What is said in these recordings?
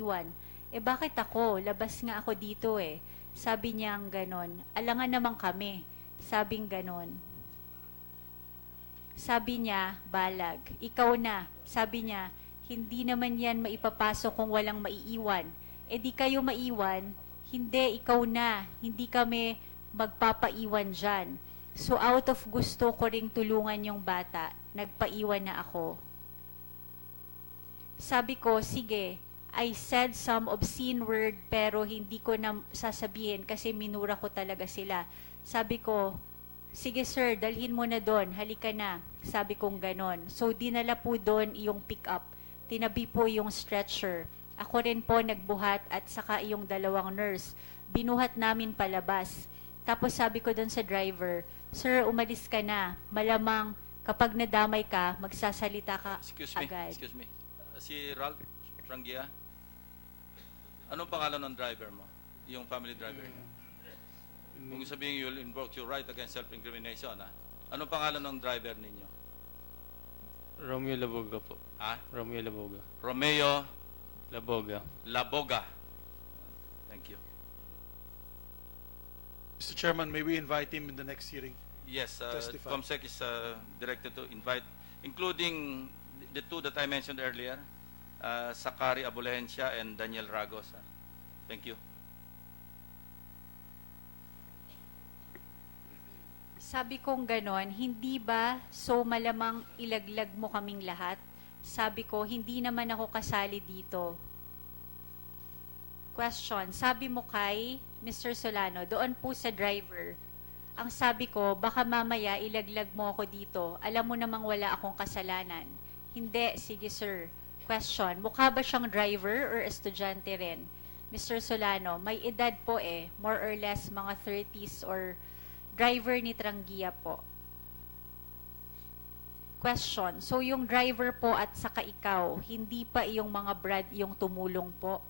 iwan. Eh bakit ako? Labas nga ako dito eh. Sabi niya ganon. Alangan naman kami. Sabing ganon. Sabi niya, balag. Ikaw na. Sabi niya, hindi naman yan maipapasok kung walang maiiwan. Eh di kayo maiwan, hindi, ikaw na. Hindi kami magpapaiwan dyan. So out of gusto ko ring tulungan yung bata, nagpaiwan na ako. Sabi ko, sige, I said some obscene word pero hindi ko na sasabihin kasi minura ko talaga sila. Sabi ko, sige sir, dalhin mo na doon, halika na. Sabi kong ganon. So dinala po doon yung pick-up. Tinabi po yung stretcher. Ako rin po nagbuhat at saka yung dalawang nurse. Binuhat namin palabas. Tapos sabi ko doon sa driver, sir, umalis ka na. Malamang kapag nadamay ka, magsasalita ka agad. Excuse me. Si Ralph Trangia, anong pangalan ng driver mo? Yung family driver niyo? Kung sabihin you'll invoke your right against self-incrimination, ha? Anong pangalan ng driver ninyo? Romeo Laboga po. Ha? Romeo Laboga. Romeo Laboga. Laboga. Thank you. Mr. Chairman, may we invite him in the next hearing? Yes, Testify. COMSEC is directed to invite, including the two that I mentioned earlier, Sakari Abulencia and Daniel Ragos. Thank you. Sabi kong ganon, hindi ba so malamang ilaglag mo kaming lahat? Sabi ko, hindi naman ako kasali dito. Question, sabi mo kay Mr. Solano, doon po sa driver, ang sabi ko, baka mamaya ilaglag mo ako dito. Alam mo namang wala akong kasalanan. Hindi, sige sir. Question, mukha ba siyang driver or estudyante rin? Mr. Solano, may edad po eh, more or less mga 30s or driver ni Trangia po. Question, so yung driver po at saka ikaw, hindi pa yung mga brad yung tumulong po?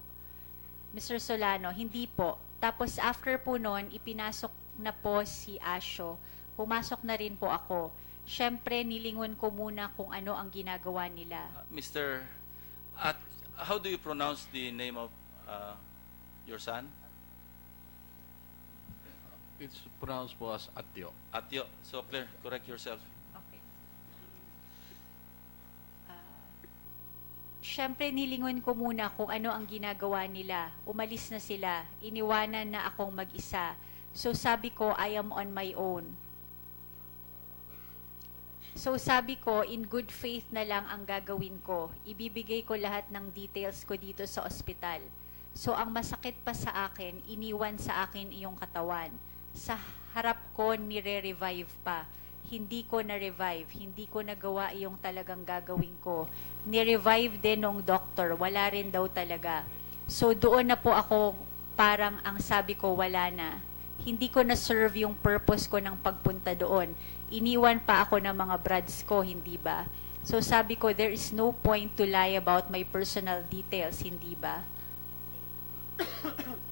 Mr. Solano, hindi po. Tapos after po nun, ipinasok na po si Atio. Pumasok na rin po ako. Siyempre, nilingon ko muna kung ano ang ginagawa nila. Mr. How do you pronounce the name of your son? It's pronounced po as Atio. Atio. So, Claire, correct yourself. Okay. Siyempre, nilingon ko muna kung ano ang ginagawa nila. Umalis na sila. Iniwanan na akong mag-isa. So, sabi ko, I am on my own. So, sabi ko, in good faith na lang ang gagawin ko. Ibibigay ko lahat ng details ko dito sa ospital. So, ang masakit pa sa akin, iniwan sa akin iyong katawan. Sa harap ko, nire-revive pa. Hindi ko na-revive. Hindi ko nagawa yung talagang gagawin ko. Ni-revive din ng doktor. Wala rin daw talaga. So, doon na po ako, parang ang sabi ko, wala na. Hindi ko na-serve yung purpose ko ng pagpunta doon. Iniwan pa ako ng mga brads ko, hindi ba? So, sabi ko, there is no point to lie about my personal details, hindi ba?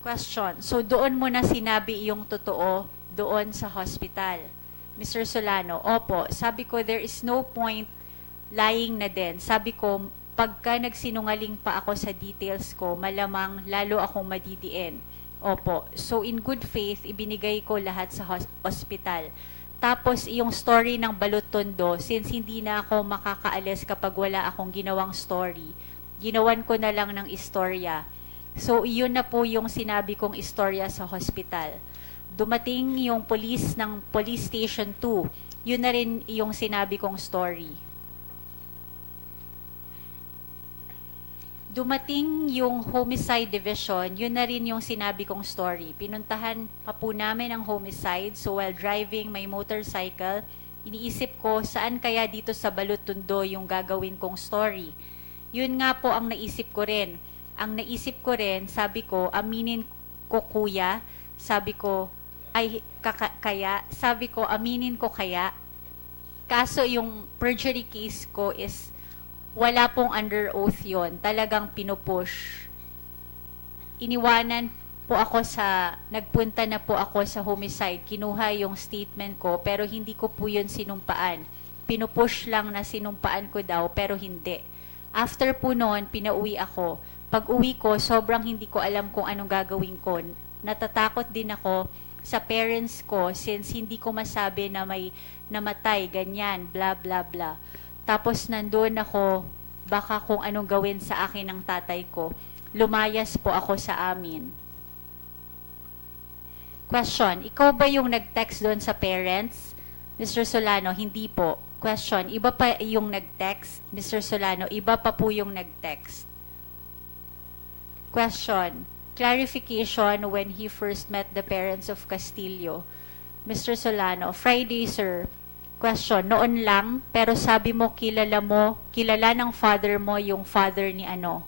Question. So, doon mo na sinabi yung totoo doon sa hospital. Mr. Solano, opo. Sabi ko, there is no point lying na din. Sabi ko, pagka nagsinungaling pa ako sa details ko, malamang lalo akong madidiin. Opo. So, in good faith, ibinigay ko lahat sa hospital. Tapos, yung story ng Balot Tondo, since hindi na ako makakaalis kapag wala akong ginawang story, ginawan ko na lang ng istorya. So, iyon na po yung sinabi kong istorya sa hospital. Dumating yung police ng Police Station 2. Yun na rin yung sinabi kong story. Dumating yung homicide division, yun na rin yung sinabi kong story. Pinuntahan pa po namin ang homicide, so while driving my motorcycle, iniisip ko saan kaya dito sa Balot Tondo yung gagawin kong story. Yun nga po ang naisip ko rin. Ang naisip ko rin, sabi ko, aminin ko kuya, sabi ko, sabi ko, aminin ko kaya. Kaso yung perjury case ko is, wala pong under oath yon, talagang pinupush. Iniwanan po ako nagpunta na po ako sa homicide, kinuha yung statement ko, pero hindi ko po yun sinumpaan. Pinupush lang na sinumpaan ko daw, pero hindi. After po noon, pinauwi ako. Pag uwi ko, sobrang hindi ko alam kung anong gagawin ko. Natatakot din ako sa parents ko since hindi ko masabi na may namatay, ganyan, bla bla bla. Tapos nandun ako, baka kung anong gawin sa akin ng tatay ko. Lumayas po ako sa amin. Question, ikaw ba yung nag-text doon sa parents? Mr. Solano, hindi po. Question, iba pa yung nag-text? Mr. Solano, iba pa po yung nag-text. Question, clarification when he first met the parents of Castillo. Mr. Solano, Friday, sir. Question, noon lang, pero sabi mo, kilala ng father mo yung father ni ano?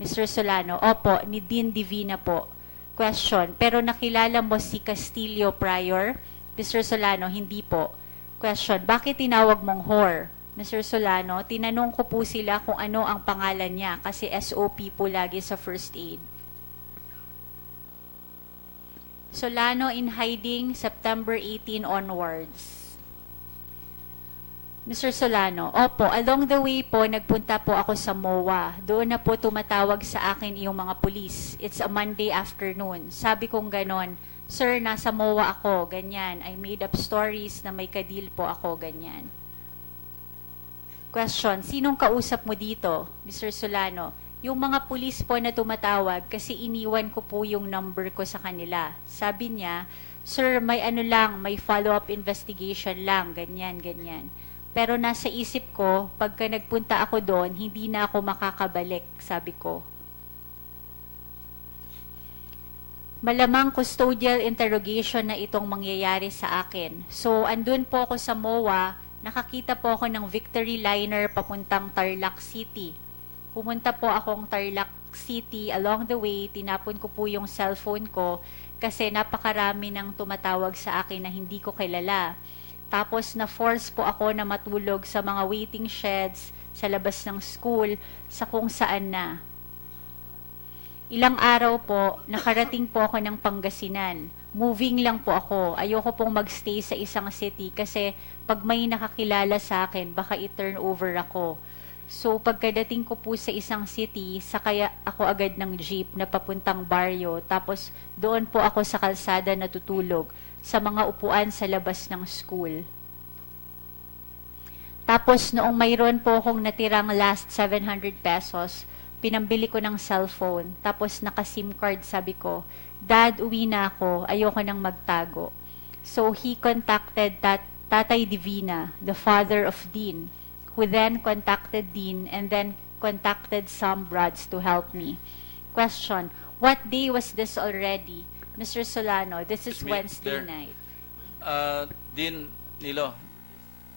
Mr. Solano, opo, ni Dean Divina po. Question, pero nakilala mo si Castillo prior? Mr. Solano, hindi po. Question, bakit tinawag mong whore? Mr. Solano, tinanong ko po sila kung ano ang pangalan niya kasi SOP po lagi sa first aid. Solano in hiding, September 18 onwards. Mr. Solano, opo, along the way po, nagpunta po ako sa MOA. Doon na po tumatawag sa akin yung mga pulis. It's a Monday afternoon. Sabi kong ganon, sir, nasa MOA ako, ganyan. I made up stories na may kadil po ako, ganyan. Question, sinong kausap mo dito? Mr. Solano, yung mga pulis po na tumatawag kasi iniwan ko po yung number ko sa kanila. Sabi niya, sir, may ano lang, may follow-up investigation lang, ganyan, ganyan. Pero nasa isip ko, pagka nagpunta ako doon, hindi na ako makakabalik, sabi ko. Malamang custodial interrogation na itong mangyayari sa akin. So, andun po ako sa MOA, nakakita po ako ng Victory Liner papuntang Tarlac City. Pumunta po akong Tarlac City. Along the way, tinapon ko po yung cellphone ko kasi napakarami ng tumatawag sa akin na hindi ko kilala. Tapos na-force po ako na matulog sa mga waiting sheds sa labas ng school, sa kung saan na. Ilang araw po, nakarating po ako ng Pangasinan. Moving lang po ako. Ayoko pong magstay sa isang city kasi pag may nakakilala sa akin, baka i-turn over ako. So, pagkadating ko po sa isang city, sakay ako agad ng jeep na papuntang baryo. Tapos, doon po ako sa kalsada natutulog sa mga upuan sa labas ng school. Tapos, noong mayroon po akong natirang last 700 pesos, pinambili ko ng cellphone. Tapos, naka-SIM card, sabi ko, Dad, uwi na ako. Ayoko nang magtago. So, he contacted Tatay Divina, the father of Dean, who then contacted Dean and then contacted some brods to help me. Question, what day was this already? Mr. Solano, this is Wednesday night. Dean Nilo,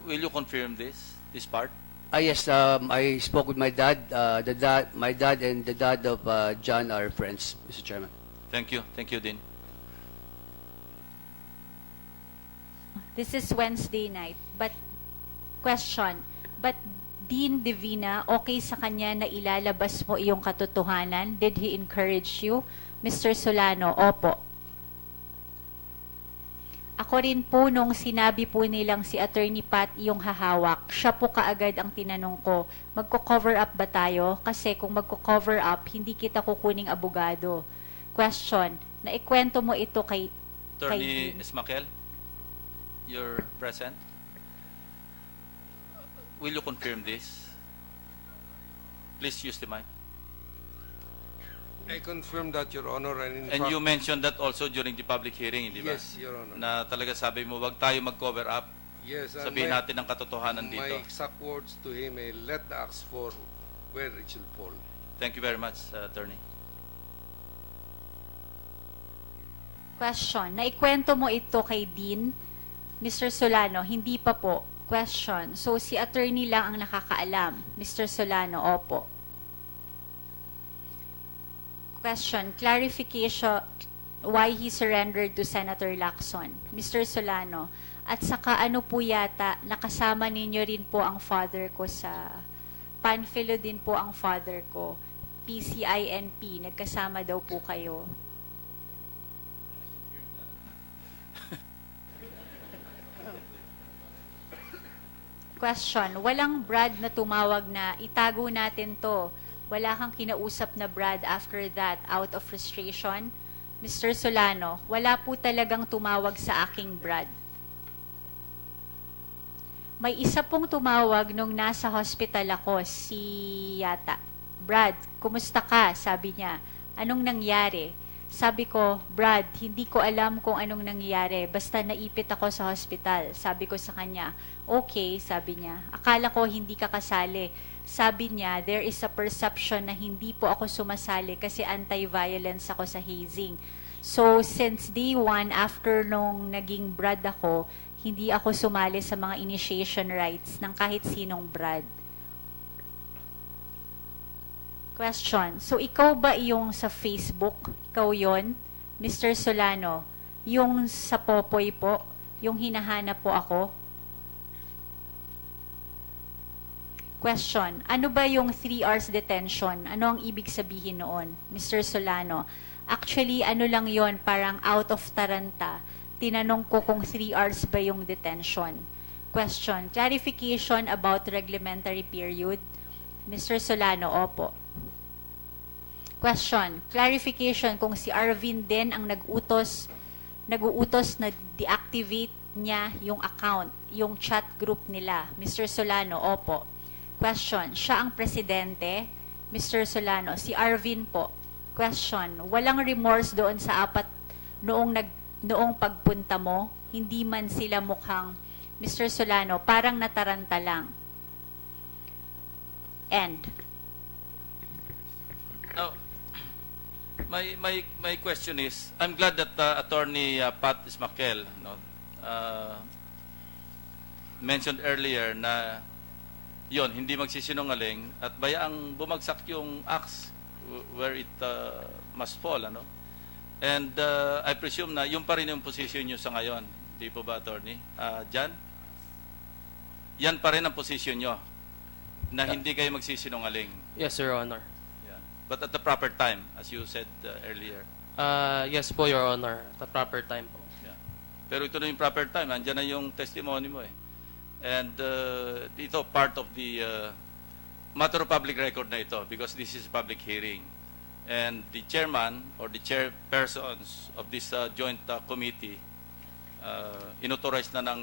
will you confirm this part? Yes, I spoke with my dad. My dad and the dad of John are friends, Mr. Chairman. Thank you, Dean. This is Wednesday night. But, question, but Dean Divina, okay sa kanya na ilalabas mo iyong katotohanan? Did he encourage you? Mr. Solano, opo. Ako rin po nung sinabi po nilang si Attorney Pat yung hahawak, siya po kaagad ang tinanong ko, magko-cover up ba tayo? Kasi kung magko-cover up, hindi kita kukuning abogado. Question, naikwento mo ito kay Attorney Ismael, you're present. Will you confirm this? Please use the mic. I confirm that, Your Honor. And you mentioned that also during the public hearing, di ba? Yes, Your Honor. Na talaga sabi mo, wag tayo mag-cover up. Yes, and Sabihin natin ang katotohanan my dito. exact words to him, let the axe fall where it shall fall. Thank you very much, Attorney. Question, naikwento mo ito kay Dean? Mr. Solano, hindi pa po. Question, so si attorney lang ang nakakaalam. Mr. Solano, opo. Question, clarification why he surrendered to Senator Lacson. Mr. Solano, at saka ano po yata, nakasama ninyo rin po ang father ko sa, Panfilo din po ang father ko, PCINP, nagkasama daw po kayo. Question, walang Brad na tumawag na itago natin to. Wala kang kinausap na Brad after that out of frustration? Mr. Solano, wala po talagang tumawag sa aking Brad. May isa pong tumawag nung nasa hospital ako, si yata. Brad, kumusta ka? Sabi niya. Anong nangyari? Sabi ko, Brad, hindi ko alam kung anong nangyari. Basta naipit ako sa hospital. Sabi ko sa kanya, okay, sabi niya. Akala ko hindi ka kasali. Sabi niya, there is a perception na hindi po ako sumasali kasi anti-violence ako sa hazing. So, since day one, after nung naging Brad ako, hindi ako sumali sa mga initiation rites ng kahit sinong Brad. Question. So, ikaw ba yung sa Facebook? Ikaw yon, Mr. Solano? Yung sa Popoy po? Yung hinahanap po ako? Question. Ano ba yung 3 hours detention? Ano ang ibig sabihin noon? Mr. Solano. Actually, ano lang yon, parang out of Taranta. Tinanong ko kung 3 hours ba yung detention. Question. Clarification about reglementary period. Mr. Solano, opo. Question. Clarification kung si Arvin din ang nag-uutos na deactivate niya yung account, yung chat group nila. Mr. Solano, opo. Question. Siya ang presidente? Mr. Solano, si Arvin po. Question. Walang remorse doon sa apat noong pagpunta mo? Hindi man sila mukhang, Mr. Solano, parang nataranta lang. End. Now, my question is, I'm glad that Attorney Pat Ismaquel mentioned earlier na yon, hindi magsisinungaling at bayaang bumagsak yung axe where it must fall, ano? And I presume na yung pa rin yung position nyo sa ngayon. Di po ba, Attorney? Jan? Yan pa rin ang position nyo na hindi kayo magsisinungaling. Yes, Your Honor. Yeah. But at the proper time, as you said earlier. Yes po, Your Honor. At the proper time po. Yeah. Pero ito na yung proper time. Andyan na yung testimony mo eh. And ito part of the matter of public record na ito because this is a public hearing. And the chairman or the chairpersons of this joint committee inauthorize na ng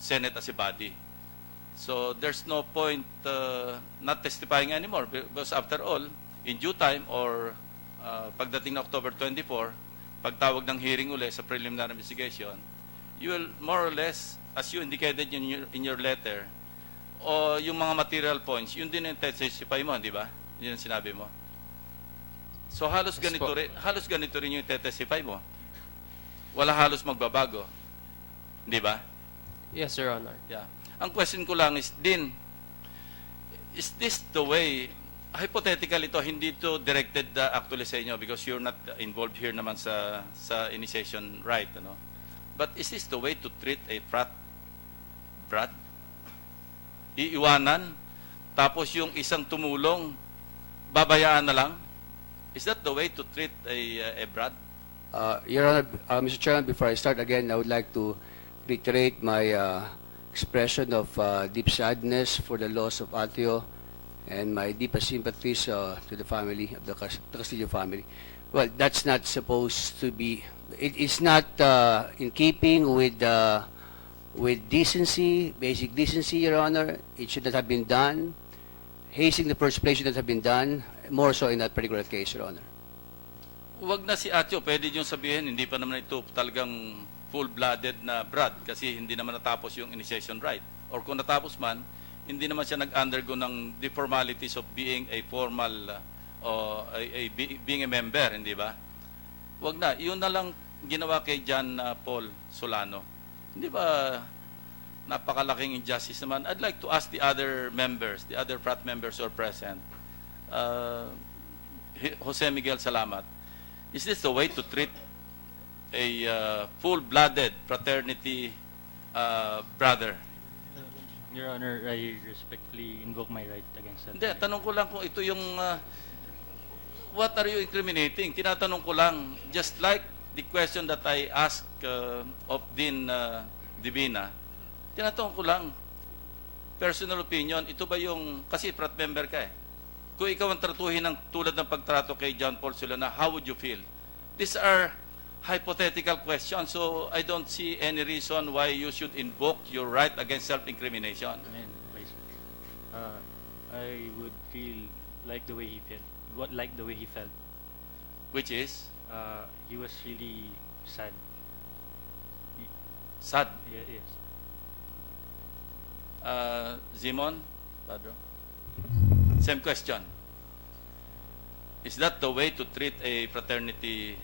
Senate as a body. So there's no point not testifying anymore because after all, in due time or pagdating na October 24, pagtawag ng hearing uli sa preliminary investigation, you will more or less, as you indicated in your letter, o yung mga material points, yun din yung testify mo, di ba? Yun ang sinabi mo. So halos ganito rin yung testify mo. Wala halos magbabago. Di ba? Yes, Your Honor. Yeah. Ang question ko lang is, Din, is this the way, hypothetical ito, hindi to directed actually sa inyo because you're not involved here naman sa initiation right, ano? But is this the way to treat a Brad? Iiwanan, tapos yung isang tumulong, babayaan na lang? Is that the way to treat a Brad? Your Honor, Mr. Chairman, before I start again, I would like to reiterate my expression of deep sadness for the loss of Atio and my deepest sympathies to the family of the Castillo family. Well, that's not supposed to be. It is not in keeping with decency, basic decency, Your Honor. It should not have been done. Hazing the first place should not have been done. More so in that particular case, Your Honor. Huwag na si Atio, pwede niyong sabihin, hindi pa naman ito talagang full-blooded na Brad kasi hindi naman natapos yung initiation right. Or kung natapos man, hindi naman siya nag-undergo ng the formalities of being a formal being a member, hindi ba? Huwag na. Yun na lang ginawa kay John Paul Solano. Hindi ba napakalaking injustice naman? I'd like to ask the other members, the other frat members who are present. Jose Miguel, salamat. Is this the way to treat a full-blooded fraternity brother? Your Honor, I respectfully invoke my right against that. Hindi, tanong ko lang kung ito yung what are you incriminating? Tinatanong ko lang, just like the question that I asked of Dean Divina, tinatanong ko lang, personal opinion, ito ba yung, kasi frat member ka eh, kung ikaw ang tratuhin ng tulad ng pagtrato kay John Paul Solano, how would you feel? These are hypothetical questions, so I don't see any reason why you should invoke your right against self-incrimination. And Vice I would feel like the way he felt. Like the way he felt. Which is He was really sad. sad. Yes. Zimon, Padro? Same question. Is that the way to treat a fraternity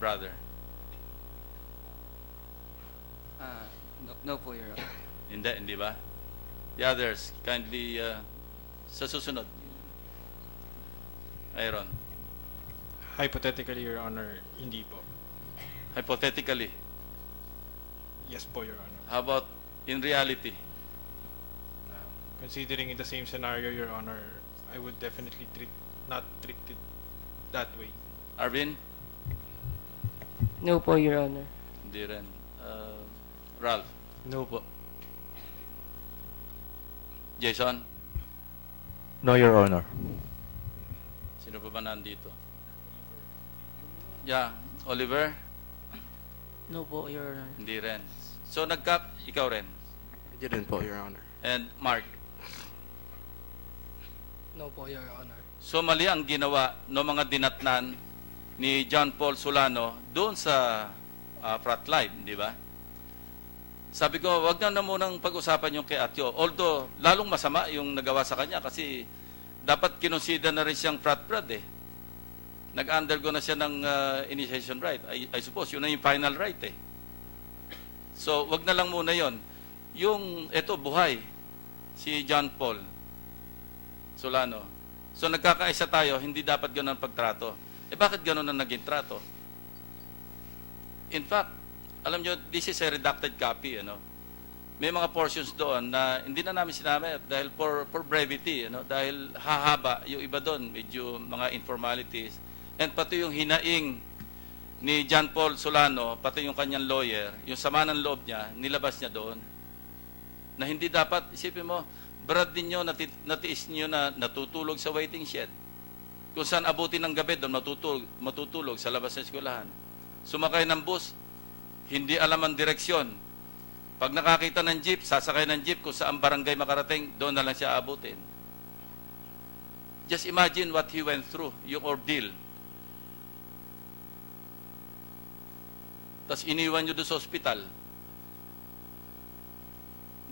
brother? No po, Your Honor. Hindi ba? The others, kindly sa susunod. Aaron, Hypothetically, Your Honor, hindi po. hypothetically, Yes po, Your Honor. how about in reality? Considering in the same scenario, Your Honor, I would definitely not treat it that way. Arvin? No po, Your Honor. Hindi rin. Ralph? No po. Jason? No, Your Honor. Sino pa ba nandito? Yeah. Oliver? No po, Your Honor. Hindi rin. So, ikaw rin. Hindi rin po, Your Honor. And Mark? No po, Your Honor. So, mali ang ginawa ng mga dinatnan ni John Paul Solano doon sa frontline, di ba? Sabi ko, wag na munang pag-usapan yung kay Atio. Although, lalong masama yung nagawa sa kanya kasi dapat kinonsida na rin siyang frat-brad eh. Nag-undergo na siya ng initiation right. I suppose, yun na yung final right eh. So, wag na lang muna yon. Yung, eto, buhay. Si John Paul Solano. So, nagkakaisa tayo, hindi dapat gano'n pagtrato. Bakit gano'n ang naging trato? In fact, alam nyo, this is a redacted copy, May mga portions doon na hindi na namin sinama dahil for brevity, dahil hahaba yung iba doon, medyo mga informalities. And pati yung hinaing ni John Paul Solano, pati yung kanyang lawyer, yung sama ng loob niya, nilabas niya doon. Na hindi dapat, isipin mo, brad din nyo, natiis nyo na natutulog sa waiting shed. Kung saan abutin ng gabi doon, matutulog sa labas ng eskwelahan. Sumakay ng bus, hindi alam ang direksyon. Pag nakakita ng jeep, sasakay ng jeep kung saan barangay makarating, doon na lang siya abutin. Just imagine what he went through, yung ordeal. Tapos iniwan nyo doon sa ospital.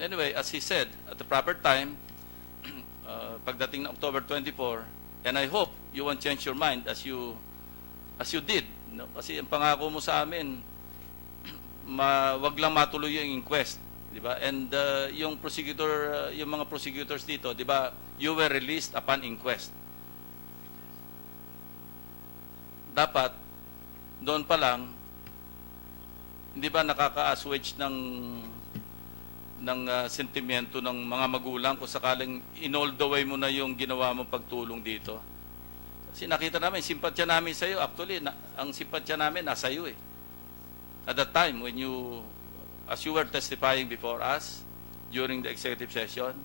Anyway, as he said, at the proper time, pagdating ng October 24, and I hope you won't change your mind as you did. Kasi ang pangako mo sa amin, wag lang matuloy yung inquest, di ba? And yung mga prosecutors dito, di ba? You were released upon inquest. Dapat doon pa lang, hindi ba nakaka-assuage ng sentimento ng mga magulang kung sakaling in-all the way mo na yung ginawa mong pagtulong dito? Kasi nakita namin, simpatsya namin sa iyo. Actually, ang simpatsya namin nasa iyo eh. At that time, as you were testifying before us, during the executive session,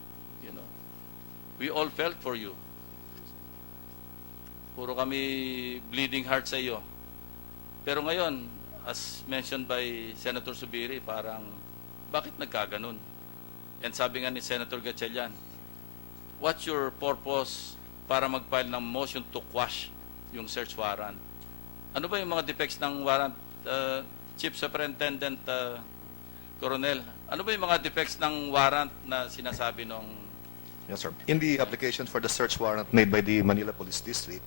we all felt for you. Puro kami bleeding heart sa iyo. Pero ngayon, as mentioned by Senator Subiri, parang, bakit nagkaganon? And sabi nga ni Senator Gatchalian, what's your purpose para mag-file ng motion to quash yung search warrant? Ano ba yung mga defects ng warrant, Chief Superintendent Coronel? Ano ba yung mga defects ng warrant na sinasabi nung... Yes, sir. In the application for the search warrant made by the Manila Police District,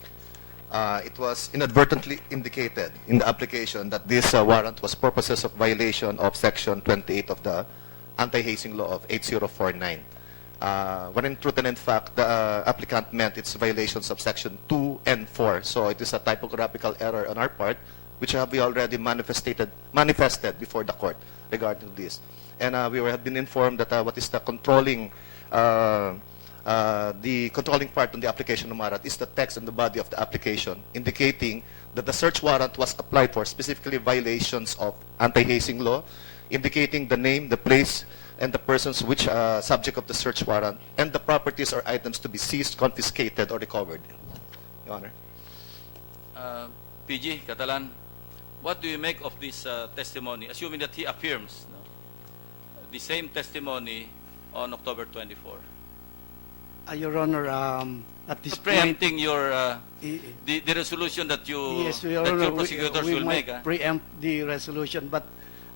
it was inadvertently indicated in the application that this warrant was purposes of violation of Section 28 of the Anti-Hazing Law of 8049. When in truth and in fact, the applicant meant its violations of Section 2 and 4. So it is a typographical error on our part, which have we already manifested before the court regarding this. And we have been informed that what is the controlling part on the application of warrant is the text and the body of the application, indicating that the search warrant was applied for specifically violations of anti-hazing law, indicating the name, the place, and the persons which subject of the search warrant, and the properties or items to be seized, confiscated, or recovered. Your Honor. PG, Catalan, what do you make of this testimony, assuming that he affirms the same testimony on October 24? Your Honor, at this point, Preempting your the resolution that you yes, Your that Honor, your prosecutors we will might make. preempt the resolution, but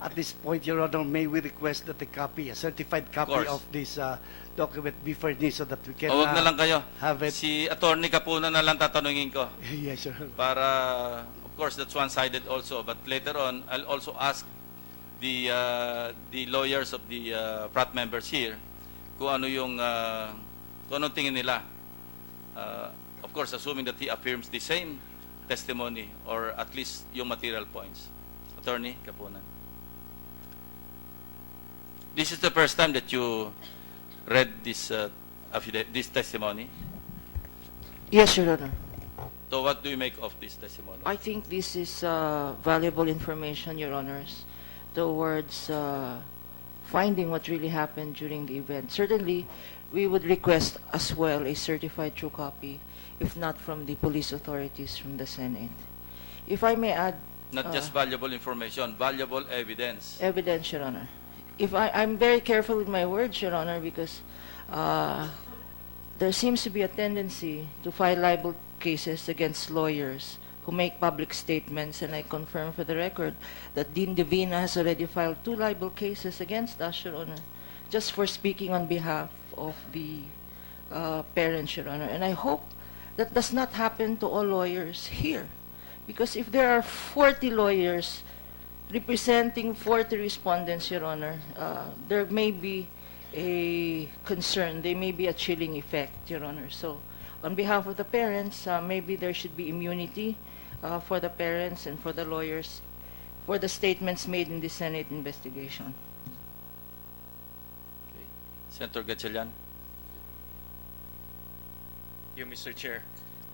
at this point, Your Honor, may we request that a certified copy of this document be furnished so that we can Huwag na lang kayo. have it. Si Attorney Capuna na lang tatanungin ko. Yes, Your Honor. Para, of course, that's one-sided also. But later on, I'll also ask the lawyers of the Prat members here kung ano yung kung anong tingin nila. Of course, assuming that he affirms the same testimony or at least yung material points. Attorney Capuna. This is the first time that you read this this testimony. Yes, Your Honor. So what do you make of this testimony? I think this is valuable information, Your Honors, towards finding what really happened during the event. Certainly, we would request as well a certified true copy, if not from the police authorities from the Senate. If I may add... Not just valuable information, valuable evidence. Evidence, Your Honor. I'm very careful with my words, Your Honor, because there seems to be a tendency to file libel cases against lawyers who make public statements, and I confirm for the record that Dean Divina has already filed 2 libel cases against us, Your Honor, just for speaking on behalf of the parents, Your Honor. And I hope that does not happen to all lawyers here, because if there are 40 lawyers representing 40 respondents, Your Honor, there may be a concern, there may be a chilling effect, Your Honor. So, on behalf of the parents, maybe there should be immunity for the parents and for the lawyers for the statements made in the Senate investigation. Okay. Senator Gatchalian. You, Mr. Chair.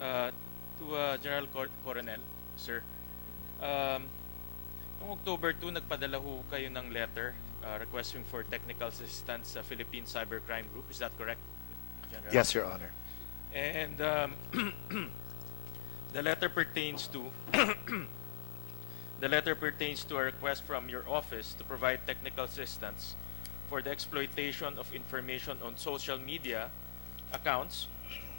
To General Coronel, sir, noong October 2, nagpadala ho kayo ng letter requesting for technical assistance sa Philippine Cybercrime Group. Is that correct, General? Yes, Your Honor. And the letter pertains to a request from your office to provide technical assistance for the exploitation of information on social media accounts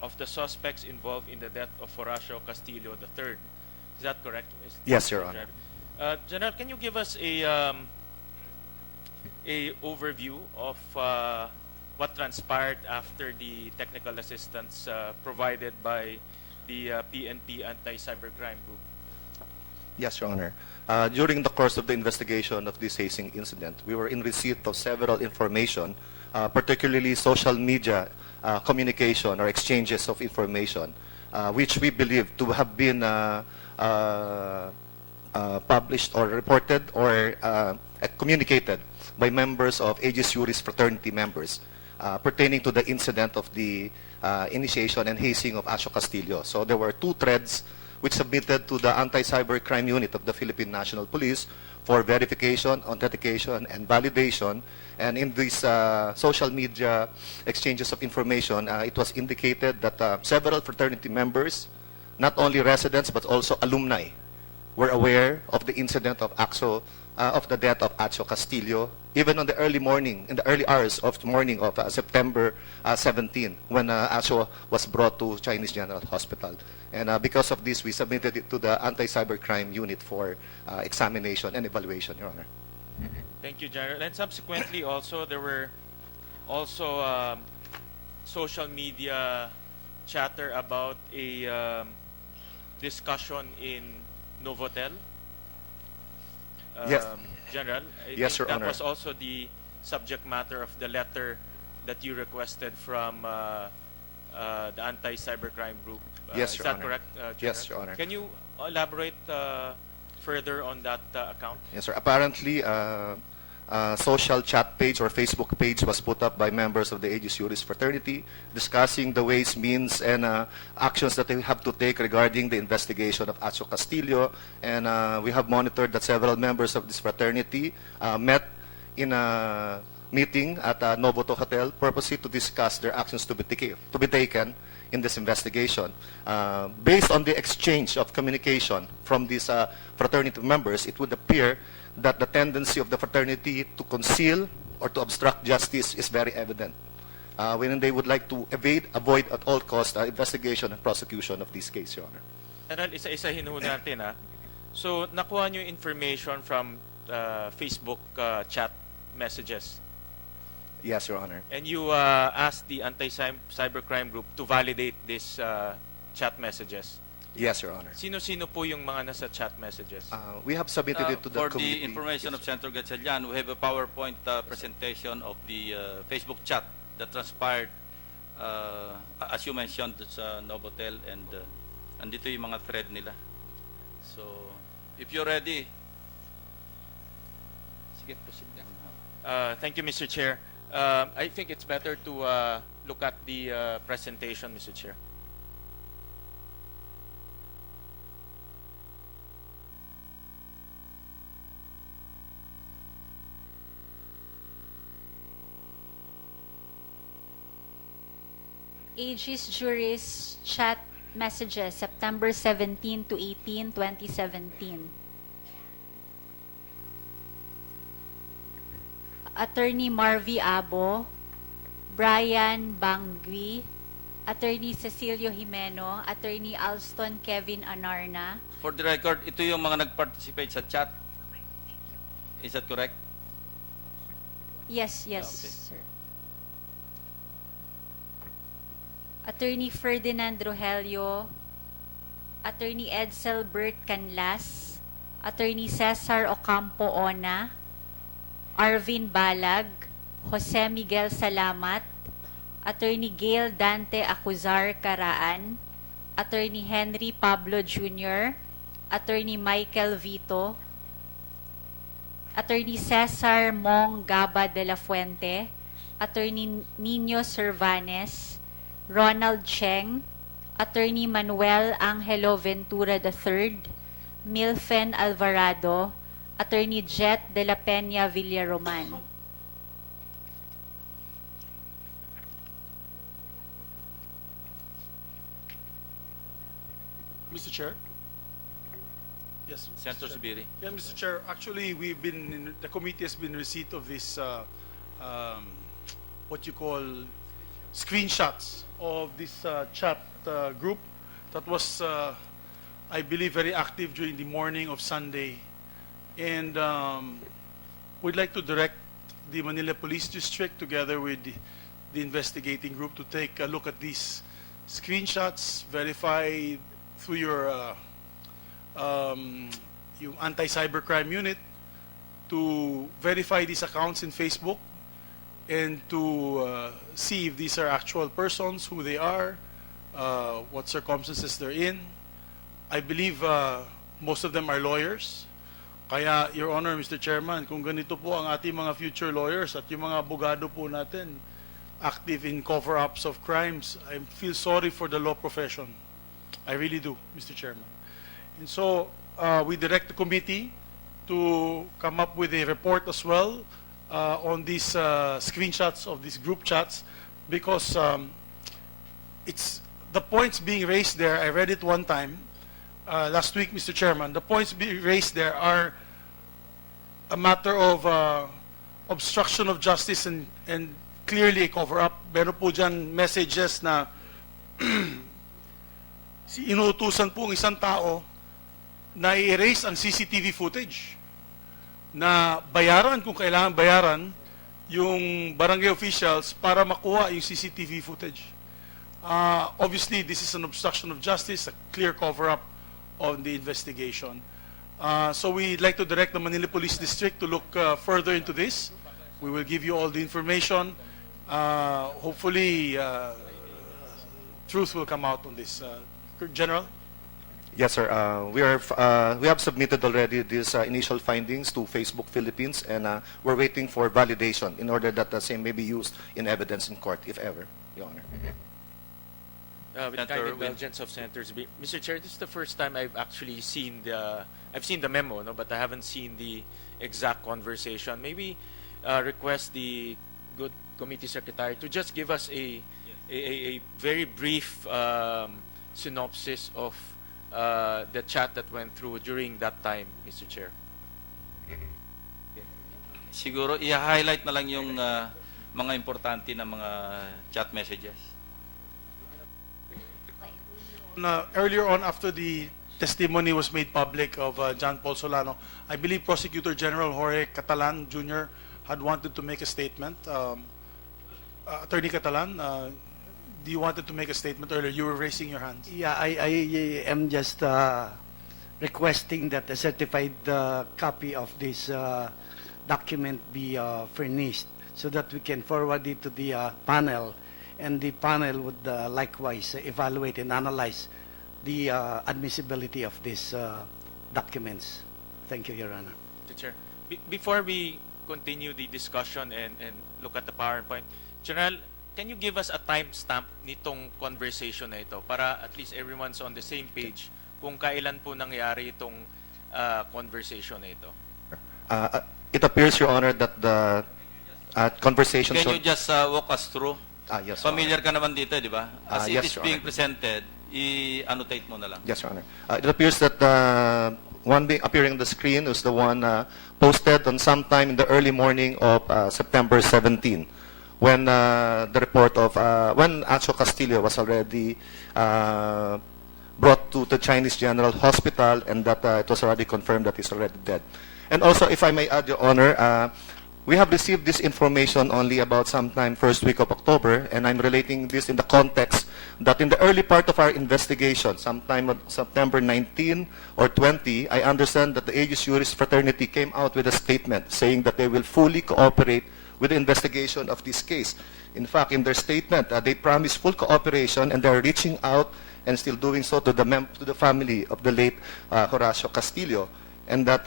of the suspects involved in the death of Horacio Castillo III. Is that correct, Mr. Yes, Your Honor. General, can you give us a overview of what transpired after the technical assistance provided by the PNP Anti-Cybercrime Group? Yes, Your Honor. During the course of the investigation of this Hazing incident, we were in receipt of several information, particularly social media communication or exchanges of information, which we believe to have been published or reported or communicated by members of Aegis Juris fraternity members pertaining to the incident of the initiation and hazing of Atio Castillo. So there were 2 threads which submitted to the Anti-Cybercrime Unit of the Philippine National Police for verification, authentication, and validation. And in these social media exchanges of information, it was indicated that several fraternity members, not only residents but also alumni, were aware of the incident of the death of Atio Castillo, even on the early morning, in the early hours of the morning of September 17, when Atio was brought to Chinese General Hospital. And because of this, we submitted it to the Anti-Cybercrime Unit for examination and evaluation, Your Honor. Thank you, General. And subsequently, also there were also social media chatter about a discussion in Novotel. Yes. General, I Yes, think Your that Honor. was also the subject matter of the letter that you requested from the Anti-Cybercrime Group. Yes, Is Your that Honor. correct, General? Yes, Your Honor. Can you elaborate further on that account? Yes, sir. Apparently, social chat page or Facebook page was put up by members of the Aegis Juris fraternity discussing the ways, means, and actions that they have to take regarding the investigation of Atio Castillo. And we have monitored that several members of this fraternity met in a meeting at Novoto Hotel purposely to discuss their actions to be taken in this investigation. Based on the exchange of communication from these fraternity members, it would appear that the tendency of the fraternity to conceal or to obstruct justice is very evident, when they would like to avoid at all costs investigation and prosecution of this case, Your Honor. General, isa-isahin ho natin ha. So, nakuha nyo information from Facebook chat messages. Yes, Your Honor. And you asked the anti-cybercrime group to validate these chat messages. Yes, Your Honor. Sino-sino po yung mga nasa chat messages? We have submitted it to the For committee. the information of Senator Gatchalian, we have a PowerPoint presentation of the Facebook chat that transpired, as you mentioned, sa Novotel, and andito yung mga thread nila. So, if you're ready, sige, proceed lang. Thank you, Mr. Chair. I think it's better to look at the presentation, Mr. Chair. Aegis Juris chat messages, September 17 to 18, 2017. Attorney Marvy Abo, Brian Bangui, Attorney Cecilio Jimeno, Attorney Alston Kevin Anarna. For the record, ito yung mga nag-participate sa chat. Is that correct? Yes, yes, Okay. sir. Attorney Ferdinand Rogelio, Attorney Edsel Bert Canlas, Attorney Cesar Ocampo Ona, Arvin Balag, Jose Miguel Salamat, Attorney Gail Dante Acuzar Caraan, Attorney Henry Pablo Jr., Attorney Michael Vito, Attorney Cesar Mong Gaba de la Fuente, Attorney Nino Cervanes, Ronald Cheng, Attorney Manuel Angelo Ventura III, Milfen Alvarado, Attorney Jet de la Peña Villaroman. Mr. Chair? Yes. Senator Subiri. Yeah, Mr. Chair. Actually, the committee has been in receipt of this, what you call screenshots of this chat group that was, I believe, very active during the morning of Sunday. And we'd like to direct the Manila Police District together with the investigating group to take a look at these screenshots, verify through your anti-cybercrime unit to verify these accounts in Facebook and to see if these are actual persons, who they are, what circumstances they're in. I believe most of them are lawyers. Kaya, Your Honor, Mr. Chairman, kung ganito po ang ating mga future lawyers at yung mga abogado po natin active in cover-ups of crimes, I feel sorry for the law profession. I really do, Mr. Chairman. And so, we direct the committee to come up with a report as well on these screenshots of these group chats, because it's the points being raised there. I read it one time last week, Mr. Chairman. The points being raised there are a matter of obstruction of justice and clearly a cover-up. Meron po dyan messages na inuutusan po ang isang tao na i-erase ang CCTV footage, na bayaran kung kailangan bayaran yung barangay officials para makuha yung CCTV footage. Obviously, this is an obstruction of justice, a clear cover-up on the investigation. So we'd like to direct the Manila Police District to look further into this. We will give you all the information. Hopefully, truth will come out on this. General? Yes, sir. We have submitted already these initial findings to Facebook Philippines, and we're waiting for validation in order that the same may be used in evidence in court, if ever, Your Honor. With kind indulgence of senators, Mr. Chair, this is the first time I've actually seen the memo, no, but I haven't seen the exact conversation. Maybe request the good committee secretary to just give us a very brief synopsis of the chat that went through during that time, Mr. Chair. Siguro i-highlight na lang yung mga importante na mga chat messages. Earlier on, after the testimony was made public of John Paul Solano, I believe Prosecutor General Jorge Catalan Jr. had wanted to make a statement. Attorney Catalan, do you wanted to make a statement earlier? You were raising your hands. Yeah, I am just requesting that a certified copy of this document be furnished so that we can forward it to the panel, and the panel would likewise evaluate and analyze the admissibility of these documents. Thank you, Your Honor. Mr. Chair, before we continue the discussion and look at the PowerPoint, General, can you give us a timestamp nitong conversation na ito para at least everyone's on the same page kung kailan po nangyari itong conversation na ito? It appears, Your Honor, that the conversation... Can you just walk us through? Yes, Familiar ka naman dito, di ba? As it yes, is Your being Honor. presented, i-annotate mo na lang. Yes, Your Honor. It appears that the one appearing on the screen is the one posted on sometime in the early morning of September 17, when the report of when Atio Castillo was already brought to the Chinese General Hospital, and that it was already confirmed that he's already dead. And also, if I may add, Your Honor, we have received this information only about sometime first week of October, and I'm relating this in the context that in the early part of our investigation, sometime on September 19 or 20, I understand that the Aegis Juris Fraternity came out with a statement saying that they will fully cooperate with the investigation of this case. In fact, in their statement, they promise full cooperation, and they're reaching out and still doing so to the family of the late Horacio Castillo. And that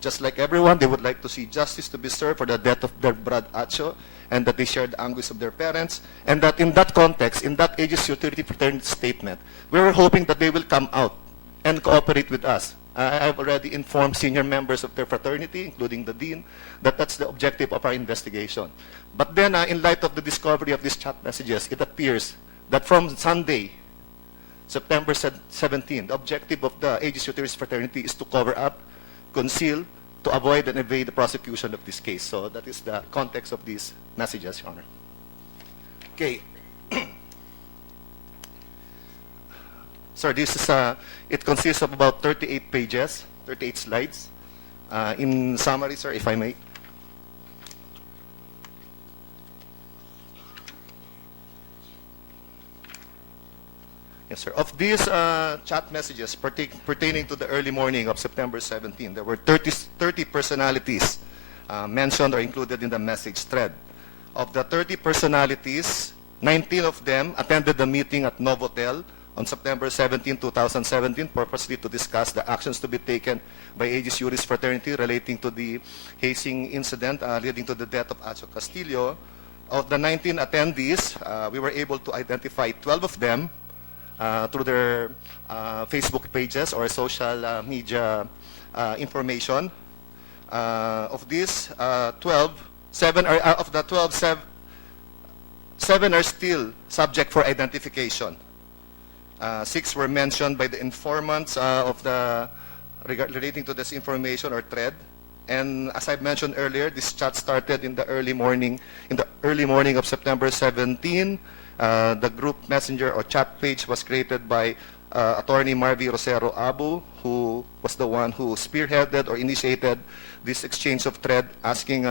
just like everyone, they would like to see justice to be served for the death of their brother Atio, and that they share the anguish of their parents. And that in that context, in that Aegis Utility Fraternity statement, we were hoping that they will come out and cooperate with us. I've already informed senior members of their fraternity, including the dean, that that's the objective of our investigation. But then, in light of the discovery of these chat messages, it appears that from Sunday, September 17, the objective of the Aegis Utility Fraternity is to cover up, conceal, to avoid and evade the prosecution of this case. So that is the context of these messages, Your Honor. Okay. Sir, this is it consists of about 38 pages, 38 slides. In summary, sir, if I may. Yes, sir. Of these chat messages pertaining to the early morning of September 17, there were 30 personalities mentioned or included in the message thread. Of the 30 personalities, 19 of them attended the meeting at Novotel on September 17, 2017, purposely to discuss the actions to be taken by Aegis Juris Fraternity relating to the Hazing incident leading to the death of Atio Castillo. Of the 19 attendees, we were able to identify 12 of them through their Facebook pages or social media information. Of these 12, 7 are of the 12, 7 are still subject for identification. 6 were mentioned by the informants relating to this information or thread. And as I mentioned earlier, this chat started in the early morning of September 17. The group messenger or chat page was created by Attorney Marvy Rosero Abu, who was the one who spearheaded or initiated this exchange of thread, asking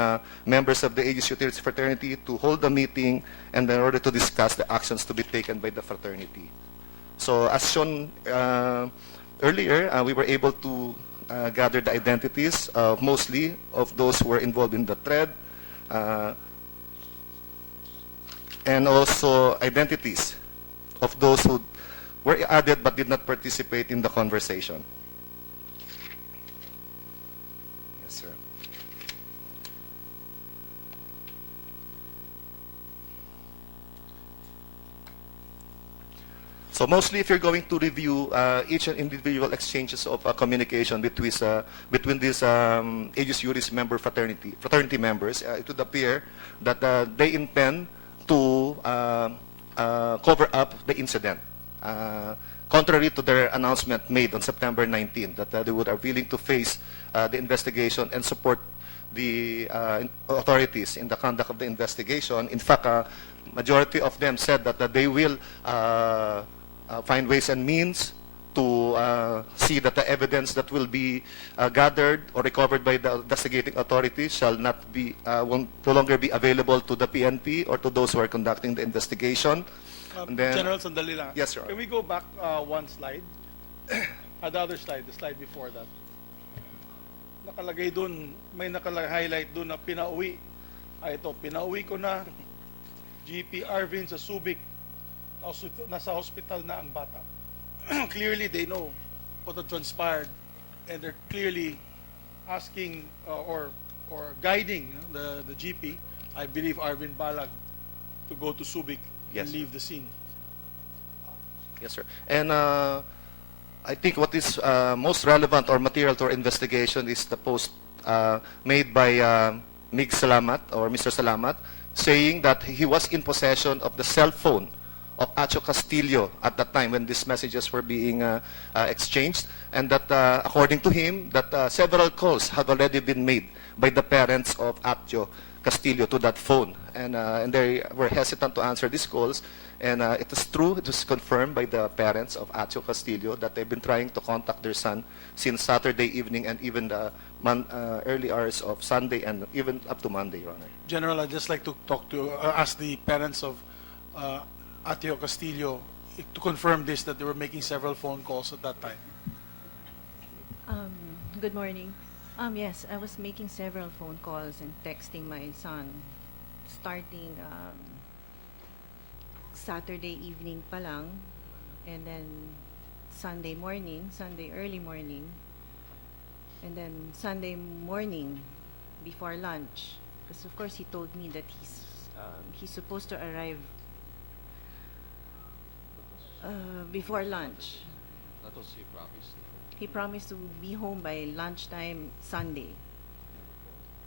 members of the Aegis Utility Fraternity to hold a meeting and in order to discuss the actions to be taken by the fraternity. So as shown earlier, we were able to gather the identities mostly of those who were involved in the thread, and also identities of those who were added but did not participate in the conversation. Yes, sir. So mostly, if you're going to review each and individual exchanges of communication between these Aegis Juris member fraternity members, it would appear that they intend to cover up the incident. Contrary to their announcement made on September 19, that they would are willing to face the investigation and support the authorities in the conduct of the investigation. In fact, majority of them said that they will find ways and means to see that the evidence that will be gathered or recovered by the investigating authorities shall not be, will no longer be available to the PNP or to those who are conducting the investigation. And then, General, sandali lang. Yes, sir. Can we go back one slide? The other slide, the slide before that. Nakalagay dun, may highlight dun na pinauwi. Ito, pinauwi ko na GP Arvin sa Subic. Nasa hospital na ang bata. Clearly, they know what had transpired, and they're clearly asking or guiding the GP, I believe Arvin Balag, to go to Subic and leave the scene. Yes, sir. And I think what is most relevant or material to our investigation is the post made by Mig Salamat or Mr. Salamat, saying that he was in possession of the cell phone of Atio Castillo at that time when these messages were being exchanged, and that according to him, that several calls had already been made by the parents of Atio Castillo to that phone, and they were hesitant to answer these calls. And it is true, it was confirmed by the parents of Atio Castillo that they've been trying to contact their son since Saturday evening and even the early hours of Sunday and even up to Monday, Your Honor. General, I'd just like to ask the parents of Atio Castillo to confirm this, that they were making several phone calls at that time. Good morning. Yes, I was making several phone calls and texting my son starting Saturday evening pa lang, and then Sunday morning, Sunday early morning, and then Sunday morning before lunch. Because of course he told me that he's supposed to arrive before lunch. That was he promised. He promised to be home by lunchtime Sunday.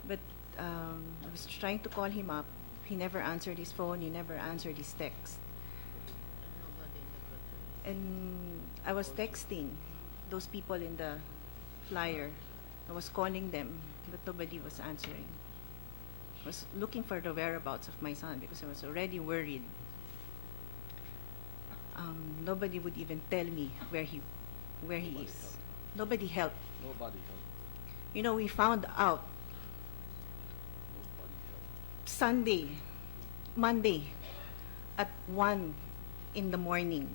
But I was trying to call him up. He never answered his phone. He never answered his text. And I was texting those people in the flyer. I was calling them, but nobody was answering. I was looking for the whereabouts of my son because I was already worried. Nobody would even tell me where he is. Nobody helped. Nobody helped. You know, we found out Monday at 1 in the morning.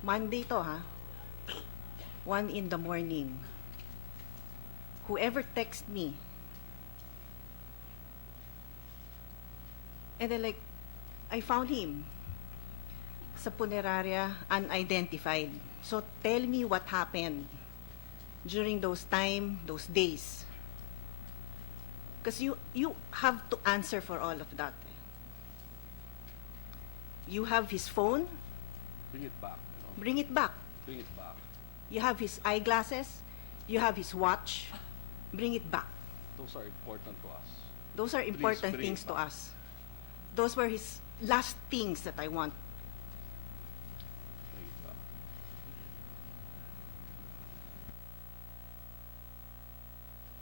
Monday to, ha? 1 in the morning. Whoever texted me, and then I found him sa funeraria, unidentified. So tell me what happened during those days. Because you have to answer for all of that. You have his phone. Bring it back. Bring it back. Bring it back. You have his eyeglasses. You have his watch. Bring it back. Those are important to us. Those are important bring things it to back. us. Those were his last things that I want. Bring it back.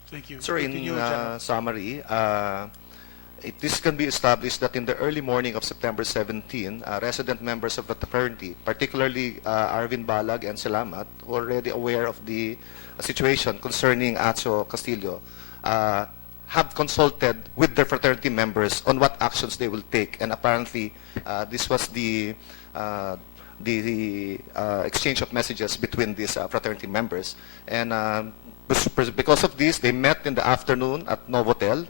Thank you. Sir, in Continue, General. summary, this can be established that in the early morning of September 17, resident members of the fraternity, particularly Arvin Balag and Salamat, who are already aware of the situation concerning Atio Castillo, have consulted with their fraternity members on what actions they will take. And apparently, this was the exchange of messages between these fraternity members. And because of this, they met in the afternoon at Novotel,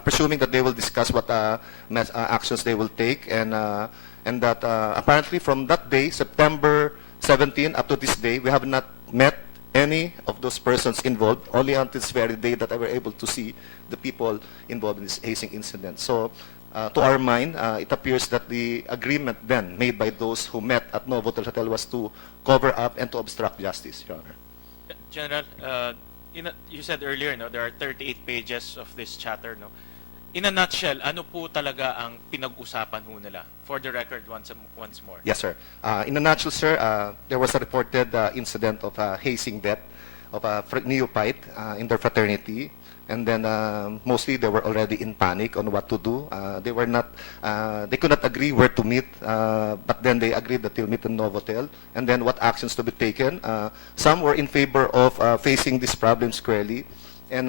presuming that they will discuss what actions they will take, and that apparently from that day, September 17, up to this day, we have not met any of those persons involved, only until this very day that I were able to see the people involved in this hazing incident. So To our mind, it appears that the agreement then made by those who met at Novotel Hotel was to cover up and to obstruct justice, Your Honor. General, you said earlier, no, there are 38 pages of this chatter, no? In a nutshell, ano po talaga ang pinag-usapan ho nila? For the record, once more. Yes, sir. In a nutshell, sir, there was a reported incident of hazing death of a neophyte in their fraternity. And then mostly they were already in panic on what to do. They could not agree where to meet, but then they agreed that they'll meet in Novotel. And then what actions to be taken. Some were in favor of facing this problem squarely and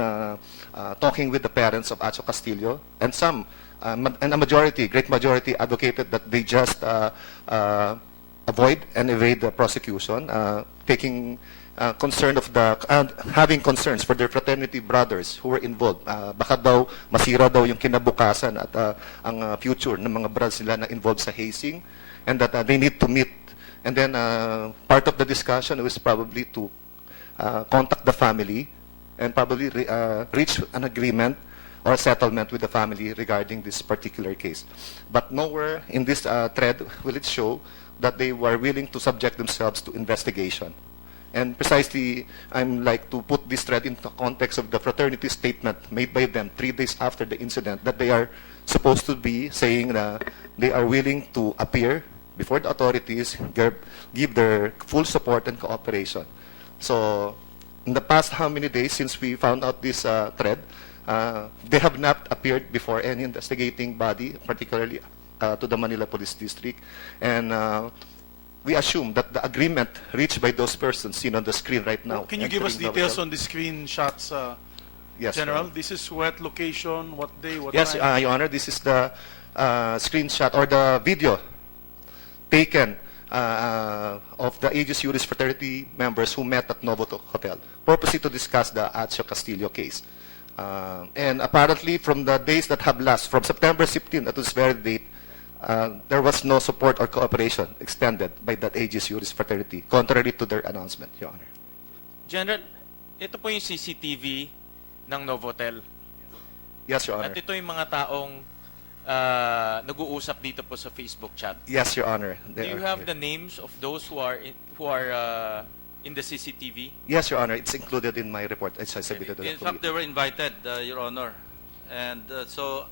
talking with the parents of Atio Castillo. And some, and a majority, great majority, advocated that they just avoid and evade the prosecution, taking concern of having concerns for their fraternity brothers who were involved. Baka daw masira daw yung kinabukasan at ang future ng mga brothers nila na involved sa hazing, and that they need to meet. And then part of the discussion was probably to contact the family and probably reach an agreement or a settlement with the family regarding this particular case. But nowhere in this thread will it show that they were willing to subject themselves to investigation. And precisely, I'm like to put this thread into context of the fraternity statement made by them 3 days after the incident, that they are supposed to be saying that they are willing to appear before the authorities, give their full support and cooperation. So, in the past how many days since we found out this thread, they have not appeared before any investigating body, particularly to the Manila Police District. And we assume that the agreement reached by those persons seen on the screen right now. Can you give us details on the screenshots, yes, General? This is what location, what day, what yes, time? Your Honor, this is the screenshot or the video taken of the Aegis Juris fraternity members who met at Novotel Hotel, purposely to discuss the Atio Castillo case. And apparently, from the days that have last, from September 15 at this very date, there was no support or cooperation extended by that Aegis Juris fraternity, contrary to their announcement, Your Honor. General, ito po yung CCTV ng Novotel. Yes, Your Honor. At ito yung mga taong nag-uusap dito po sa Facebook chat. Yes, Your Honor. Do you have the names of those who are in the CCTV? Yes, Your Honor. It's included in my report. It's submitted to the In fact, they were invited, Your Honor. And so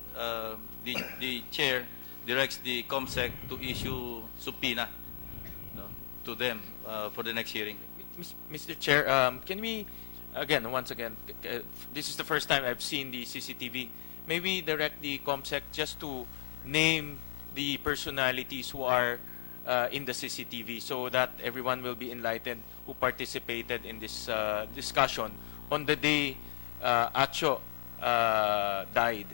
the chair directs the COMSEC to issue subpoena to them for the next hearing. Mr. Chair, can we, once again, this is the first time I've seen the CCTV. Maybe direct the COMSEC just to name the personalities who are in the CCTV so that everyone will be enlightened who participated in this discussion on the day Atio died.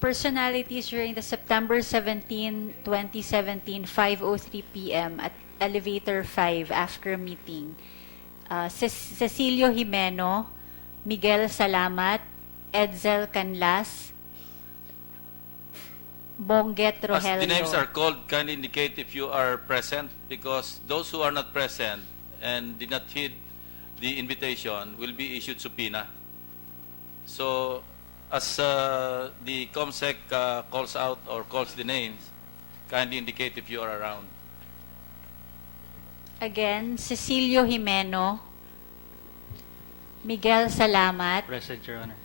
Personalities during the September 17, 2017, 5:03 p.m. at Elevator 5 after meeting. Cecilio Jimeno, Miguel Salamat, Edsel Canlas, Bonget Rogelio. As the names are called, kindly indicate if you are present, because those who are not present and did not heed the invitation will be issued subpoena. So, as the COMSEC calls out or calls the names, kindly indicate if you are around. Again, Cecilio Jimeno, Miguel Salamat, Present, Your Honor.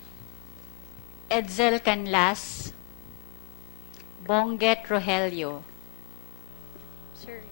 Edsel Canlas, Bonget Rogelio. Sir.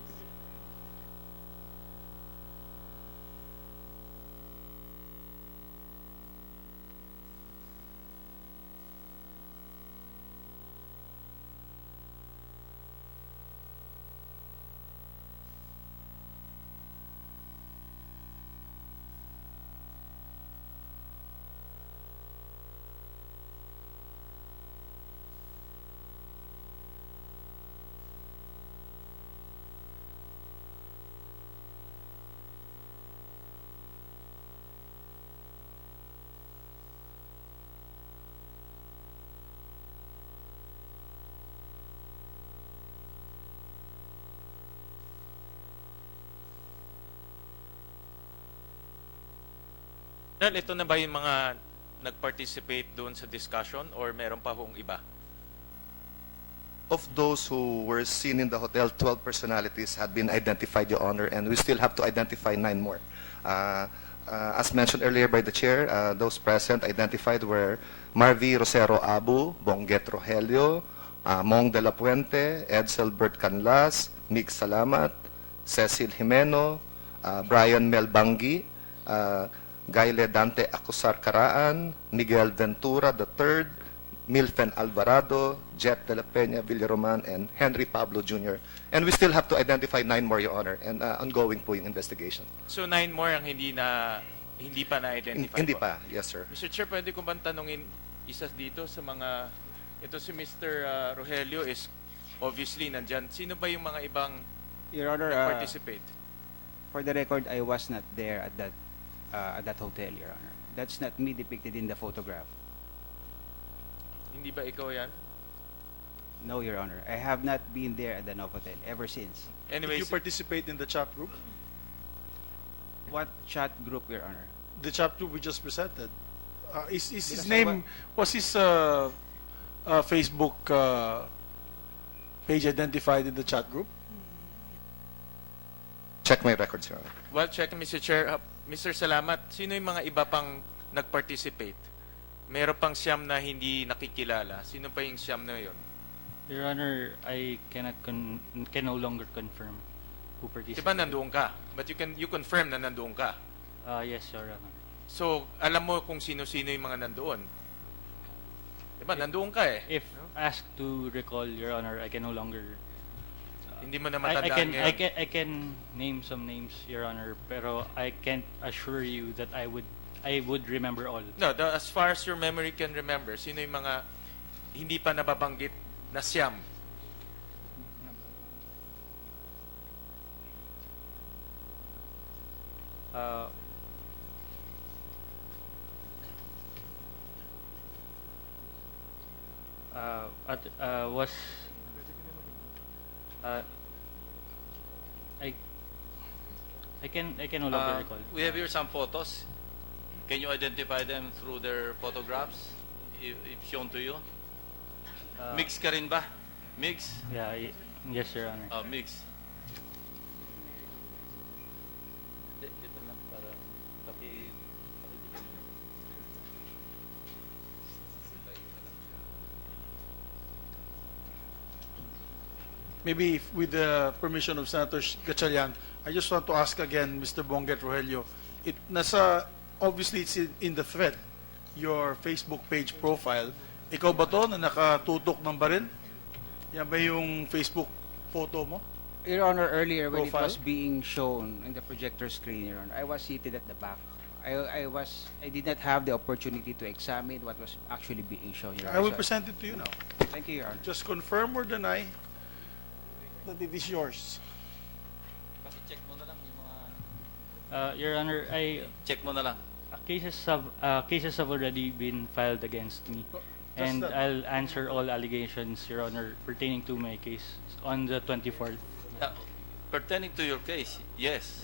Well, ito na ba yung mga nag-participate doon sa discussion or meron pa hong iba? Of those who were seen in the hotel, 12 personalities had been identified, Your Honor, and we still have to identify 9 more. As mentioned earlier by the Chair, those present identified were Marvy Rosero Abu, Bonget Rogelio, Mong de la Puente, Edsel Bert Canlas, Mig Salamat, Cecil Jimeno, Brian Melbangi, Gayle Dante Acusar Caraan, Miguel Ventura III, Milfen Alvarado, Jet de la Peña Villaroman, and Henry Pablo Jr. And we still have to identify 9 more, Your Honor, and ongoing po yung investigation. So 9 more ang hindi pa na-identify Hindi po? pa, yes sir. Mr. Chair, pwede ko bang tanungin isa dito sa mga... Ito si Mr. Rogelio is obviously nandyan. Sino ba yung mga ibang Your Honor, participate? for the record, I was not there at that hotel, Your Honor. That's not me depicted in the photograph. Hindi ba ikaw yan? No, Your Honor. I have not been there at the Novotel ever since. Did you participate in the chat group? What chat group, Your Honor? The chat group we just presented. Is his Because name, was his Facebook page identified in the chat group? Check my records, Your Honor. Well, check, Mr. Chair. Mr. Salamat, sino yung mga iba pang nag-participate? Meron pang siyam na hindi nakikilala. Sino pa yung siyam na yun? Your Honor, I can no longer confirm who participated. Diba nandoon ka? But you confirm na nandoon ka? Yes, Your Honor. So, alam mo kung sino-sino yung mga nandoon? Diba, nandoon ka eh. If asked to recall, Your Honor, I can no longer... Hindi mo na matandaan ngayon. I can name some names, Your Honor, pero I can't assure you that I would remember all. No, as far as your memory can remember, sino yung mga hindi pa nababanggit na siyam? Was I can no longer recall. We have here some photos. Can you identify them through their photographs, if shown to you? Mix ka rin ba? Mix? Yeah, yes, Your Honor. Oh, mix. Ito lang para Maybe with the permission of Senator Gatchalian, I just want to ask again, Mr. Bonget Rogelio, obviously it's in the thread, your Facebook page profile. Ikaw ba to na nakatutok ng baril? Yan ba yung Facebook photo mo? Your Honor, earlier when Profile? it was being shown in the projector screen, Your Honor, I was seated at the back. I did not have the opportunity to examine what was actually being shown, Your Honor. I will present it to you now. Thank you, Your Honor. Just confirm or deny that it is yours. check mo na lang yung mga... Your Honor, Check mo na lang. cases have already been filed against me, and I'll answer all allegations, Your Honor, pertaining to my case on the 24th. Pertaining to your case, yes.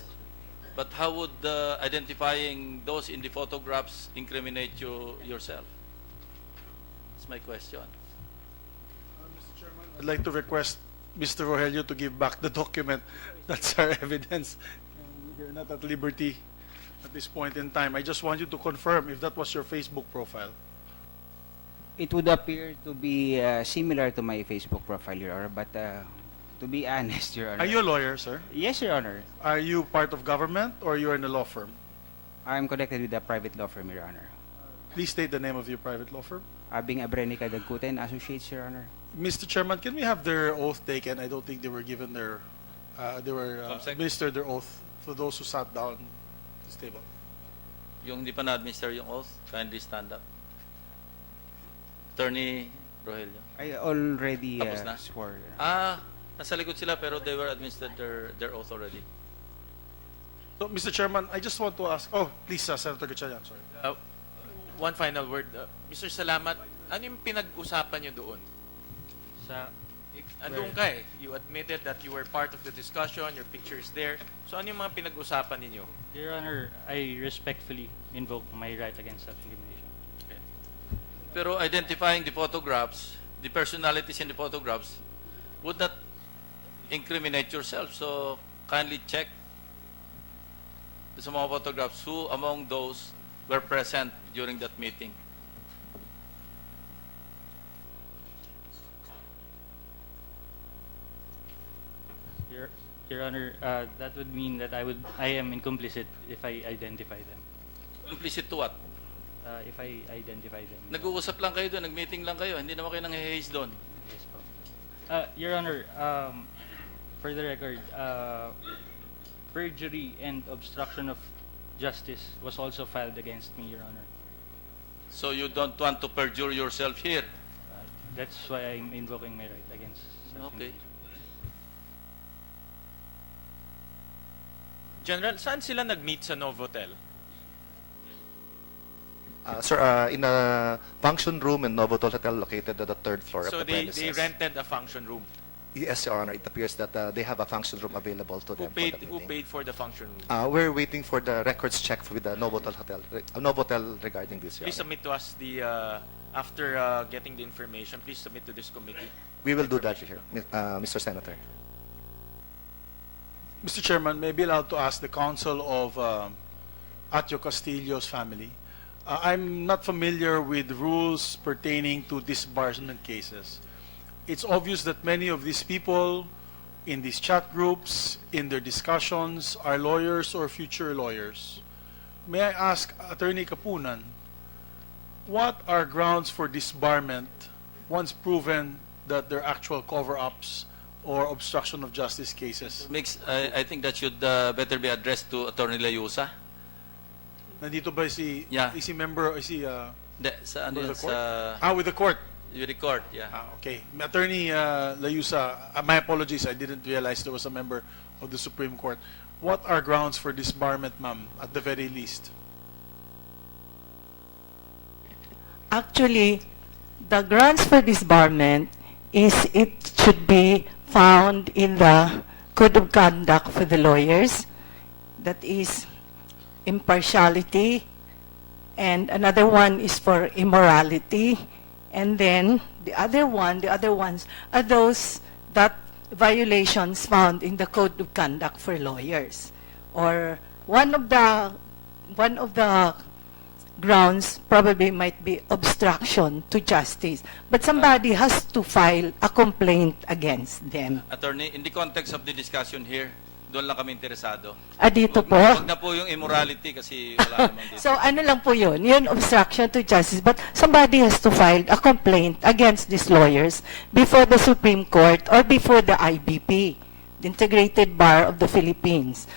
But how would identifying those in the photographs incriminate you yourself? That's my question. Mr. Chairman, I'd like to request Mr. Rogelio to give back the document. That's our evidence. You're not at liberty at this point in time. I just want you to confirm if that was your Facebook profile. It would appear to be similar to my Facebook profile, Your Honor, but to be honest, Your Honor... Are you a lawyer, sir? Yes, Your Honor. Are you part of government or you're in a law firm? I'm connected with a private law firm, Your Honor. Please state the name of your private law firm. Abing Abrenica Dagkuta and Associates, Your Honor. Mr. Chairman, can we have their oath taken? I don't think they were given administered their oath for those who sat down at this table. Yung hindi pa na-administer yung oath, kindly stand up. Attorney Rogelio. I already Tapos na? swore. Nasa likod sila pero they were administered their oath already. So, Mr. Chairman, I just want to ask... Oh, please, Senator Gatchalian, sorry. One final word. Mr. Salamat, ano yung pinag-usapan niyo doon? Andun ka eh. You admitted that you were part of the discussion, your picture is there. So ano yung mga pinag-usapan ninyo? Your Honor, I respectfully invoke my right against self-incrimination. Pero identifying the photographs, the personalities in the photographs, would not incriminate yourself. So kindly check sa mga photographs who among those were present during that meeting. Your Honor, that would mean that I am incomplicit if I identify them. Implicit to what? If I identify them. Nag-uusap lang kayo doon, nag-meeting lang kayo, hindi naman kayo nang-haze doon. Yes po. Your Honor, for the record, perjury and obstruction of justice was also filed against me, Your Honor. So you don't want to perjure yourself here? That's why I'm invoking my right against Okay. General, saan sila nag-meet sa Novotel? Sir, in a function room in Novotel Hotel located at the third floor So of the they premises. rented a function room. Yes, Your Honor. It appears that they have a function room available to them. Who paid for the function room? We're waiting for the records check with the Novotel Hotel, Novotel regarding this, Your Please Honor. submit to us the, after getting the information, please submit to this committee. We will do that here, Mr. Senator. Mr. Chairman, may I be allowed to ask the counsel of Atio Castillo's family? I'm not familiar with rules pertaining to disbarment cases. It's obvious that many of these people in these chat groups, in their discussions, are lawyers or future lawyers. May I ask Attorney Kapunan, what are grounds for disbarment once proven that they're actual cover-ups or obstruction of justice cases? I think that should better be addressed to Attorney Layusa. Nandito ba si, Yeah. is he member, is he Hindi, sa ano with yan, the court? sa... With the court. With the court, yeah. Okay. Attorney Layusa, my apologies, I didn't realize there was a member of the Supreme Court. What are grounds for disbarment, ma'am, at the very least? Actually, the grounds for disbarment is it should be found in the Code of Conduct for the lawyers. That is impartiality, and another one is for immorality, and then the other ones are those that violations found in the Code of Conduct for lawyers. Or one of the grounds probably might be obstruction to justice, but somebody has to file a complaint against them. Attorney, in the context of the discussion here, doon lang kami interesado. Dito po? Wag na po yung immorality kasi wala namang dito. So ano lang po yun obstruction to justice, but somebody has to file a complaint against these lawyers before the Supreme Court or before the IBP, the Integrated Bar of the Philippines.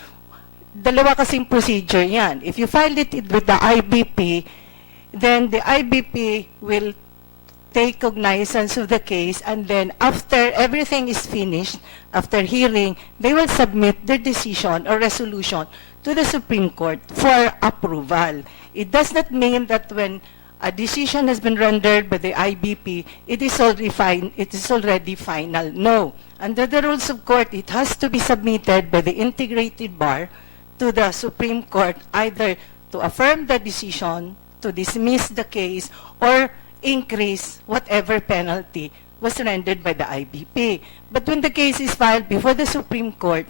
Dalawa kasing procedure yan. If you file it with the IBP, then the IBP will take cognizance of the case, and then after everything is finished, after hearing, they will submit their decision or resolution to the Supreme Court for approval. It does not mean that when a decision has been rendered by the IBP, it is already final. No. Under the rules of court, it has to be submitted by the Integrated Bar to the Supreme Court, either to affirm the decision, to dismiss the case, or increase whatever penalty was rendered by the IBP. But when the case is filed before the Supreme Court,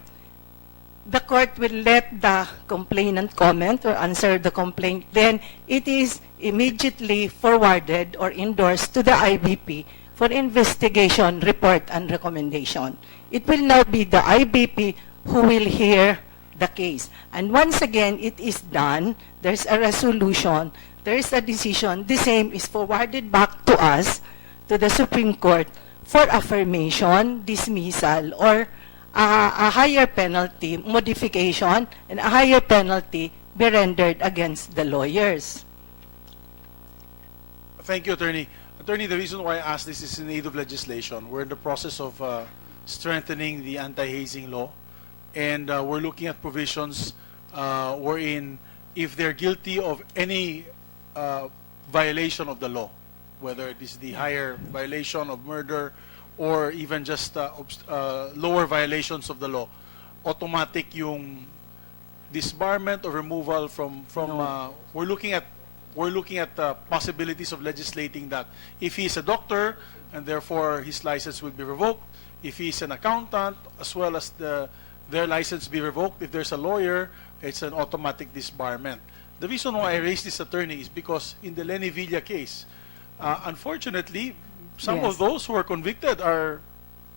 the court will let the complainant comment or answer the complaint. Then it is immediately forwarded or endorsed to the IBP for investigation, report, and recommendation. It will now be the IBP who will hear the case. And once again, it is done, there's a resolution, there is a decision, the same is forwarded back to us, to the Supreme Court, for affirmation, dismissal, or a higher penalty, modification, and a higher penalty be rendered against the lawyers. Thank you, Attorney. Attorney, the reason why I asked this is in aid of legislation. We're in the process of strengthening the anti-hazing law, and we're looking at provisions wherein if they're guilty of any violation of the law, whether it is the higher violation of murder or even just lower violations of the law, automatic yung disbarment or removal from we're looking at possibilities of legislating that. If he's a doctor and therefore his license will be revoked, if he's an accountant as well as their license be revoked, if there's a lawyer, it's an automatic disbarment. The reason why I raised this, attorney, is because in the Lenny Villa case, unfortunately, some of those who are convicted are,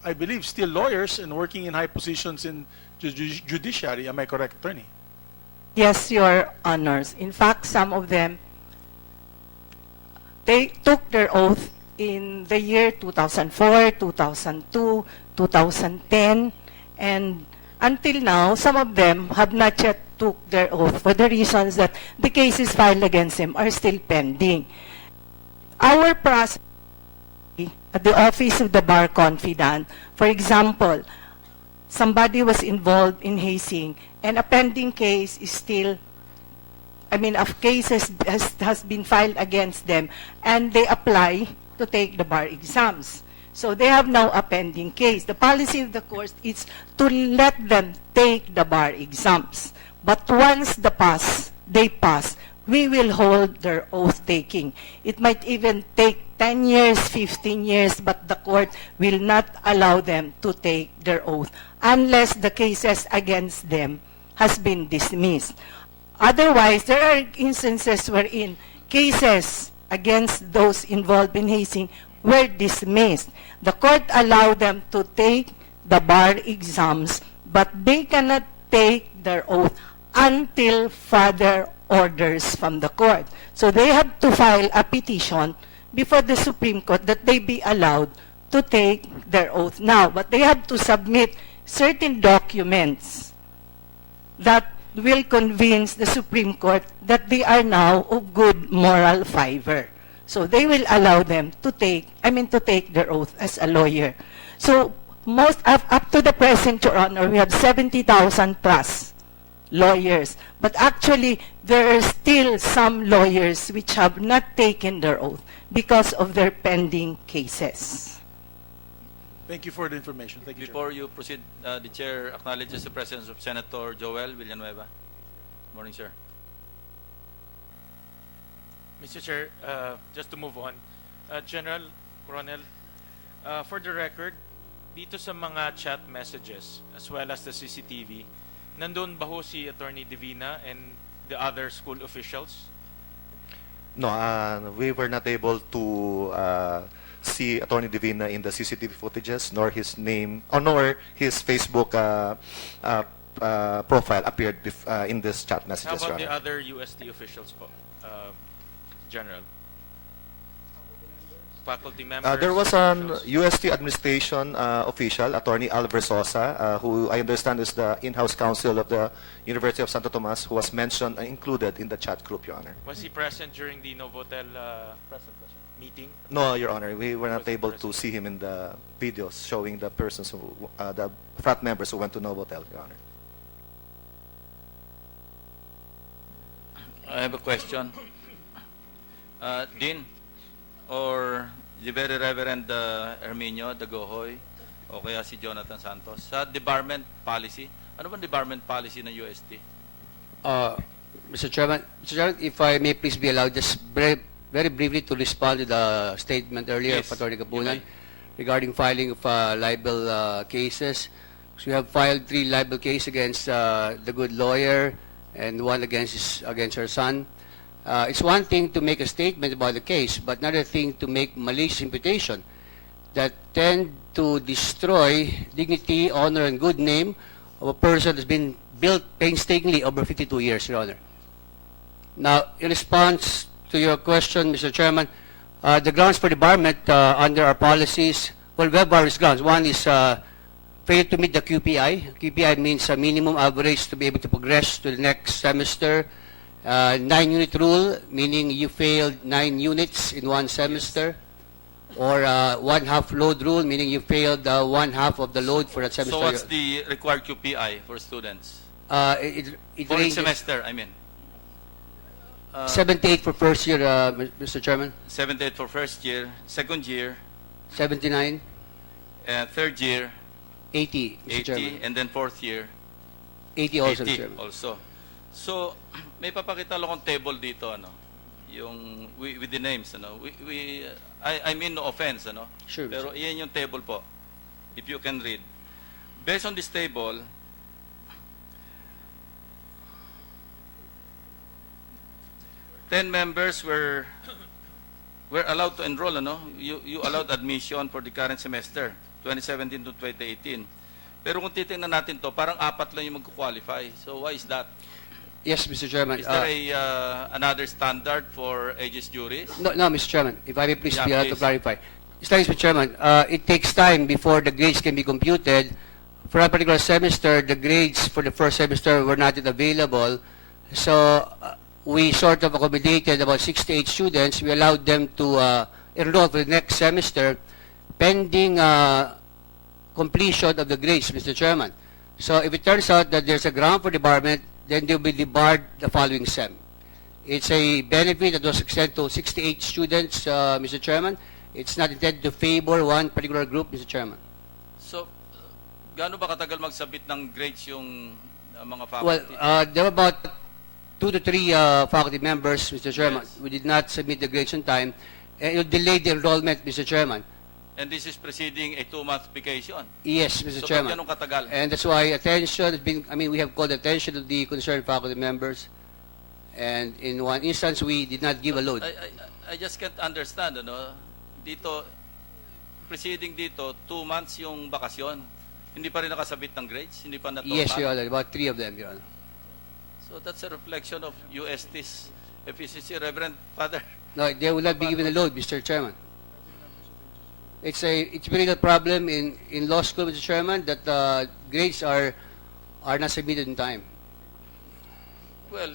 I believe, still lawyers and working in high positions in judiciary. Am I correct, attorney? Yes, Your Honors. In fact, some of them, they took their oath in the year 2004, 2002, 2010, and until now, some of them have not yet took their oath for the reasons that the cases filed against them are still pending. Our process at the Office of the Bar Confidant, for example, somebody was involved in hazing and a pending case is still, of cases has been filed against them, and they apply to take the bar exams. So they have now a pending case. The policy of the court is to let them take the bar exams. But once they pass, we will hold their oath taking. It might even take 10 years, 15 years, but the court will not allow them to take their oath unless the cases against them has been dismissed. Otherwise, there are instances wherein cases against those involved in hazing were dismissed. The court allowed them to take the bar exams, but they cannot take their oath until further orders from the court. So they have to file a petition before the Supreme Court that they be allowed to take their oath now. But they have to submit certain documents that will convince the Supreme Court that they are now of good moral fiber. So they will allow them to take their oath as a lawyer. So up to the present, Your Honor, we have 70,000 plus lawyers. But actually, there are still some lawyers which have not taken their oath because of their pending cases. Thank you for the information. Thank you, Before you proceed, the chair acknowledges the presence of Senator Joel Villanueva. Morning, sir. Mr. Chair, just to move on, General Coronel, for the record, dito sa mga chat messages as well as the CCTV, nandun ba ho si Attorney Divina and the other school officials? No, we were not able to see Attorney Divina in the CCTV footages, nor his name, or nor his Facebook profile appeared in this chat messages. How about the other UST officials po, General? Faculty members? There was an officials? UST administration official, Attorney Alver Sosa, who I understand is the in-house counsel of the University of Santo Tomas, who was mentioned and included in the chat group, Your Honor. Was he present during the Novotel meeting? No, Your Honor, we were not able to see him in the videos showing the persons who, the frat members who went to Novotel, Your Honor. I have a question. Dean, or the very Reverend Herminio Dagohoy, o kaya si Jonathan Santos, sa debarment policy, ano bang debarment policy ng UST? Mr. Chairman, if I may please be allowed just very briefly to respond to the statement earlier of Attorney Kapunan regarding filing of libel cases. So we have filed 3 libel cases against the good lawyer and one against her son. It's one thing to make a statement about the case, but another thing to make malicious imputation that tend to destroy dignity, honor, and good name of a person that's been built painstakingly over 52 years, Your Honor. Now, in response to your question, Mr. Chairman, the grounds for debarment under our policies, well, we have various grounds. One is failure to meet the QPI. QPI means a minimum average to be able to progress to the next semester. 9-unit rule, meaning you failed 9 units in one semester. Or 1/2 load rule, meaning you failed 1/2 of the load for that semester. So what's the required QPI for students? It for ranges, semester, I mean. 78 for first year, Mr. Chairman. 78 for first year, second year. 79. Third year, 80, Mr. 80, Chairman. and then fourth year, 80 also, Mr. 80 Chairman. also. So, may papakita lang akong table dito, ano, yung with the names, ano. I mean no offense, ano. Sure, Pero iyan yung table po. If you can read. Based on this table, ten members were allowed to enroll, ano? You allowed admission for the current semester, 2017 to 2018. Pero kung titingnan natin to, parang 4 lang yung magko-qualify. So why is that? Yes, Mr. Chairman. Is there another standard for aegis juries? No, Mr. Chairman. If I may please Yeah, be allowed to please. clarify. Mr. Chairman, it takes time before the grades can be computed. For a particular semester, the grades for the first semester were not yet available. So we sort of accommodated about 68 students. We allowed them to enroll for the next semester pending completion of the grades, Mr. Chairman. So if it turns out that there's a ground for debarment, then they'll be debarred the following sem. It's a benefit that was extended to 68 students, Mr. Chairman. It's not intended to favor one particular group, Mr. Chairman. So, gaano ba katagal magsabit ng grades yung mga Well, faculty? there were about 2 to 3 faculty members, Mr. Chairman. Yes. We did not submit the grades on time. And it will delay the enrollment, Mr. Chairman. And this is preceding a 2-month vacation. Yes, Mr. So, Chairman. ganun katagal? And that's why attention has been, we have called attention to the concerned faculty members. And in one instance, we did not give a load. I just can't understand, ano? Dito, preceding dito, 2 months yung bakasyon. Hindi pa rin nakasabit ng grades? Hindi pa natotal? Yes, Your Honor. About 3 of them, Your Honor. So that's a reflection of UST's efficiency, Reverend Father. No, they will not be given a load, Mr. Chairman. It's been a problem in law school, Mr. Chairman, that grades are not submitted in time. Well,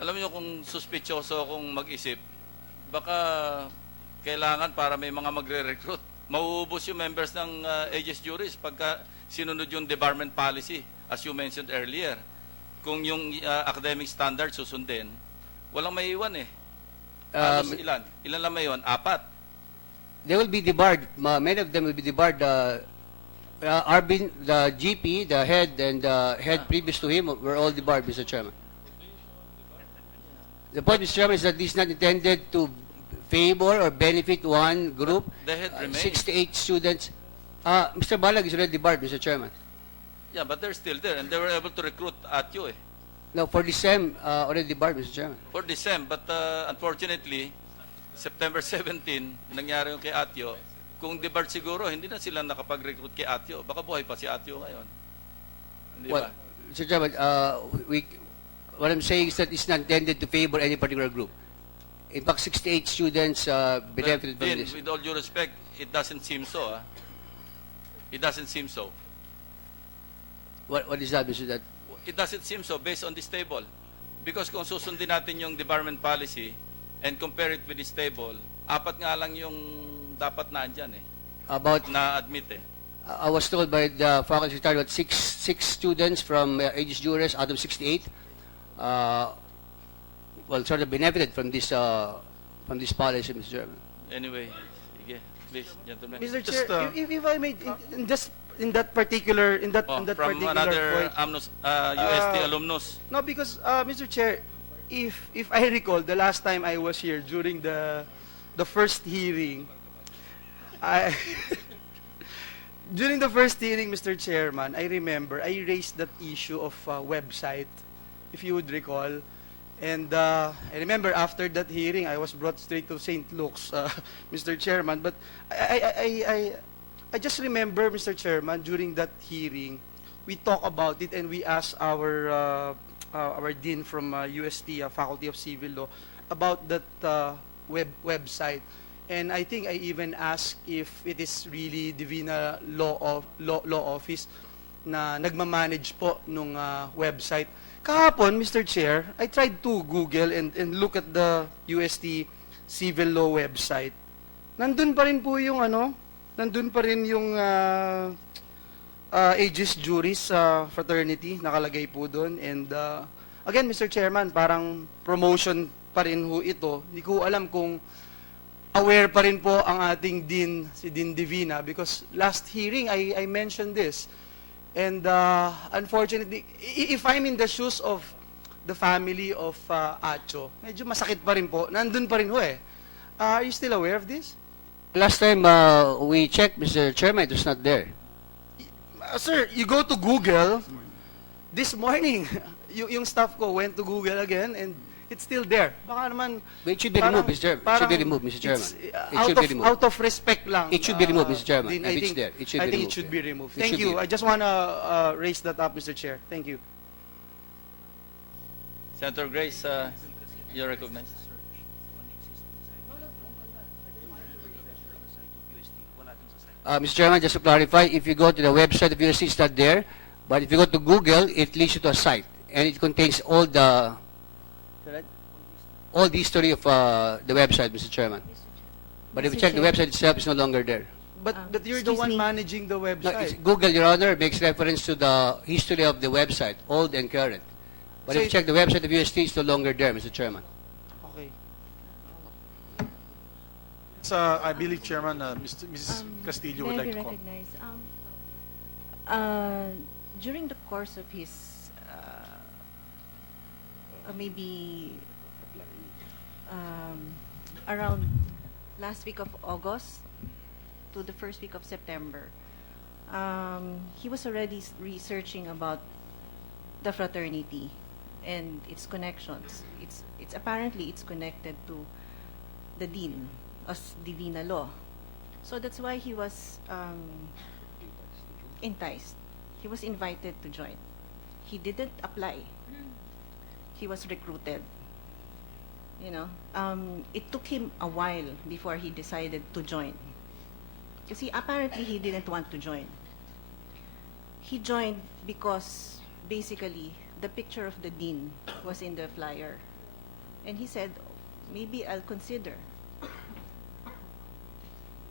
alam niyo kung suspicioso akong mag-isip, baka kailangan para may mga magre-recruit. Mauubos yung members ng aegis juries pagka sinunod yung debarment policy, as you mentioned earlier. Kung yung academic standard susundin, walang maiiwan eh. Halos ilan? Ilan lang maiiwan? 4. They will be debarred. Many of them will be debarred. Arvin, the GP, the head, and the head previous to him were all debarred, Mr. Chairman. The point, Mr. Chairman, is that this is not intended to favor or benefit one group. The head remains. 68 students. Mr. Balag is already debarred, Mr. Chairman. Yeah, but they're still there, and they were able to recruit Atio eh. No, for the SEM, already debarred, Mr. Chairman. For December, but unfortunately, September 17, nangyari yung kay Atio. Kung debarred siguro, hindi na sila nakapag-recruit kay Atio. Baka buhay pa si Atio ngayon. Hindi Well, ba? Mr. Chairman, what I'm saying is that it's not intended to favor any particular group. In fact, 68 students benefited from Dean, this. with all due respect, it doesn't seem so. It doesn't seem so. What is that, Mr. That? It doesn't seem so based on this table. Because kung susundin natin yung debarment policy and compare it with this table, 4 nga lang yung dapat na andyan eh. About, Na-admit eh. I was told by the faculty secretary that six students from aegis juris out of 68 sort of benefited from this policy, Mr. Chairman. Anyway, sige, please, gentlemen. Mr. Just, Chair, if I may, in that particular from particular another point. UST alumnus. No, because Mr. Chair, if I recall, the last time I was here during the first hearing, during the first hearing, Mr. Chairman, I remember I raised that issue of website, if you would recall. And I remember after that hearing, I was brought straight to St. Luke's, Mr. Chairman. But I just remember, Mr. Chairman, during that hearing, we talked about it and we asked our dean from UST, Faculty of Civil Law, about that website. And I think I even asked if it is really Divina Law Office na nagmamanage po nung website. Kahapon, Mr. Chair, I tried to Google and look at the UST Civil Law website. Nandun pa rin po yung nandun pa rin yung aegis juris fraternity, nakalagay po doon. And again, Mr. Chairman, parang promotion pa rin ho ito. Hindi ko alam kung aware pa rin po ang ating Dean, si Dean Divina, because last hearing, I mentioned this. And unfortunately, if I'm in the shoes of the family of Atio, medyo masakit pa rin po. Nandun pa rin ho eh. Are you still aware of this? Last time we checked, Mr. Chairman, it was not there. Sir, you go to Google, this morning, yung staff ko went to Google again, and it's still there. Baka naman... But it should be removed, Mr. Chairman. It should be removed, Mr. Chairman. It should be removed. Out of respect lang. It should be removed, Mr. Chairman. Dean, If it's there, it should be I think removed. it should be removed. It Thank should you. be. I just want to raise that up, Mr. Chair. Thank you. Senator Grace, you're recognized. Mr. Chairman, just to clarify, if you go to the website of USC, it's not there. But if you go to Google, it leads you to a site. And it contains all the history of the website, Mr. Chairman. But if you check the website itself, it's no longer there. But you're the one managing the No, website. Google, Your Honor, makes reference to the history of the website, old and current. But So if you check the website of UST, it's no longer there, Mr. Chairman. Okay. I believe, Chairman, Mrs. Castillo would May I like be to comment. recognized? During the course of his maybe around last week of August to the first week of September, he was already researching about the fraternity and its connections. It's apparently it's connected to the dean of Divina Law, so that's why he was enticed. He was invited to join. He didn't apply. He was recruited. You know, it took him a while before he decided to join. Because apparently he didn't want to join. He joined because basically the picture of the dean was in the flyer. And he said, maybe I'll consider.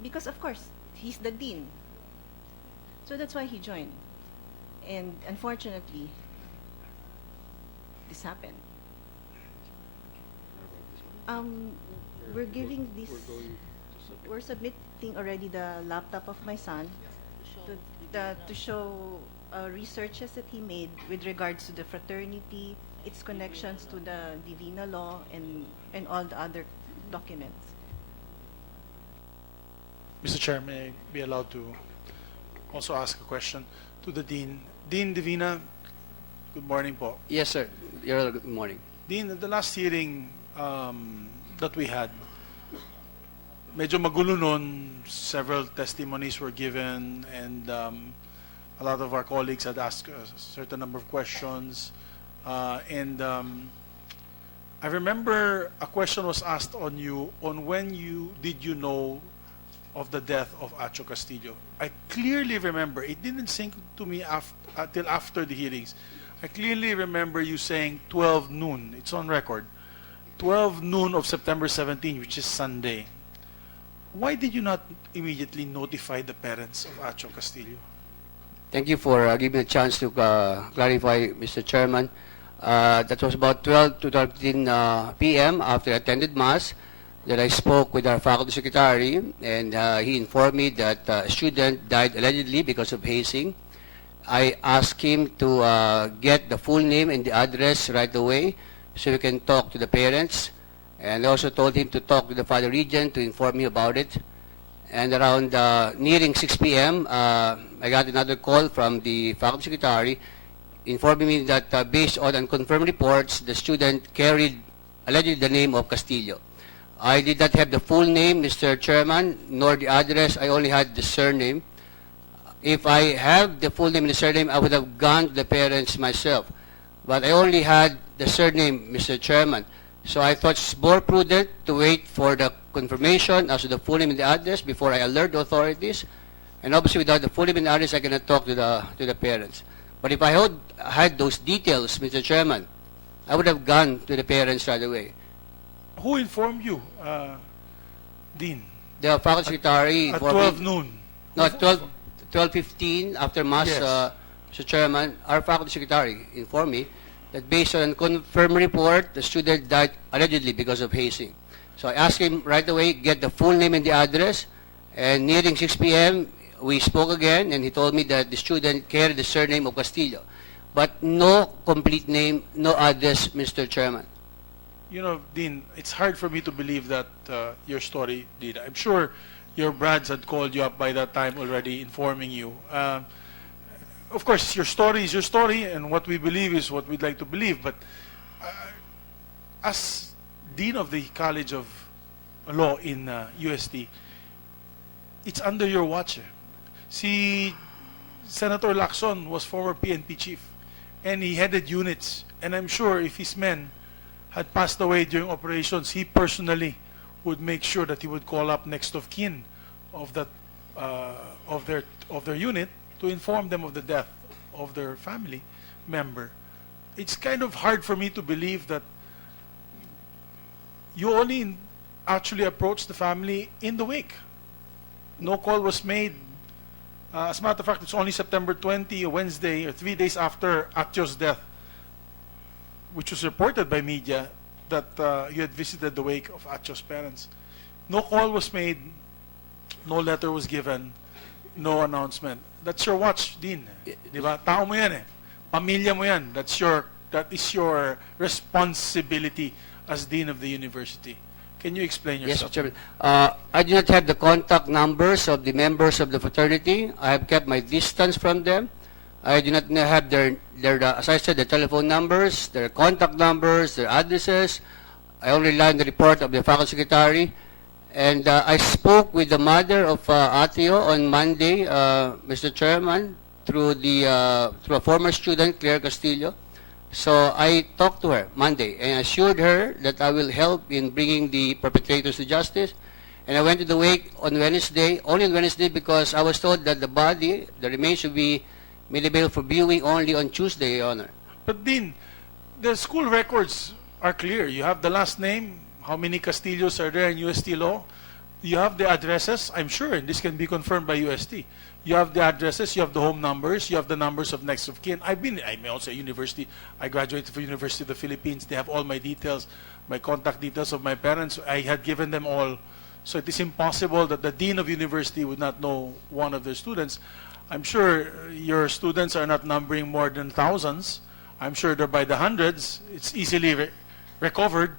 Because of course, he's the dean. So that's why he joined. And unfortunately, this happened. We're giving this, we're submitting already the laptop of my son to show researches that he made with regards to the fraternity, its connections to the Divina Law, and all the other documents. Mr. Chair, may I be allowed to also ask a question to the Dean? Dean Divina, good morning po. Yes, sir. Your Honor, good morning. Dean, at the last hearing that we had, medyo magulo nun, several testimonies were given, and a lot of our colleagues had asked a certain number of questions. And I remember a question was asked on you on when did you know of the death of Atio Castillo. I clearly remember, it didn't sink to me till after the hearings. I clearly remember you saying 12 noon, it's on record, 12 noon of September 17, which is Sunday. Why did you not immediately notify the parents of Atio Castillo? Thank you for giving me a chance to clarify, Mr. Chairman. That was about 12 to 12:15 p.m. after I attended Mass that I spoke with our faculty secretary, and he informed me that a student died allegedly because of hazing. I asked him to get the full name and the address right away so we can talk to the parents, and I also told him to talk to the Father Regent to inform me about it. And around nearing 6 p.m., I got another call from the faculty secretary informing me that based on unconfirmed reports, the student carried allegedly the name of Castillo. I did not have the full name, Mr. Chairman, nor the address. I only had the surname. If I have the full name and the surname, I would have gone to the parents myself. But I only had the surname, Mr. Chairman. So I thought it's more prudent to wait for the confirmation as to the full name and the address before I alert the authorities. And obviously, without the full name and address, I cannot talk to the parents. But if I had those details, Mr. Chairman, I would have gone to the parents right away. Who informed you, Dean? The faculty secretary At informed me. 12 noon? No, 12:15 after Mass, Yes. Mr. Chairman, our faculty secretary informed me that based on confirmed report, the student died allegedly because of hazing. So I asked him right away, get the full name and the address. And nearing 6 p.m., we spoke again, and he told me that the student carried the surname of Castillo. But no complete name, no address, Mr. Chairman. You know, Dean, it's hard for me to believe that your story, Dean. I'm sure your brads had called you up by that time already, informing you. Of course, your story is your story, and what we believe is what we'd like to believe. But as Dean of the College of Law in UST, it's under your watch. See, Senator Lacson was former PNP chief, and he headed units. And I'm sure if his men had passed away during operations, he personally would make sure that he would call up next of kin of that of their unit to inform them of the death of their family member. It's kind of hard for me to believe that you only actually approached the family in the wake. No call was made. As a matter of fact, it's only September 20, a Wednesday, or 3 days after Atio's death, which was reported by media, that you had visited the wake of Atio's parents. No call was made, no letter was given, no announcement. That's your watch, Dean. Di ba? Tao mo yan eh. Pamilya mo yan. That is your responsibility as Dean of the university. Can you explain yourself? Yes, Mr. Chairman. I do not have the contact numbers of the members of the fraternity. I have kept my distance from them. I do not have their as I said, their telephone numbers, their contact numbers, their addresses. I only rely on the report of the faculty secretary. And I spoke with the mother of Atio on Monday, Mr. Chairman, through a former student, Claire Castillo. So I talked to her Monday and assured her that I will help in bringing the perpetrators to justice. And I went to the wake on Wednesday, only on Wednesday, because I was told that the remains should be made available for viewing only on Tuesday, Your Honor. But Dean, the school records are clear. You have the last name, how many Castillos are there in UST law. You have the addresses, I'm sure, and this can be confirmed by UST. You have the addresses, you have the home numbers, you have the numbers of next of kin. I'm also a university. I graduated from University of the Philippines. They have all my details, my contact details of my parents. I had given them all. So it is impossible that the dean of university would not know one of their students. I'm sure your students are not numbering more than thousands. I'm sure they're by the hundreds. It's easily recovered.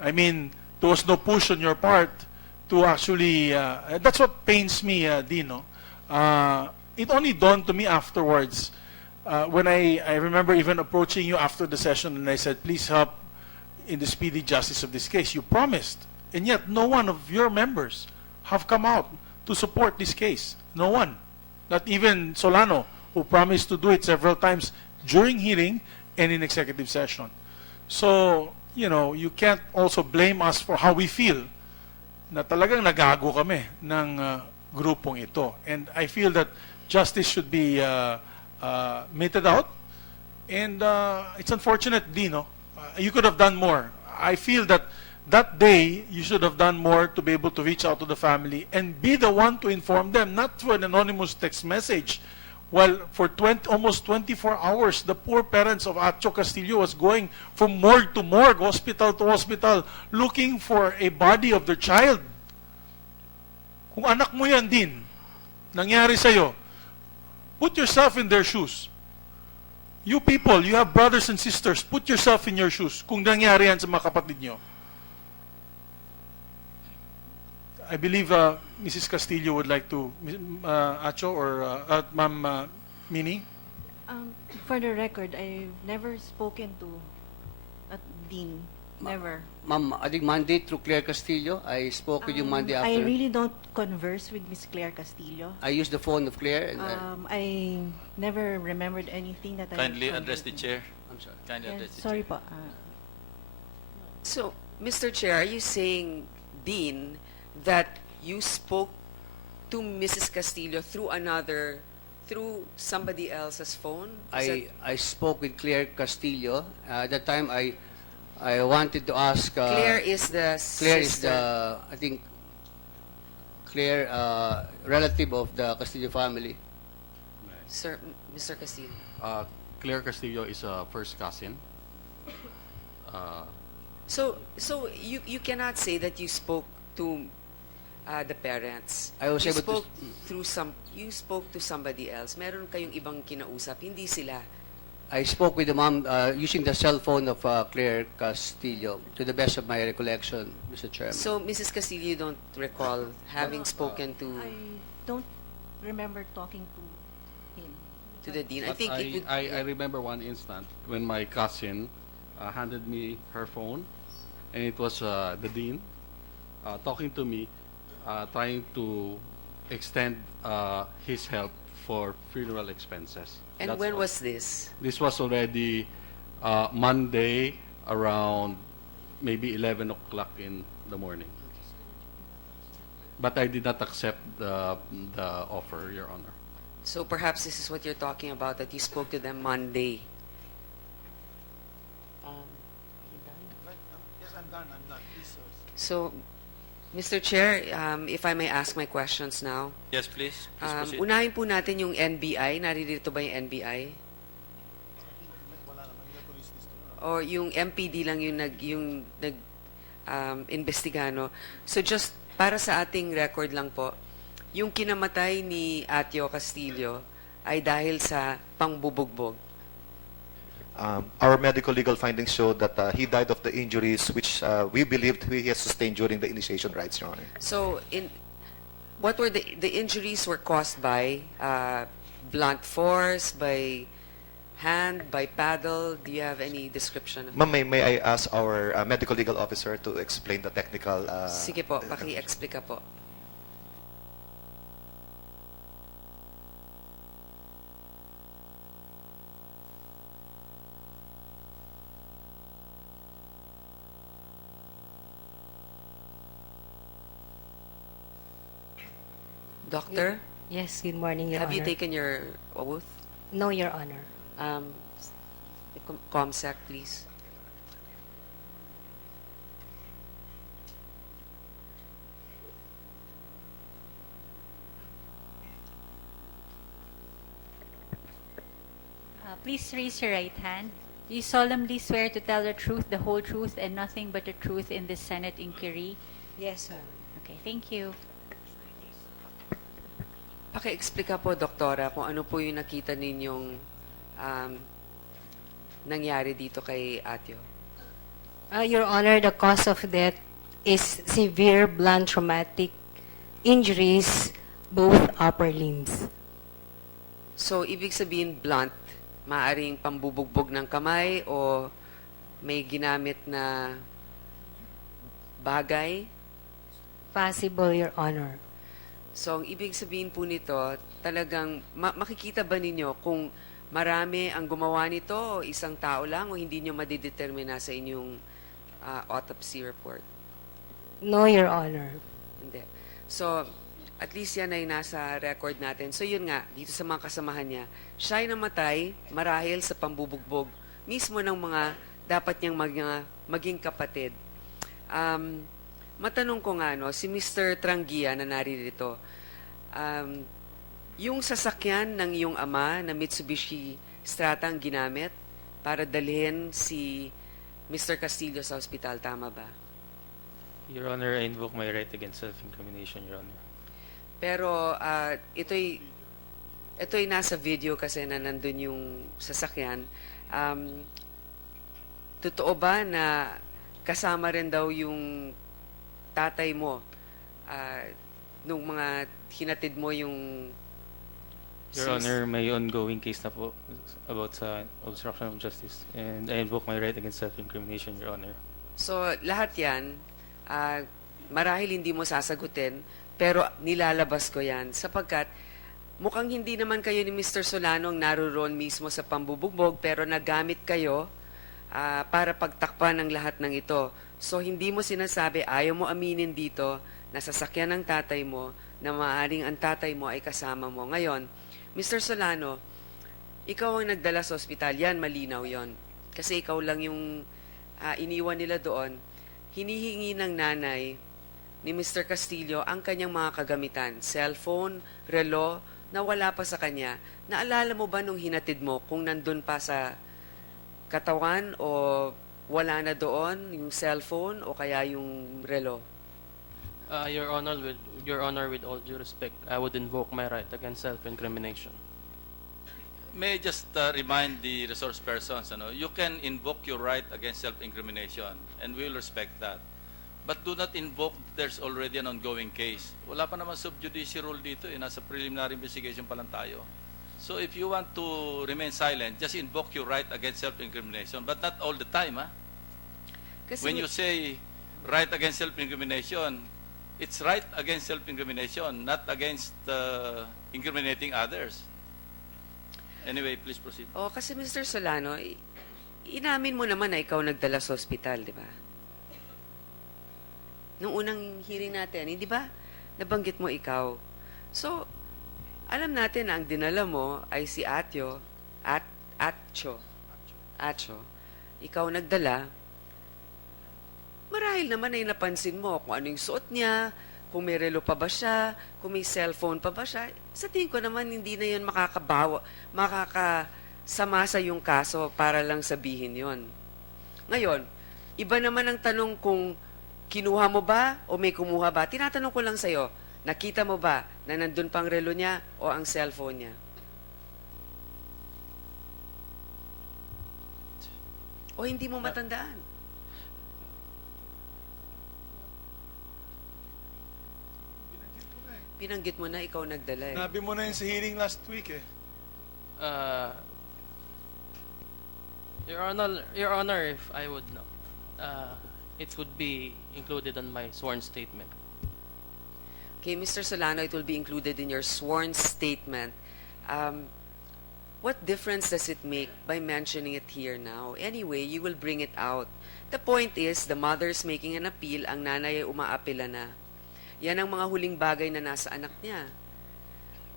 I mean, there was no push on your part to actually, that's what pains me, Dino. It only dawned to me afterwards when I remember even approaching you after the session and I said, please help in the speedy justice of this case. You promised, and yet no one of your members have come out to support this case. No one. Not even Solano, who promised to do it several times during hearing and in executive session. So, you know, you can't also blame us for how we feel na talagang nagago kami ng grupong ito. And I feel that justice should be meted out. And it's unfortunate, Dino. You could have done more. I feel that that day, you should have done more to be able to reach out to the family and be the one to inform them, not through an anonymous text message. Well, for almost 24 hours, the poor parents of Atio Castillo was going from morgue to morgue, hospital to hospital, looking for a body of their child. Kung anak mo yan din, nangyari sa'yo, put yourself in their shoes. You people, you have brothers and sisters, put yourself in your shoes kung nangyari yan sa mga kapatid nyo. I believe Mrs. Castillo would like to, Atio or Ma'am Mini? For the record, I've never spoken to Dean. Never. Ma'am, I think Monday through Claire Castillo. I spoke with you Monday after. I really don't converse with Miss Claire Castillo. I used the phone of Claire. And I never remembered anything that Kindly address the chair. I'm sorry. Kindly address the Sorry chair. po. So, Mr. Chair, are you saying, Dean, that you spoke to Mrs. Castillo through somebody else's phone? I spoke with Claire Castillo. At that time, I wanted to ask. Claire is the Claire sister. is the, I think, Claire, relative of the Castillo family. Sir, Mr. Castillo. Claire Castillo is a first cousin. So you cannot say that you spoke to the parents. I was you able to- spoke you spoke to somebody else. Meron kayong ibang kinausap, hindi sila. I spoke with the mom using the cell phone of Claire Castillo, to the best of my recollection, Mr. Chairman. So Mrs. Castillo, you don't recall having spoken to I don't remember talking to him. the dean. I But think it would, I remember one instant when my cousin handed me her phone, and it was the dean talking to me, trying to extend his help for funeral expenses. and That's when all. was this? This was already Monday around maybe 11 o'clock in the morning. But I did not accept the offer, Your Honor. So perhaps this is what you're talking about, that you spoke to them Monday. Yes, I'm done. Please, So, Mr. Chair, if I may ask my questions now. Yes, please. Please proceed. Unahin po natin yung NBI. Naririto ba yung NBI? O yung MPD lang yung investigano. So just para sa ating record lang po, yung kinamatay ni Atio Castillo ay dahil sa pangbubugbog. Our medical legal findings show that he died of the injuries which we believed he has sustained during the initiation rites, Your Honor. So, what were the injuries were caused by blunt force, by hand, by paddle? Do you have any description of Ma'am, may I ask our medical legal officer to explain the technical... Sige po, paki-explica po. Doctor, Yes, good morning, Your have you Honor. taken your oath? No, Your Honor. The ComSec, please. Please raise your right hand. Do you solemnly swear to tell the truth, the whole truth, and nothing but the truth in this Senate inquiry? Yes, sir. Okay, thank you. Paki-explica po, Doktora, kung ano po yung nakita ninyong nangyari dito kay Atio. Your Honor, the cause of death is severe blunt traumatic injuries, both upper limbs. So, ibig sabihin blunt, maaring pambubugbog ng kamay o may ginamit na bagay? Possible, Your Honor. So, ang ibig sabihin po nito, talagang makikita ba ninyo kung marami ang gumawa nito o isang tao lang o hindi nyo madidetermina sa inyong autopsy report? No, Your Honor. Hindi. So, at least yan ay nasa record natin. So, yun nga, dito sa mga kasamahan niya, siya ay namatay marahil sa pambubugbog mismo ng mga dapat niyang maging kapatid. Matanong ko nga, no, si Mr. Trangia na naririto, yung sasakyan ng iyong ama na Mitsubishi Strata ang ginamit para dalhin si Mr. Castillo sa ospital, tama ba? Your Honor, I invoke my right against self-incrimination, Your Honor. Pero ito'y nasa video kasi na nandun yung sasakyan. Totoo ba na kasama rin daw yung tatay mo nung mga hinatid mo yung... Your Honor, may ongoing case na po about sa obstruction of justice. And I invoke my right against self-incrimination, Your Honor. So, lahat yan, marahil hindi mo sasagutin, pero nilalabas ko yan sapagkat mukhang hindi naman kayo ni Mr. Solano ang naroon mismo sa pambubugbog, pero nagamit kayo para pagtakpan ng lahat ng ito. So, hindi mo sinasabi, ayaw mo aminin dito na sasakyan ng tatay mo na maaaring ang tatay mo ay kasama mo. Ngayon, Mr. Solano, ikaw ang nagdala sa ospital. Yan, malinaw yon. Kasi ikaw lang yung iniwan nila doon. Hinihingi ng nanay ni Mr. Castillo ang kanyang mga kagamitan. Cellphone, relo, na wala pa sa kanya. Naalala mo ba nung hinatid mo kung nandun pa sa katawan o wala na doon yung cellphone o kaya yung relo? Your Honor, with all due respect, I would invoke my right against self-incrimination. May I just remind the resource persons, you can invoke your right against self-incrimination, and we will respect that. But do not invoke there's already an ongoing case. Wala pa naman sub judice rule dito, nasa preliminary investigation pa lang tayo. So if you want to remain silent, just invoke your right against self-incrimination, but not all the time. When you say right against self-incrimination, it's right against self-incrimination, not against incriminating others. Anyway, please proceed. Kasi Mr. Solano, inamin mo naman na ikaw nagdala sa ospital, di ba? Nung unang hearing natin, hindi ba? Nabanggit mo ikaw. So, alam natin na ang dinala mo ay si Atio, Atio. Ikaw nagdala. Marahil naman ay napansin mo kung ano yung suot niya, kung may relo pa ba siya, kung may cellphone pa ba siya. Sa tingin ko naman, hindi na yun makakasama sa yung kaso para lang sabihin yon. Ngayon, iba naman ang tanong kung kinuha mo ba o may kumuha ba? Tinatanong ko lang sa'yo, nakita mo ba na nandun pang relo niya o ang cellphone niya? O hindi mo matandaan? Binanggit mo na ikaw nagdala eh. Nabi mo na yun sa hearing last week eh. Your Honor, if I would know, it would be included on my sworn statement. Okay, Mr. Solano, it will be included in your sworn statement. What difference does it make by mentioning it here now? Anyway, you will bring it out. The point is, the mother's making an appeal, ang nanay ay umaapila na. Yan ang mga huling bagay na nasa anak niya.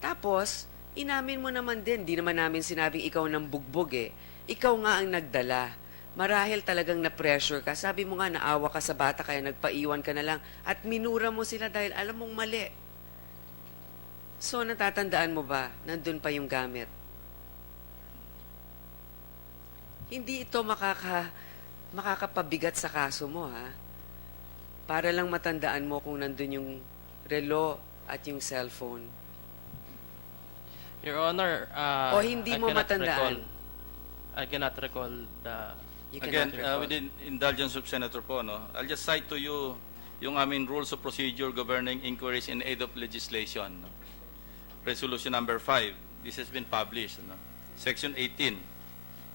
Tapos, inamin mo naman din, di naman namin sinabing ikaw ng bugbog eh. Ikaw nga ang nagdala. Marahil talagang na-pressure ka. Sabi mo nga, naawa ka sa bata kaya nagpaiwan ka na lang. At minura mo sila dahil alam mong mali. So, natatandaan mo ba, nandun pa yung gamit? Hindi ito makakapabigat sa kaso mo, ha? Para lang matandaan mo kung nandun yung relo at yung cellphone. Your Honor, o hindi mo matandaan? I cannot recall the... Again, with the indulgence of Senator Po, I'll just cite to you yung aming rules of procedure governing inquiries in aid of legislation. Resolution number 5. This has been published. Section 18.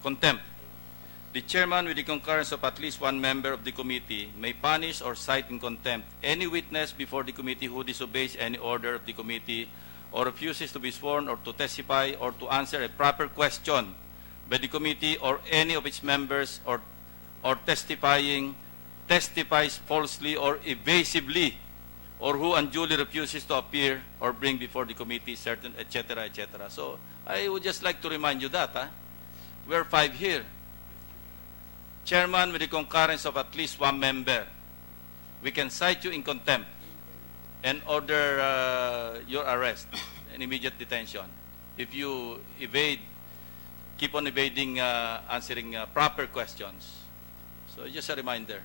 Contempt. The chairman, with the concurrence of at least one member of the committee, may punish or cite in contempt any witness before the committee who disobeys any order of the committee or refuses to be sworn or to testify or to answer a proper question by the committee or any of its members or testifies falsely or evasively, or who unduly refuses to appear or bring before the committee certain, etc., etc. So I would just like to remind you that we're 5 here. Chairman, with the concurrence of at least one member, we can cite you in contempt and order your arrest and immediate detention if you keep on evading answering proper questions. So just a reminder.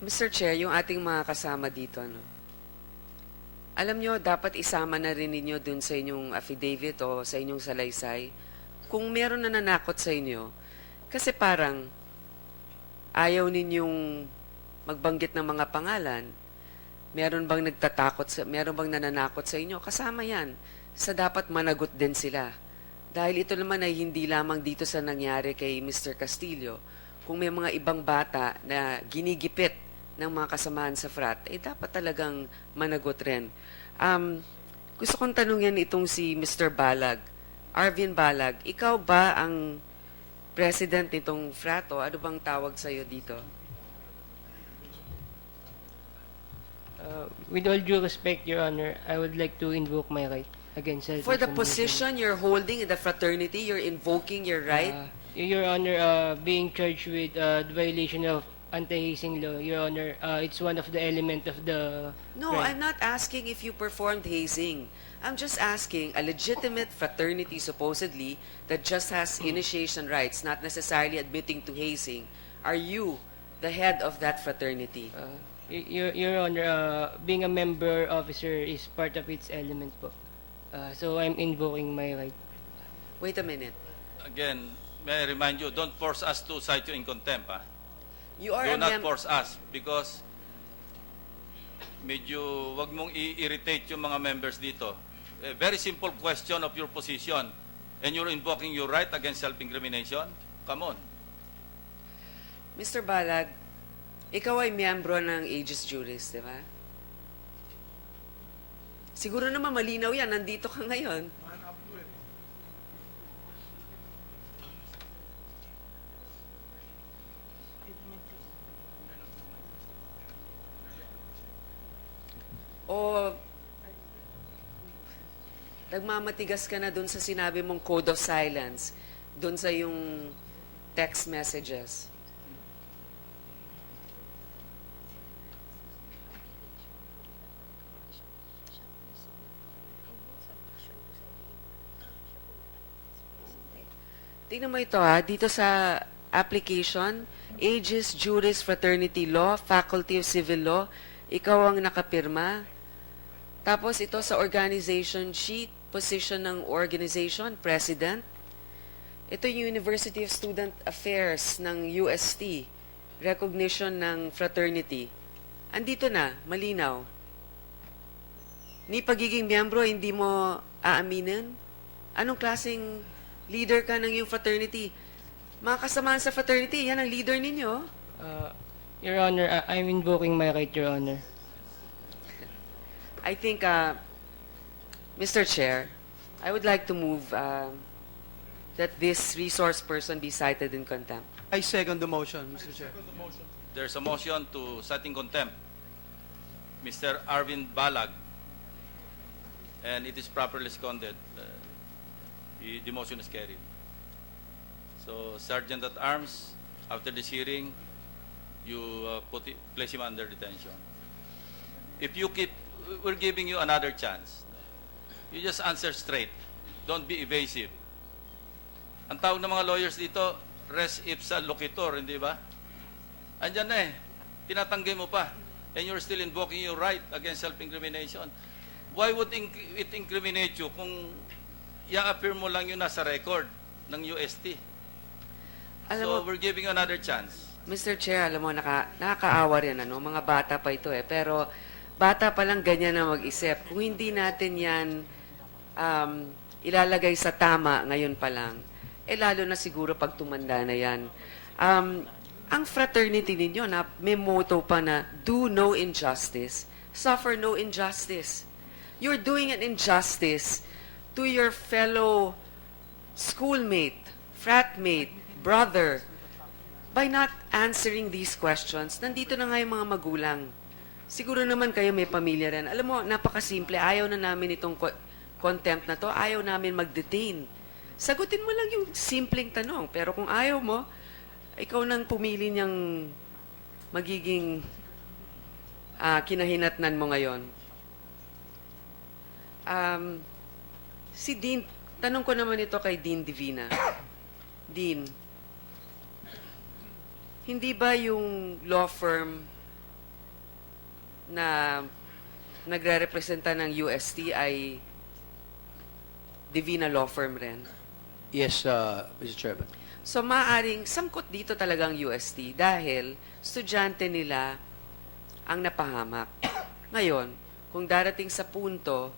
Mr. Chair, yung ating mga kasama dito, alam nyo, dapat isama na rin ninyo dun sa inyong affidavit o sa inyong salaysay kung meron na nanakot sa inyo. Kasi parang ayaw ninyong magbanggit ng mga pangalan. Meron bang nananakot sa inyo? Kasama yan sa dapat managot din sila. Dahil ito naman ay hindi lamang dito sa nangyari kay Mr. Castillo. Kung may mga ibang bata na ginigipit ng mga kasamahan sa frat, dapat talagang managot rin. Gusto kong tanungin itong si Mr. Balag. Arvin Balag, ikaw ba ang president nitong frat o ano bang tawag sa'yo dito? With all due respect, Your Honor, I would like to invoke my right against self-incrimination. For the position you're holding in the fraternity, you're invoking your right? Your Honor, being charged with the violation of anti-hazing law, Your Honor, it's one of the element of the... No, right. I'm not asking if you performed hazing. I'm just asking, a legitimate fraternity supposedly that just has initiation rights, not necessarily admitting to hazing, are you the head of that fraternity? Your Honor, being a member officer is part of its element po. So I'm invoking my right. Wait a minute. Again, may I remind you, don't force us to cite you in contempt. Ha? You are Do a not mem- force us because medyo wag mong i-irritate yung mga members dito. A very simple question of your position and you're invoking your right against self-incrimination? Come on. Mr. Balag, ikaw ay miyembro ng Aegis Juris, di ba? Siguro naman malinaw yan, nandito ka ngayon. O nagmamatigas ka na dun sa sinabi mong code of silence, dun sa yung text messages. Tingnan mo ito dito sa application, Aegis Juris Fraternity Law, Faculty of Civil Law, ikaw ang nakapirma. Tapos ito sa organization sheet, position ng organization, president. Ito yung University of Student Affairs ng UST, recognition ng fraternity. Andito na, malinaw. Ni pagiging miyembro, hindi mo aaminin? Anong klaseng leader ka ng yung fraternity? Mga kasamaan sa fraternity, yan ang leader ninyo. Your Honor, I'm invoking my right, Your Honor. I think, Mr. Chair, I would like to move that this resource person be cited in contempt. I second the motion, Mr. Chair. There's a motion to cite in contempt Mr. Arvind Balag and it is properly seconded. The motion is carried. So, Sergeant at Arms, after this hearing, you place him under detention. If you keep, we're giving you another chance. You just answer straight. Don't be evasive. Ang tawag ng mga lawyers dito, res ipsa loquitur, hindi ba? Andyan na eh. Tinatanggi mo pa. And you're still invoking your right against self-incrimination. Why would it incriminate you kung i-appear mo lang yun nasa record ng UST? So, we're giving you another chance. Mr. Chair, alam mo, nakakaawa rin, mga bata pa ito pero bata pa lang ganyan na mag-isip. Kung hindi natin yan ilalagay sa tama ngayon pa lang, lalo na siguro pag tumanda na yan. Ang fraternity ninyo, may motto pa na, do no injustice, suffer no injustice. You're doing an injustice to your fellow schoolmate, fratmate, brother, by not answering these questions. Nandito na nga yung mga magulang. Siguro naman kayo may pamilya rin. Alam mo, napakasimple. Ayaw na namin itong contempt na to. Ayaw namin mag-detain. Sagutin mo lang yung simpleng tanong. Pero kung ayaw mo, ikaw nang pumili niyang magiging kinahinatnan mo ngayon. Si Dean, tanong ko naman ito kay Dean Divina. Dean, hindi ba yung law firm na nagre-representa ng UST ay Divina Law Firm rin? Yes, Mr. Chairman. So, maaaring sangkot dito talagang UST dahil estudyante nila ang napahamak. Ngayon, kung darating sa punto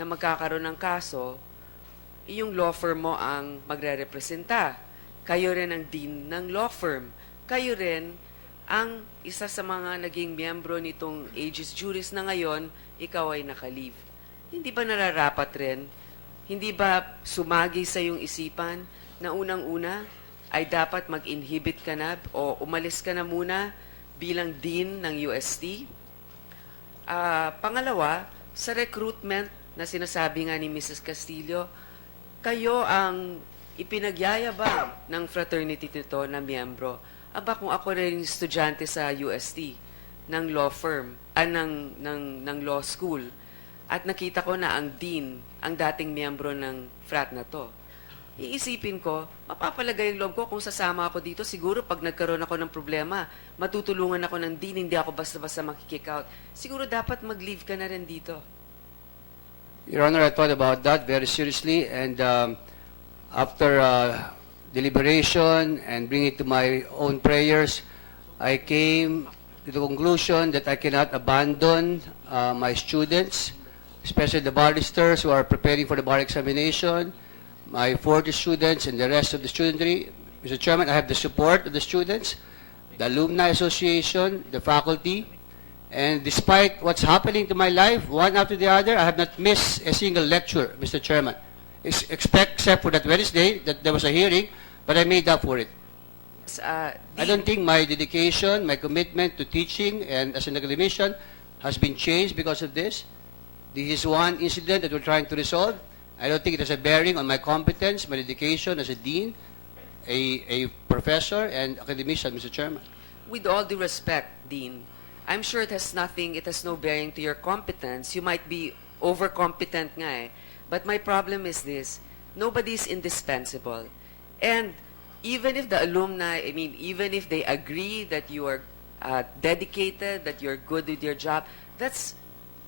na magkakaroon ng kaso, yung law firm mo ang magre-representa. Kayo rin ang dean ng law firm. Kayo rin ang isa sa mga naging miyembro nitong Aegis Juris na ngayon, ikaw ay naka-leave. Hindi ba nararapat rin? Hindi ba sumagi sa iyong isipan na unang-una ay dapat mag-inhibit ka na o umalis ka na muna bilang dean ng UST? Pangalawa, sa recruitment na sinasabi nga ni Mrs. Castillo, kayo ang ipinagyayabang ng fraternity nito na miyembro. Aba, kung ako rin estudyante sa UST ng law firm, ng law school, at nakita ko na ang dean, ang dating miyembro ng frat na to, iisipin ko, mapapalagay yung loob ko kung sasama ako dito, siguro pag nagkaroon ako ng problema, matutulungan ako ng dean, hindi ako basta-basta makikick out. Siguro dapat mag-leave ka na rin dito. Your Honor, I thought about that very seriously, and after deliberation and bringing it to my own prayers, I came to the conclusion that I cannot abandon my students, especially the barristers who are preparing for the bar examination, my 40 students and the rest of the studentry. Mr. Chairman, I have the support of the students, the Alumni Association, the faculty, and despite what's happening to my life, one after the other, I have not missed a single lecture, Mr. Chairman, except for that Wednesday that there was a hearing, but I made up for it. I don't think my dedication, my commitment to teaching and as an academician has been changed because of this. This is one incident that we're trying to resolve. I don't think it has a bearing on my competence, my dedication as a dean, a professor, and academician, Mr. Chairman. With all due respect, Dean, I'm sure it has no bearing to your competence. You might be overcompetent nga eh. But my problem is this, nobody is indispensable. And even if the alumni, even if they agree that you are dedicated, that you're good with your job, this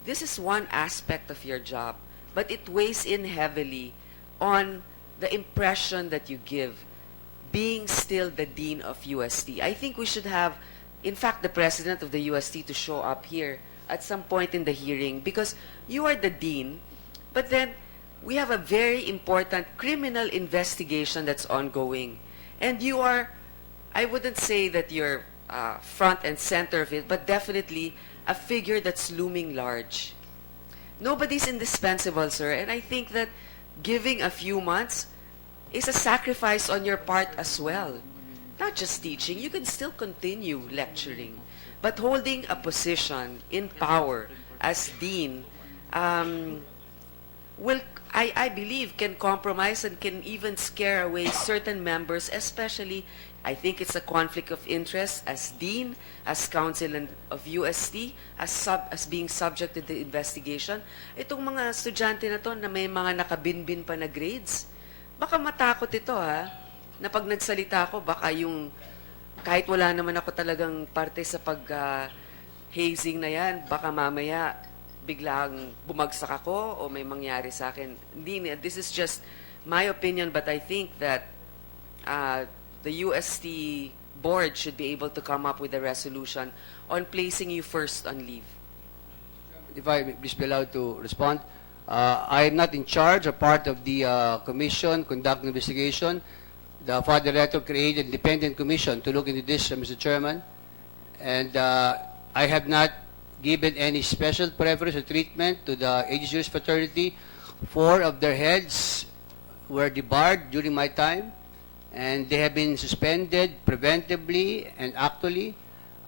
is one aspect of your job. But it weighs in heavily on the impression that you give, being still the Dean of UST. I think we should have, in fact, the President of the UST to show up here at some point in the hearing, because you are the Dean, but then we have a very important criminal investigation that's ongoing. And you are, I wouldn't say that you're front and center of it, but definitely a figure that's looming large. Nobody's indispensable, sir, and I think that giving a few months is a sacrifice on your part as well. Not just teaching, you can still continue lecturing, but holding a position in power as dean will, I believe, can compromise and can even scare away certain members, especially, I think it's a conflict of interest as dean, as counsel of UST, as being subject to the investigation. Itong mga estudyante na to na may mga nakabinbin pa na grades, baka matakot ito na pag nagsalita ako, baka yung, kahit wala naman ako talagang parte sa hazing na yan, baka mamaya biglang bumagsak ako o may mangyari sa akin. Hindi, this is just my opinion, but I think that the UST board should be able to come up with a resolution on placing you first on leave. If I please be allowed to respond, I am not in charge or part of the commission conducting investigation. The Father Rector created an independent commission to look into this, Mr. Chairman, and I have not given any special preference or treatment to the AG fraternity. 4 of their heads were debarred during my time, and they have been suspended preventively and actually.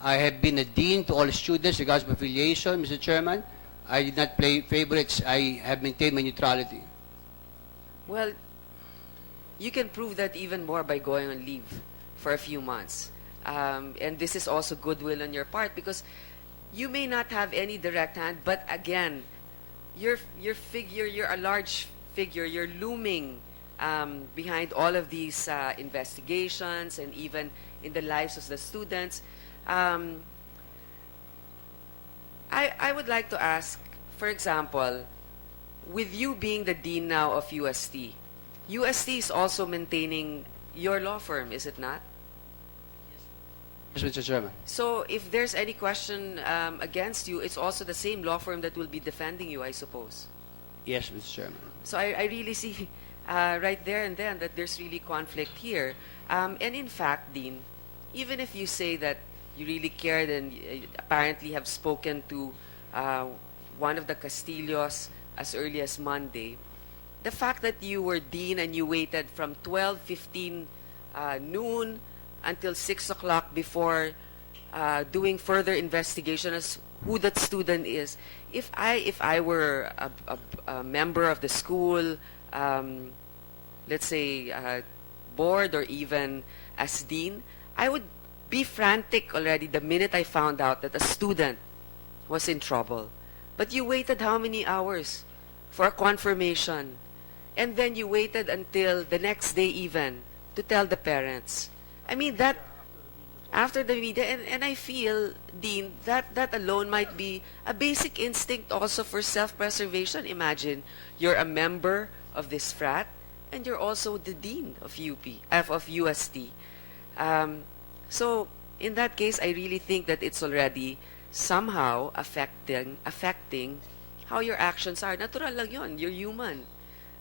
I have been a dean to all students regardless of affiliation, Mr. Chairman. I did not play favorites. I have maintained my neutrality. Well, you can prove that even more by going on leave for a few months. And this is also goodwill on your part, because you may not have any direct hand, but again, your figure, you're a large figure, you're looming behind all of these investigations and even in the lives of the students. I would like to ask, for example, with you being the dean now of UST, UST is also maintaining your law firm, is it not? Yes, Mr. Chairman. So if there's any question against you, it's also the same law firm that will be defending you, I suppose. Yes, Mr. Chairman. So I really see right there and then that there's really conflict here. And in fact, Dean, even if you say that you really cared and apparently have spoken to one of the Castillos as early as Monday, the fact that you were dean and you waited from 12:15 noon until 6 o'clock before doing further investigation as who that student is. If I were a member of the school, let's say board or even as dean, I would be frantic already the minute I found out that a student was in trouble. But you waited how many hours for a confirmation? And then you waited until the next day even to tell the parents. I mean, that after the media, and I feel, Dean, that alone might be a basic instinct also for self-preservation. Imagine, you're a member of this frat, and you're also the dean of of UST. So, in that case, I really think that it's already somehow affecting how your actions are. Natural lang yun. You're human.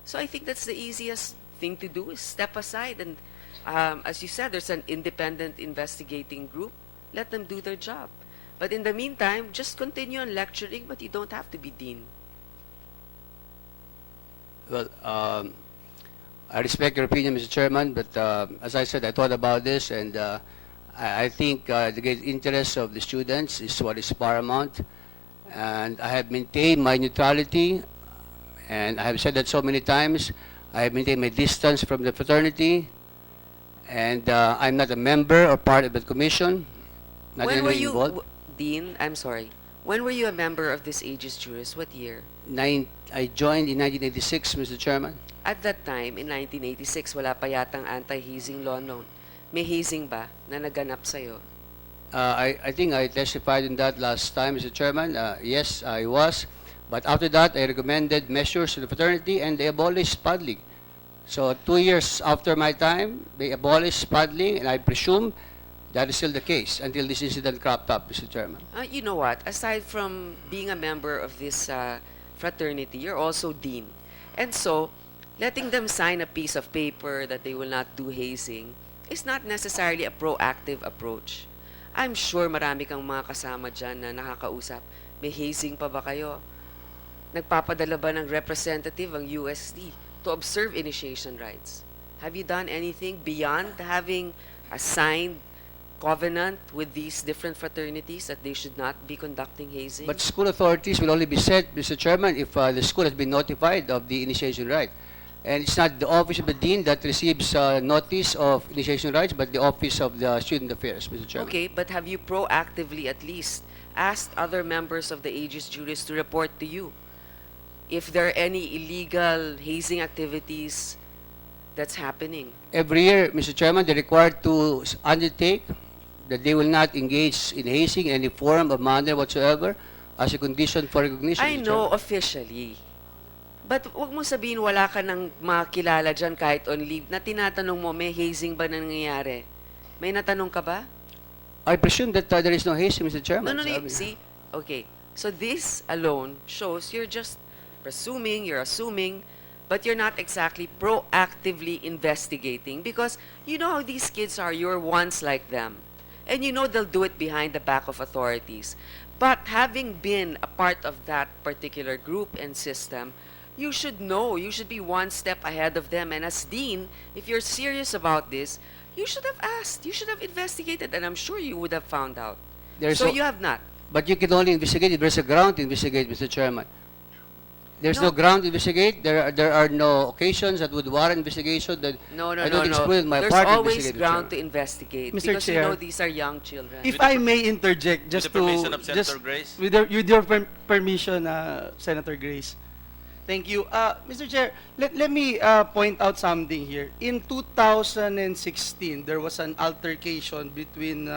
So I think that's the easiest thing to do is step aside and as you said, there's an independent investigating group. Let them do their job. But in the meantime, just continue on lecturing, but you don't have to be dean. Well, I respect your opinion, Mr. Chairman, but as I said, I thought about this, and I think the great interest of the students is what is paramount. And I have maintained my neutrality, and I have said that so many times. I have maintained my distance from the fraternity, and I'm not a member or part of the commission. Not When were you, involved. Dean? I'm sorry. When were you a member of this Aegis Juris? What year? I joined in 1986, Mr. Chairman. At that time, in 1986, wala pa yatang anti-hazing law noon. May hazing ba na naganap sa'yo? I think I testified in that last time, Mr. Chairman. Yes, I was. But after that, I recommended measures to the fraternity, and they abolished paddling. So 2 years after my time, they abolished paddling, and I presume that is still the case until this incident cropped up, Mr. Chairman. You know what? Aside from being a member of this fraternity, you're also dean. And so, letting them sign a piece of paper that they will not do hazing is not necessarily a proactive approach. I'm sure marami kang mga kasama dyan na nakakausap. May hazing pa ba kayo? Nagpapadala ba ng representative ang USD to observe initiation rites? Have you done anything beyond having a signed covenant with these different fraternities that they should not be conducting hazing? But school authorities will only be set, Mr. Chairman, if the school has been notified of the initiation right. And it's not the office of the dean that receives notice of initiation rights, but the office of the student affairs, Mr. Chairman. Okay, but have you proactively at least asked other members of the Aegis Juris to report to you if there are any illegal hazing activities that's happening? Every year, Mr. Chairman, they're required to undertake that they will not engage in hazing in any form or manner whatsoever as a condition for recognition. I Mr. know Chairman. officially. But wag mo sabihin wala ka ng makilala dyan kahit on leave na tinatanong mo, may hazing ba na nangyayari? May natanong ka ba? I presume that there is no hazing, Mr. Chairman. No, see? Okay. So this alone shows you're just presuming, you're assuming, but you're not exactly proactively investigating because you know how these kids are. You're once like them. And you know they'll do it behind the back of authorities. But having been a part of that particular group and system, you should know, you should be one step ahead of them. And as dean, if you're serious about this, you should have asked, you should have investigated, and I'm sure you would have found out. So you have not. But you can only investigate if there's a ground to investigate, Mr. Chairman. There's no ground to investigate. There are no occasions that would warrant investigation. That No. I don't exclude my There's part to always investigate, Mr. ground Chairman. to investigate Mr. because you Chair. know these are young children. If I may interject, just With the permission to of Senator Grace. with your permission, Senator Grace. Thank you, Mr. Chair. Let me point out something here. In 2016, there was an altercation between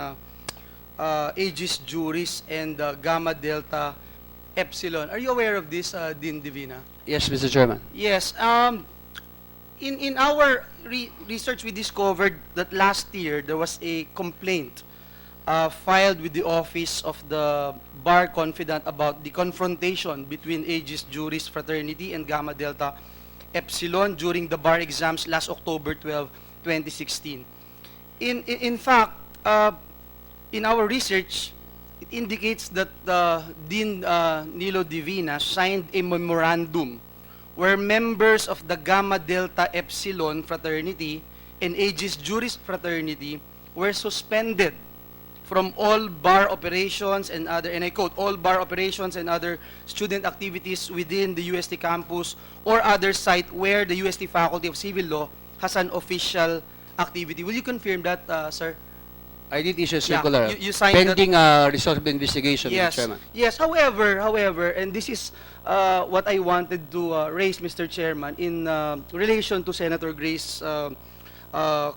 Aegis Juris and Gamma Delta Epsilon. Are you aware of this, Dean Divina? Yes, Mr. Chairman. Yes. In our research, we discovered that last year there was a complaint filed with the office of the bar confidant about the confrontation between Aegis Juris Fraternity and Gamma Delta Epsilon during the bar exams last October 12, 2016. In fact, in our research, it indicates that Dean Nilo Divina signed a memorandum where members of the Gamma Delta Epsilon Fraternity and Aegis Juris Fraternity were suspended from all bar operations and other, and I quote, all bar operations and other student activities within the UST campus or other site where the UST Faculty of Civil Law has an official activity. Will you confirm that, sir? I did issue a circular you signed pending result of the investigation, Yes. Mr. Chairman. Yes. However, and this is what I wanted to raise, Mr. Chairman, in relation to Senator Gray's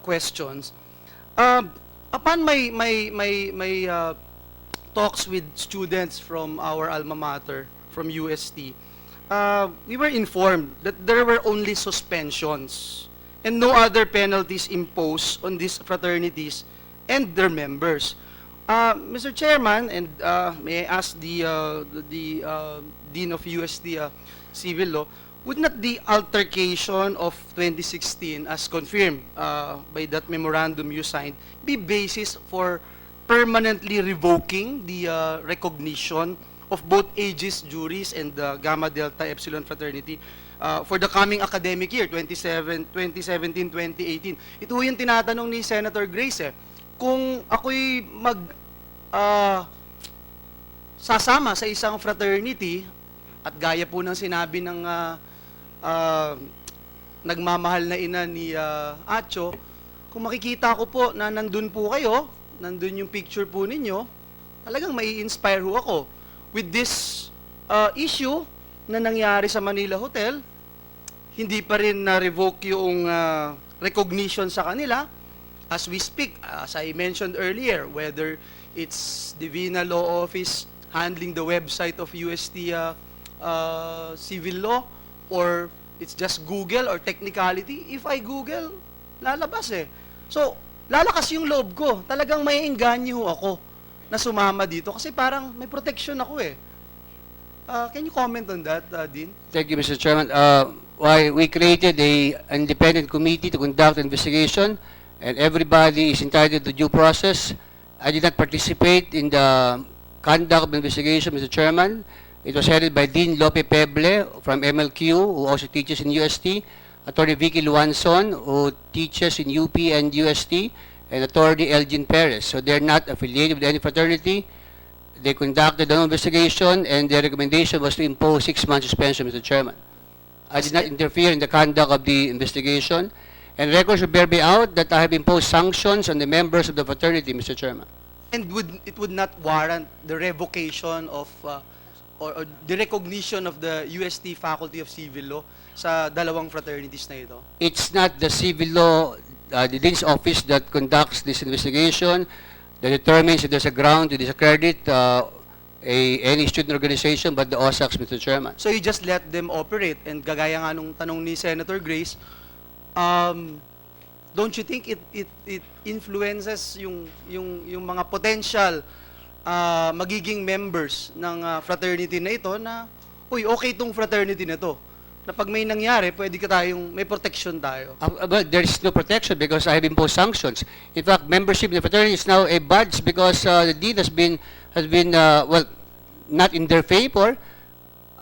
questions. Upon my talks with students from our alma mater, from UST, we were informed that there were only suspensions and no other penalties imposed on these fraternities and their members. Mr. Chairman, and may I ask the Dean of UST Civil Law, would not the altercation of 2016, as confirmed by that memorandum you signed, be basis for permanently revoking the recognition of both Aegis juries and the Gamma Delta Epsilon fraternity for the coming academic year, 2017-2018? Ito yung tinatanong ni Senator Grace. Kung ako'y sasama sa isang fraternity, at gaya po ng sinabi ng nagmamahal na ina ni Atio, kung makikita ko po na nandun po kayo, nandun yung picture po ninyo, talagang mai-inspire ho ako. With this issue na nangyari sa Manila Hotel, hindi pa rin na-revoke yung recognition sa kanila. As we speak, as I mentioned earlier, whether it's Divina Law Office handling the website of UST Civil Law, or it's just Google or technicality, if I Google, lalabas eh. So, lalakas yung loob ko. Talagang may engganyo ako na sumama dito kasi parang may protection ako eh. Can you comment on that, Dean? Thank you, Mr. Chairman. Why we created an independent committee to conduct investigation, and everybody is entitled to due process. I did not participate in the conduct of investigation, Mr. Chairman. It was headed by Dean Lope Peble from MLQ, who also teaches in UST, Attorney Vicky Luanson, who teaches in UP and UST, and Attorney Elgin Perez. So they're not affiliated with any fraternity. They conducted their own investigation, and their recommendation was to impose 6-month suspension, Mr. Chairman. I did not interfere in the conduct of the investigation, and records will bear me out that I have imposed sanctions on the members of the fraternity, Mr. Chairman. And it would not warrant the revocation of or the recognition of the UST Faculty of Civil Law sa dalawang fraternities na ito? It's not the civil law, the Dean's office that conducts this investigation, that determines if there's a ground to discredit any student organization, but the OSACs, Mr. Chairman. So you just let them operate, and gagaya nga nung tanong ni Senator Grace, don't you think it influences yung mga potential magiging members ng fraternity na ito na, uy, okay itong fraternity na to, na pag may nangyari, pwede ka tayong, may protection tayo? Well, there is no protection because I have imposed sanctions. In fact, membership in the fraternity is now a badge because the dean has been well, not in their favor.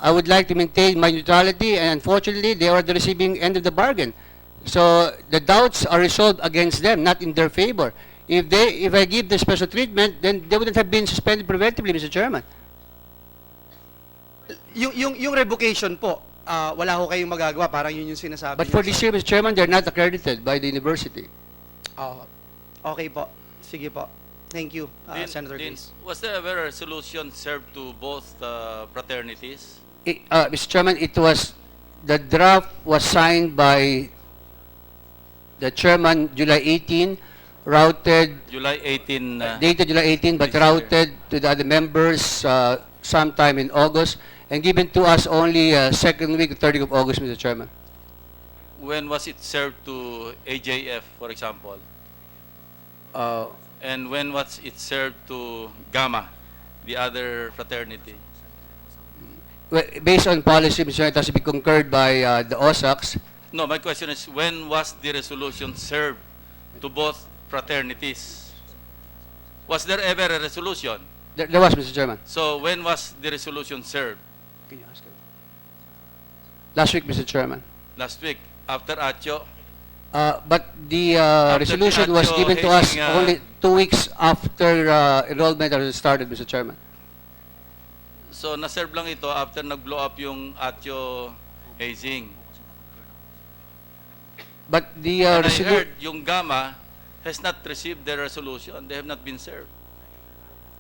I would like to maintain my neutrality, and unfortunately, they are the receiving end of the bargain. So the doubts are resolved against them, not in their favor. If I give the special treatment, then they wouldn't have been suspended preventively, Mr. Chairman. Yung revocation po, wala ho kayong magagawa, parang yun yung sinasabi. But for this year, Mr. Chairman, they're not accredited by the university. Okay po. Sige po. Thank you, Senator Dean, Grace. was there ever a resolution served to both fraternities? Mr. Chairman, the draft was signed by the chairman July 18, routed July 18. dated July 18, but routed to the other members sometime in August, and given to us only second week, 30th of August, Mr. Chairman. When was it served to AJF, for example? And when was it served to Gamma, the other fraternity? Well, based on policy, Mr. Chairman, it has to be concurred by the OSACs. No, my question is, when was the resolution served to both fraternities? Was there ever a resolution? There was, Mr. Chairman. So when was the resolution served? Can you ask him? Last week, Mr. Chairman. Last week, after Atio? But the resolution was Atio given to us Hazing, only 2 weeks after enrollment has started, Mr. Chairman. So na-serve lang ito after nag-blow up yung Atio Hazing. But the And I heard yung Gamma, has not received their resolution. They have not been served.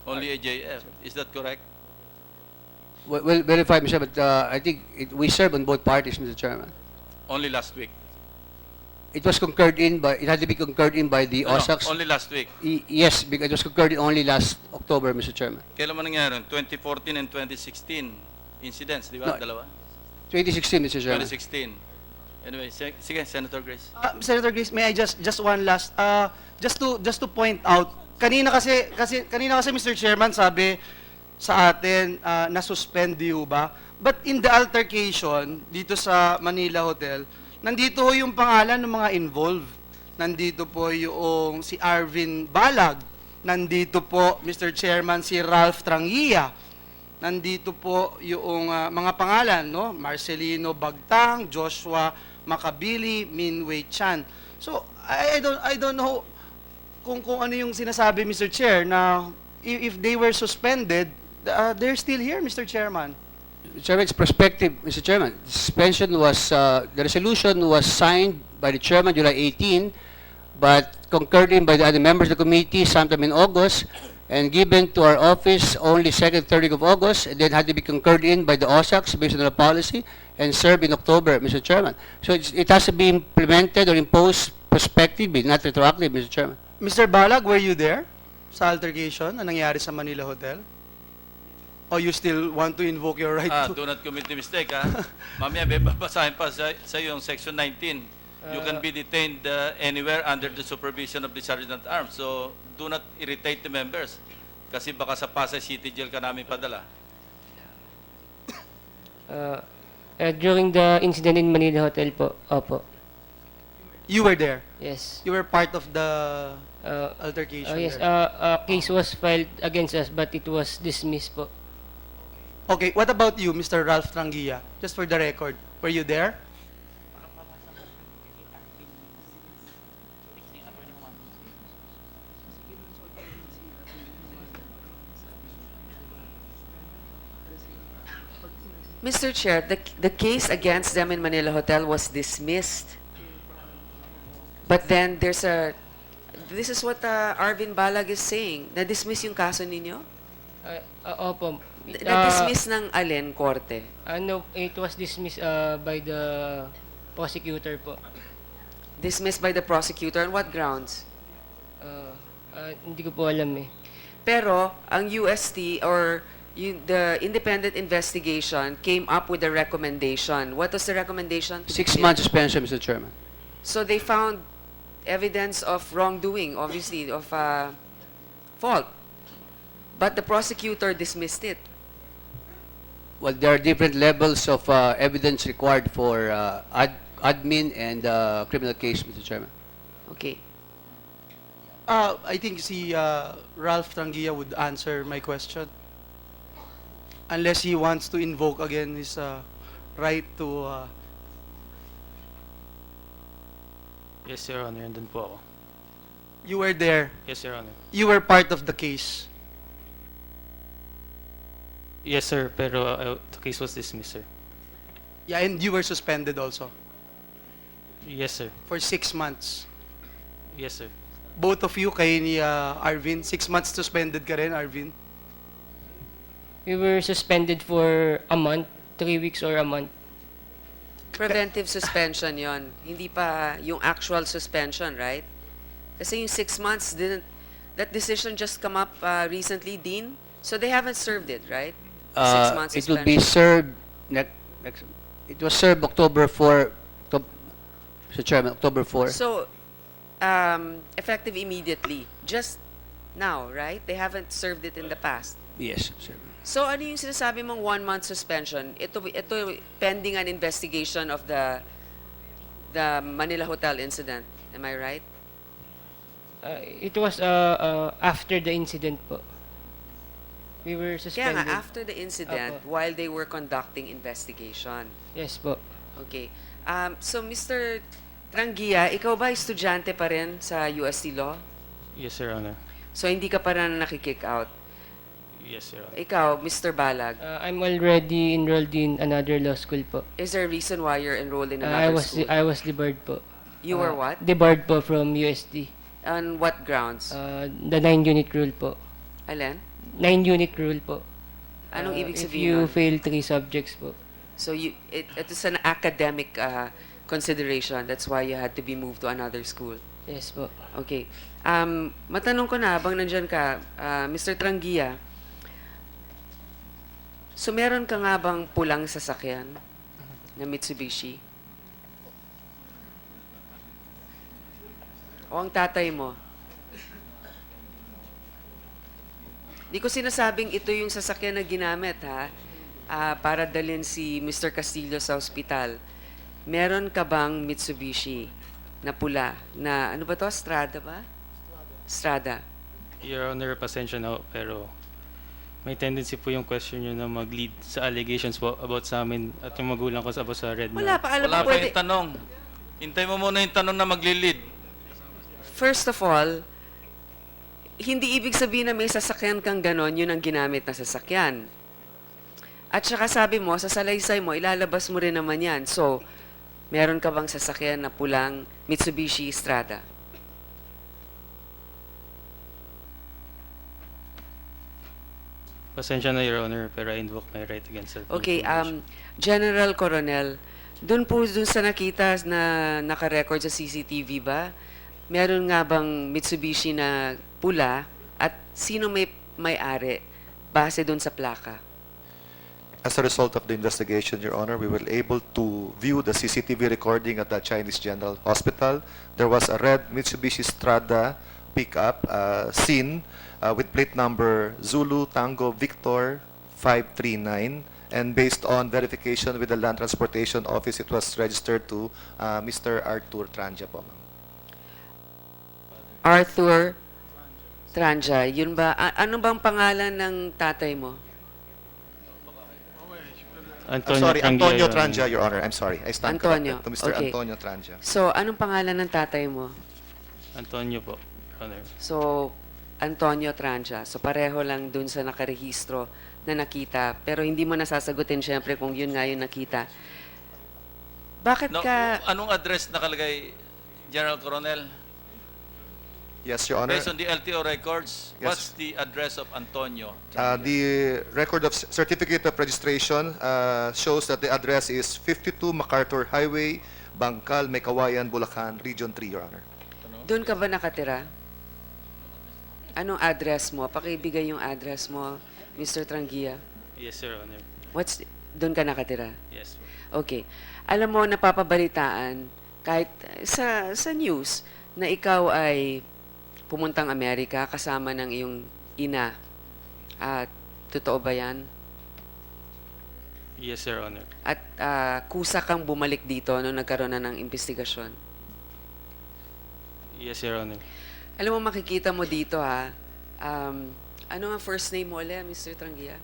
Only AJF. Is that correct? Well, verified, Mr. But I think we serve on both parties, Mr. Chairman. Only last week. It was concurred in by, it had to be concurred in by the No, OSACs. only last week. Yes, because it was concurred in only last October, Mr. Chairman. Kailan man nangyari? 2014 and 2016 incidents, di ba? No. Dalawa? 2016, Mr. Chairman. 2016. Anyway, sige, Senator Grace. Senator Grace, may I just one last just to point out, kanina kasi Mr. Chairman sabi sa atin na suspend ho ba? But in the altercation dito sa Manila Hotel, nandito ho yung pangalan ng mga involved. Nandito po yung si Arvin Balag. Nandito po, Mr. Chairman, si Ralph Trangia. Nandito po yung mga pangalan, no? Marcelino Bagtang, Joshua Makabili, Minwei Chan. So, I don't know kung ano yung sinasabi, Mr. Chair, na if they were suspended, they're still here, Mr. Chairman. Chairman, it's prospective, Mr. Chairman. The suspension was, the resolution was signed by the Chairman July 18, but concurred in by the other members of the committee sometime in August, and given to our office only second, third week of August, and then had to be concurred in by the OSACs based on the policy, and served in October, Mr. Chairman. So it has to be implemented or imposed prospectively, not retroactive, Mr. Chairman. Mr. Balag, were you there sa altercation na nangyari sa Manila Hotel? Or you still want to invoke your right to... Do not commit the mistake, ha? Mamaya, babasahin pa sa yung Section 19. You can be detained anywhere under the supervision of the Sergeant at Arms. So, do not irritate the members. Kasi baka sa Pasay City Jail ka namin padala. During the incident in Manila Hotel po, opo. You were there? Yes. You were part of the altercation? Yes, there? a case was filed against us but it was dismissed po. Okay, what about you, Mr. Ralph Trangia? Just for the record, were you there? Mr. Chair, the case against them in Manila Hotel was dismissed. But then this is what Arvin Balag is saying. Na-dismiss yung kaso ninyo? Opo. Na-dismiss ng alin, korte? No, it was dismissed by the prosecutor po. Dismissed by the prosecutor? On what grounds? Hindi ko po alam eh. Pero, ang UST or the independent investigation came up with a recommendation. What was the recommendation? 6 months suspension, Mr. Chairman. So they found evidence of wrongdoing, obviously, of fault. But the prosecutor dismissed it. Well, there are different levels of evidence required for admin and criminal case, Mr. Chairman. Okay. I think si Ralph Trangia would answer my question. Unless he wants to invoke again his right to... Yes, Your Honor, andun po ako. You were there. Yes, Your Honor. You were part of the case. Yes, sir, pero the case was dismissed, sir. Yeah, and you were suspended also Yes, sir. for 6 months. Yes, sir. Both of you, kay ni Arvin, 6 months suspended ka rin, Arvin? We were suspended for a month, 3 weeks or a month. Preventive suspension yon, hindi pa yung actual suspension, right? Kasi yung 6 months, that decision just come up recently, Dean? So they haven't served it, right? 6 months It suspension. will be served it was served October 4, Mr. Chairman, October 4. So, effective immediately, just now, right? They haven't served it in the past. Yes, sir. So, ano yung sinasabi mong 1 month suspension? Ito pending an investigation of the Manila Hotel incident. Am I right? It was after the incident po. We were Kaya suspended. nga, after the incident, Apo. while they were conducting investigation. Yes po. Okay. So, Mr. Trangia, ikaw ba estudyante pa rin sa UST Law? Yes, Your Honor. So, hindi ka pa rin nakikick out? Yes, Your Honor. Ikaw, Mr. Balag, I'm already enrolled in another law school po. is there a reason why you're enrolled in another school? I was debarred po. You were what? Debarred po from USD. On what grounds? The 9-unit rule po. Alin? 9-unit rule po. Anong ibig If sabihin you nun? fail 3 subjects po. So it is an academic consideration. That's why you had to be moved to another school. Yes po. Okay. Matanong ko na, habang nandyan ka, Mr. Trangia, so meron ka nga bang pulang sasakyan na Mitsubishi? O ang tatay mo? Di ko sinasabing ito yung sasakyan na ginamit, ha? Para dalhin si Mr. Castillo sa ospital. Meron ka bang Mitsubishi na pula? Na, ano ba to? Strada ba? Strada. Your Honor, pasensya na ho, pero may tendency po yung question nyo na mag-lead sa allegations po about sa amin at yung magulang ko sa red Wala pa, alam Wala mo, pa pwede. yung tanong. Hintay mo muna yung tanong na magli-lead. First of all, hindi ibig sabihin na may sasakyan kang ganon, yun ang ginamit na sasakyan. At saka sabi mo, sa salaysay mo, ilalabas mo rin naman yan. So, meron ka bang sasakyan na pulang Mitsubishi Strada? Pasensya na, Your Honor, pero I invoke my right against Okay, self-incrimination. General Coronel, dun sa nakita na naka-record sa CCTV ba, meron nga bang Mitsubishi na pula at sino may-ari base dun sa plaka? As a result of the investigation, Your Honor, we were able to view the CCTV recording at the Chinese General Hospital. There was a red Mitsubishi Strada pickup seen with plate number Zulu Tango Victor 539. And based on verification with the Land Transportation Office, it was registered to Mr. Arthur Tranja po, ma'am. Arthur Tranja, yun ba? Ano bang pangalan ng tatay mo? I'm sorry, Antonio Tranja, Your Honor. I'm sorry. I stand Antonio. corrected to Mr. Okay. Antonio Tranja. So, anong pangalan ng tatay mo? Antonio po, Your Honor. So, Antonio Tranja. So, pareho lang dun sa nakarehistro na nakita. Pero hindi mo nasasagutin syempre kung yun nga yung nakita. Bakit No, ka... anong address nakalagay, General Coronel? Yes, Your Honor. Based on the LTO records, Yes. what's the address of Antonio? The record of certificate of registration shows that the address is 52 MacArthur Highway, Bangkal, Mekawayan, Bulacan, Region 3, Your Honor. Doon ka ba nakatira? Anong address mo? Pakibigay yung address mo, Mr. Trangia. Yes, Your Honor. Doon ka nakatira? Yes po. Okay. Alam mo, napapabalitaan, kahit sa news, na ikaw ay pumuntang Amerika kasama ng iyong ina. Totoo ba yan? Yes, Your Honor. At kusa kang bumalik dito nung nagkaroon na ng investigasyon. Yes, Your Honor. Alam mo, makikita mo dito ano ang first name mo ulit, Mr. Trangia?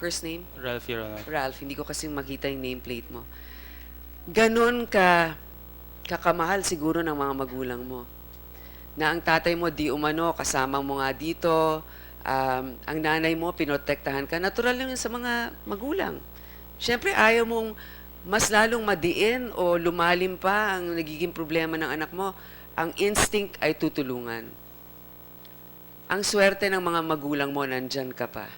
First name? Ralph, Your Honor. Ralph, hindi ko kasi makita yung nameplate mo. Ganon kakamahal siguro ng mga magulang mo. Na ang tatay mo di umano, kasama mo nga dito, ang nanay mo, pinotektahan ka. Natural lang yun sa mga magulang. Siyempre, ayaw mong mas lalong madiin o lumalim pa ang nagiging problema ng anak mo. Ang instinct ay tutulungan. Ang swerte ng mga magulang mo, nandyan ka pa.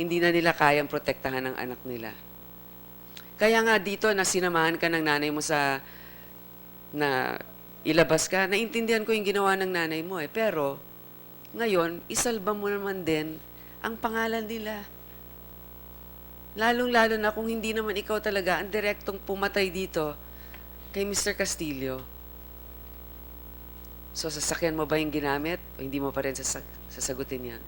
Hindi na nila kayang protektahan ang anak nila. Kaya nga dito, na sinamahan ka ng nanay mo na ilabas ka, naintindihan ko yung ginawa ng nanay mo Pero, ngayon, isalba mo naman din ang pangalan nila. Lalong-lalo na kung hindi naman ikaw talaga ang direktong pumatay dito kay Mr. Castillo. So, sasakyan mo ba yung ginamit o hindi mo pa rin sasagutin yan?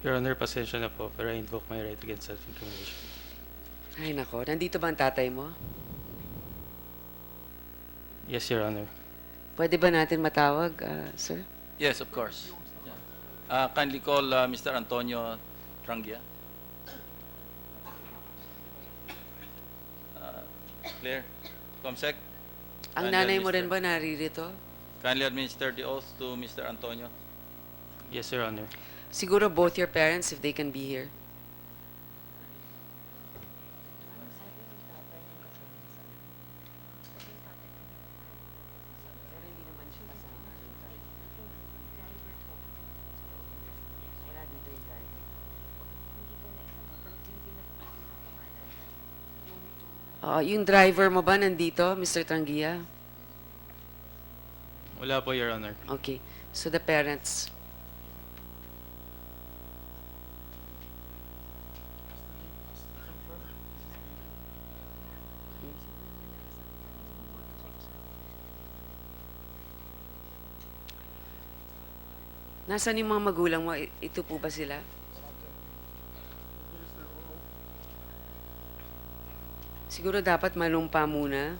Your Honor, pasensya na po, pero I invoke my right against self-incrimination. Ay, nako. Nandito ba ang tatay mo? Yes, Your Honor. Pwede ba natin matawag, sir? Yes, of course. Kindly call Mr. Antonio Trangia. Clear? Comsec? Ang Kindly nanay mo administer. rin ba naririto? Kindly administer the oath to Mr. Antonio. Yes, Your Honor. Siguro both your parents, if they can be here. Yung driver mo ba nandito, Mr. Trangia? Wala po, Your Honor. Okay. So the parents. Nasaan yung mga magulang mo? Ito po ba sila? Siguro dapat malumpa muna.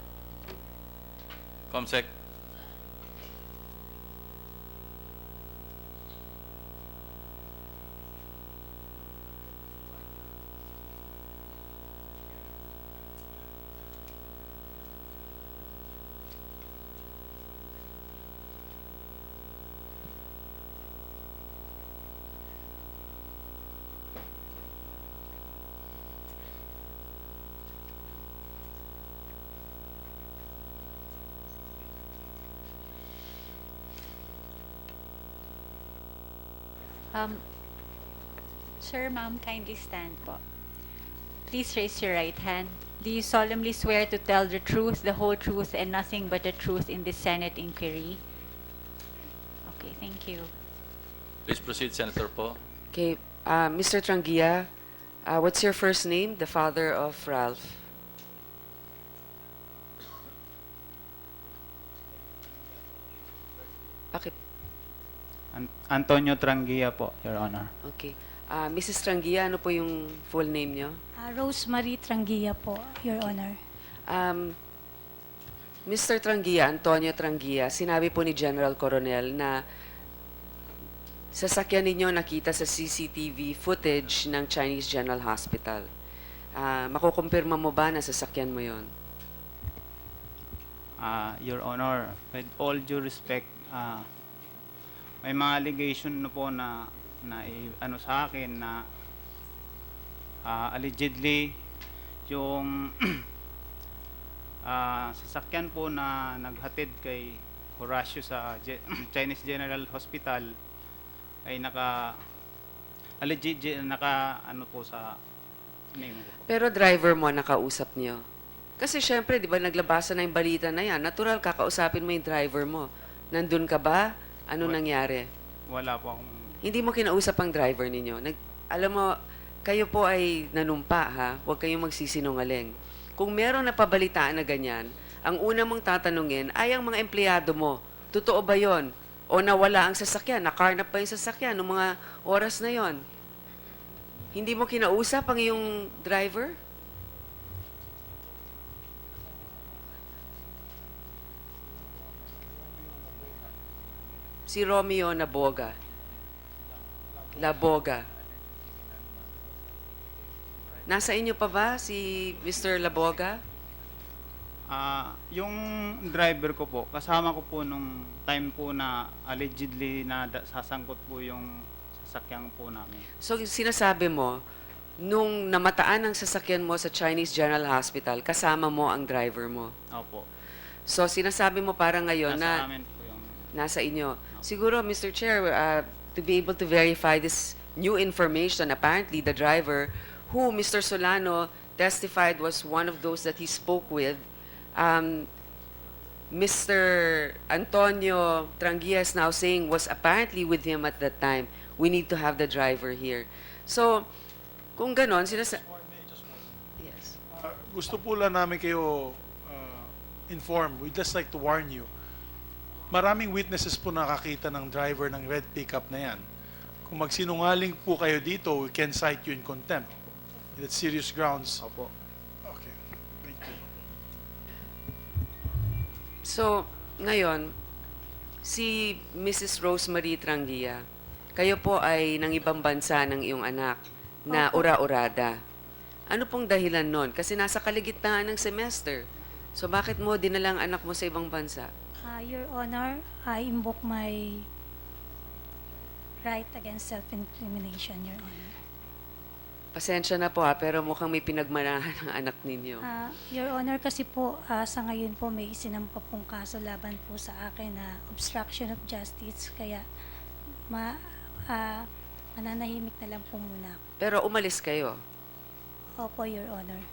Comsec. Sir, ma'am, kindly stand po. Please raise your right hand. Do you solemnly swear to tell the truth, the whole truth, and nothing but the truth in this Senate inquiry? Okay, thank you. Please proceed, Senator Po. Okay. Mr. Trangia, what's your first name? The father of Ralph. Bakit? Antonio Trangia po, Your Honor. Okay. Mrs. Trangia, ano po yung full name nyo? Rosemary Trangia po, Your Honor. Mr. Trangia, Antonio Trangia, sinabi po ni General Coronel na sasakyan ninyo nakita sa CCTV footage ng Chinese General Hospital. Makukumpirma mo ba na sasakyan mo yon? Your Honor, with all due respect, may mga allegation na po na ano sa akin na allegedly yung sasakyan po na naghatid kay Horacio sa Chinese General Hospital ay ano po sa name ko po. Pero driver mo nakausap niyo. Kasi syempre, di ba, naglabasan na yung balita na yan. Natural, kakausapin mo yung driver mo. Nandun ka ba? Ano nangyari? Wala po akong... Hindi mo kinausap ang driver ninyo. Alam mo, kayo po ay nanumpa, ha? Huwag kayong magsisinungaling. Kung meron na pabalitaan na ganyan, ang una mong tatanungin ay ang mga empleyado mo. Totoo ba yon? O nawala ang sasakyan? Nakarnap pa yung sasakyan noong mga oras na yon? Hindi mo kinausap ang iyong driver? Si Romeo Laboga. Nasa inyo pa ba si Mr. Laboga? Yung driver ko po, kasama ko po nung time po na allegedly na sasangkot po yung sasakyan po namin. So sinasabi mo, nung namataan ang sasakyan mo sa Chinese General Hospital, kasama mo ang driver mo? Opo. So sinasabi mo parang ngayon Nasa na amin po yung... nasa inyo. Siguro, Mr. Chair, to be able to verify this new information, apparently the driver who Mr. Solano testified was one of those that he spoke with, Mr. Antonio Trangia is now saying was apparently with him at that time. We need to have the driver here. So, kung ganon, yes. Gusto po lang namin kayo inform. We'd just like to warn you. Maraming witnesses po nakakita ng driver ng red pickup na yan. Kung magsinungaling po kayo dito, we can cite you in contempt. That's serious grounds. Opo. Okay. Thank you. So, ngayon, si Mrs. Rosemary Trangia, kayo po ay ng ibang bansa ng iyong anak na ura-urada. Ano pong dahilan nun? Kasi nasa kaligitnaan ng semester. So, bakit mo dinalang anak mo sa ibang bansa? Your Honor, I invoke my right against self-incrimination, Your Honor. Pasensya na po pero mukhang may pinagmanahan ng anak ninyo. Your Honor, kasi po sa ngayon po may isinampa pong kaso laban po sa akin na obstruction of justice, kaya mananahimik na lang po muna ako. Pero umalis kayo. Opo, Your Honor.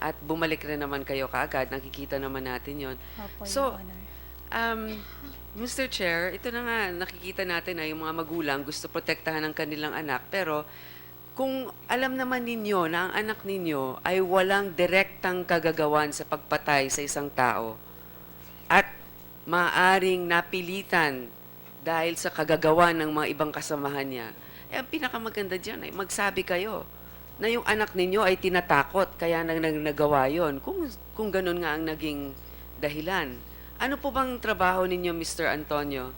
at bumalik rin naman kayo kaagad. Nakikita naman natin yon. Opo, So, Your Honor. Mr. Chair, ito na nga, nakikita natin na yung mga magulang gusto protektahan ng kanilang anak, pero kung alam naman ninyo na ang anak ninyo ay walang direktang kagagawan sa pagpatay sa isang tao at maaring napilitan dahil sa kagagawan ng mga ibang kasamahan niya, ang pinakamaganda dyan ay magsabi kayo na yung anak ninyo ay tinatakot kaya nagawa yon. Kung ganun nga ang naging dahilan. Ano po bang trabaho ninyo, Mr. Antonio?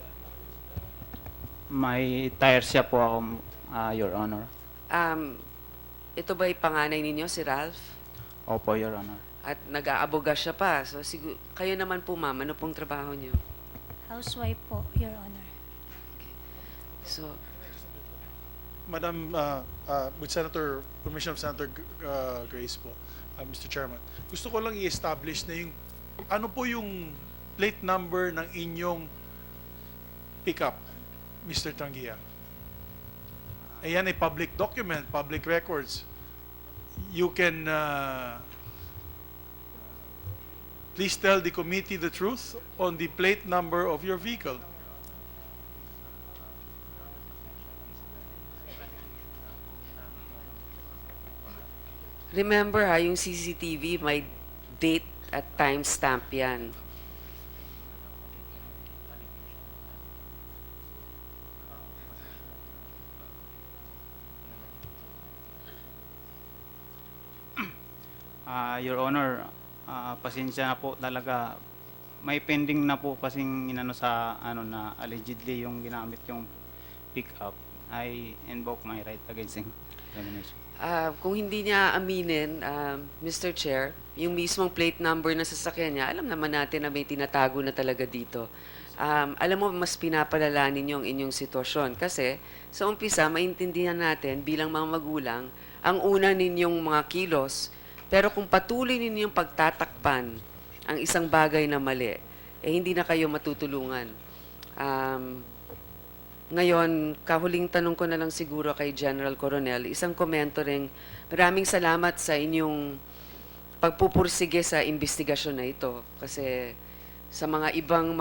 May tire siya po ako, Your Honor. Ito ba'y panganay ninyo, si Ralph? Opo, Your Honor. At nag-aaboga siya pa. So, kayo naman po, ma'am, ano pong trabaho niyo? Housewife po, Your Honor. So, Madam, with permission of Senator Grace po, Mr. Chairman, gusto ko lang i-establish na yung, ano po yung plate number ng inyong pickup, Mr. Trangia? Ayan ay public document, public records. You can please tell the committee the truth on the plate number of your vehicle. remember yung CCTV, may date at timestamp yan. Your Honor, pasensya na po talaga. May pending na po kasing inano sa na allegedly yung ginamit yung pick-up. I invoke my right against incrimination. Kung hindi niya aminin, Mr. Chair, yung mismong plate number na sasakyan niya, alam naman natin na may tinatago na talaga dito. Alam mo, mas pinapalalanin yung inyong sitwasyon. Kasi sa umpisa, maintindihan natin bilang mga magulang, ang una ninyong mga kilos, pero kung patuloy ninyong pagtatakpan ang isang bagay na mali, hindi na kayo matutulungan. Ngayon, kahuling tanong ko na lang siguro kay General Coronel, isang komento rin, maraming salamat sa inyong pagpupursige sa investigasyon na ito. Kasi sa mga ibang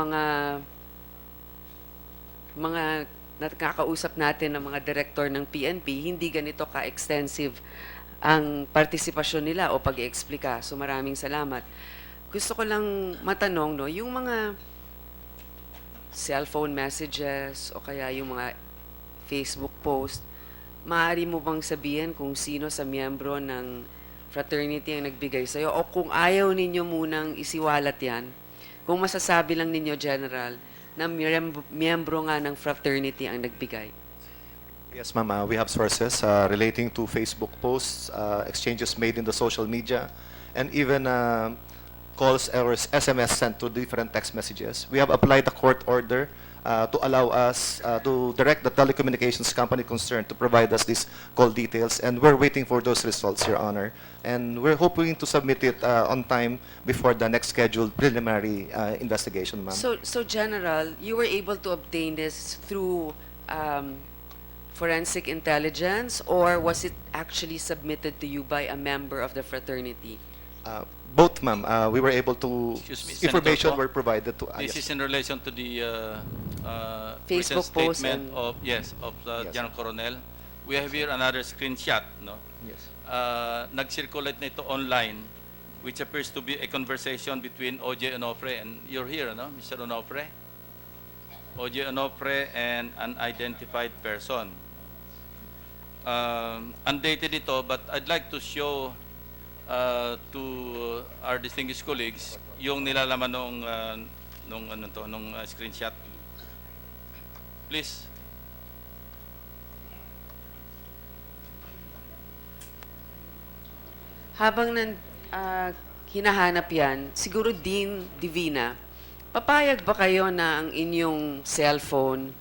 mga nakakausap natin ng mga director ng PNP, hindi ganito ka-extensive ang partisipasyon nila o pag-iexplika. So maraming salamat. Gusto ko lang matanong, no, yung mga cellphone messages o kaya yung mga Facebook post, maaari mo bang sabihin kung sino sa miyembro ng fraternity ang nagbigay sa'yo? O kung ayaw ninyo munang isiwalat yan, kung masasabi lang ninyo, General, na miyembro nga ng fraternity ang nagbigay? Yes, ma'am. We have sources relating to Facebook posts, exchanges made in the social media, and even calls or SMS sent to different text messages. We have applied a court order to allow us to direct the telecommunications company concerned to provide us these call details, and we're waiting for those results, Your Honor. And we're hoping to submit it on time before the next scheduled preliminary investigation, ma'am. So, General, you were able to obtain this through forensic intelligence, or was it actually submitted to you by a member of the fraternity? Both, ma'am. We were able to, Excuse me, information Senator Po. were provided to us. This is in relation to the Facebook recent post statement and- of Yes, General Coronel. We have here another screenshot, no? Yes. Nag-circulate na ito online, which appears to be a conversation between O.J. Onofre and you're here, no, Mr. Onofre? O.J. Onofre and unidentified person. Undated ito, but I'd like to show to our distinguished colleagues yung nilalaman nung screenshot. Please. Habang hinahanap yan, siguro Dean Divina, papayag ba kayo na ang inyong cellphone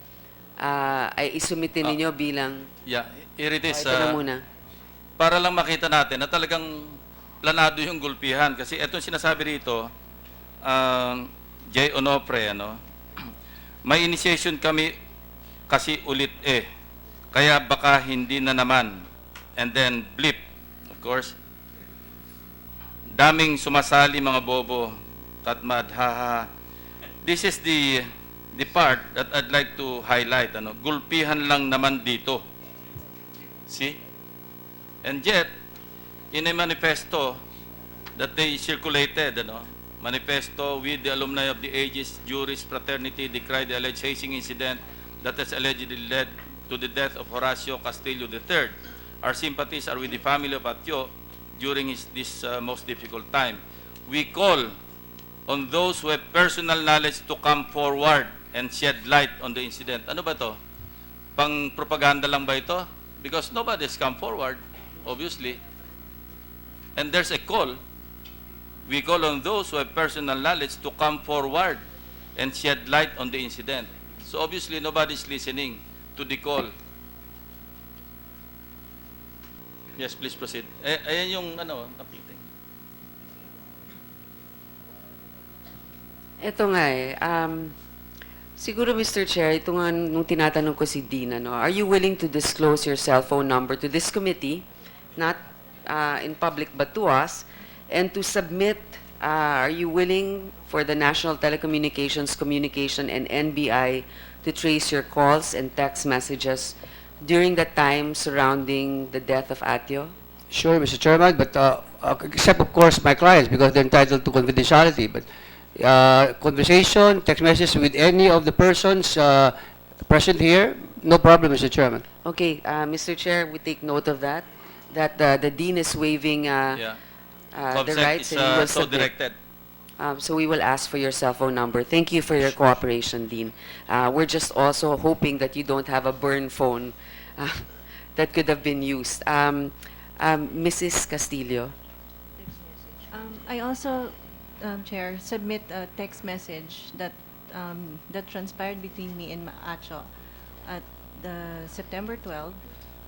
ay isumitin ninyo bilang... Yeah, here it is. Ito na muna. Para lang makita natin na talagang planado yung gulpihan. Kasi itong sinasabi rito, J. Onofre, may initiation kami kasi ulit Kaya baka hindi na naman. And then blip, of course. daming sumasali mga bobo, tatmad, haha. This is the part that I'd like to highlight. Ano, gulpihan lang naman dito. See? And yet, in a manifesto that they circulated, manifesto with the alumni of the Aegis Juris Fraternity decry the alleged hazing incident that has allegedly led to the death of Horacio Castillo III. Our sympathies are with the family of Atio during this most difficult time. We call on those who have personal knowledge to come forward and shed light on the incident. Ano ba to? Pang propaganda lang ba ito? Because nobody's come forward, obviously. And there's a call. We call on those who have personal knowledge to come forward and shed light on the incident. So obviously nobody's listening to the call. Yes, please proceed. Ayan yung napiting. Ito nga siguro Mr. Chair, ito nga nung tinatanong ko si Dean, are you willing to disclose your cell phone number to this committee, not in public but to us, and to submit, are you willing for the National Telecommunications Communication and NBI to trace your calls and text messages during the time surrounding the death of Atio? Sure, Mr. Chairman, but except of course my clients because they're entitled to confidentiality. But conversation, text messages with any of the persons present here, no problem, Mr. Chairman. Okay, Mr. Chair, we take note of that. That the Dean is waiving the rights and he will so submit. directed. So we will ask for your cell phone number. Thank you for your cooperation, Dean. We're just also hoping that you don't have a burn phone that could have been used. Mrs. Castillo. I also, Chair, submit a text message that that transpired between me and Atio at the September 12th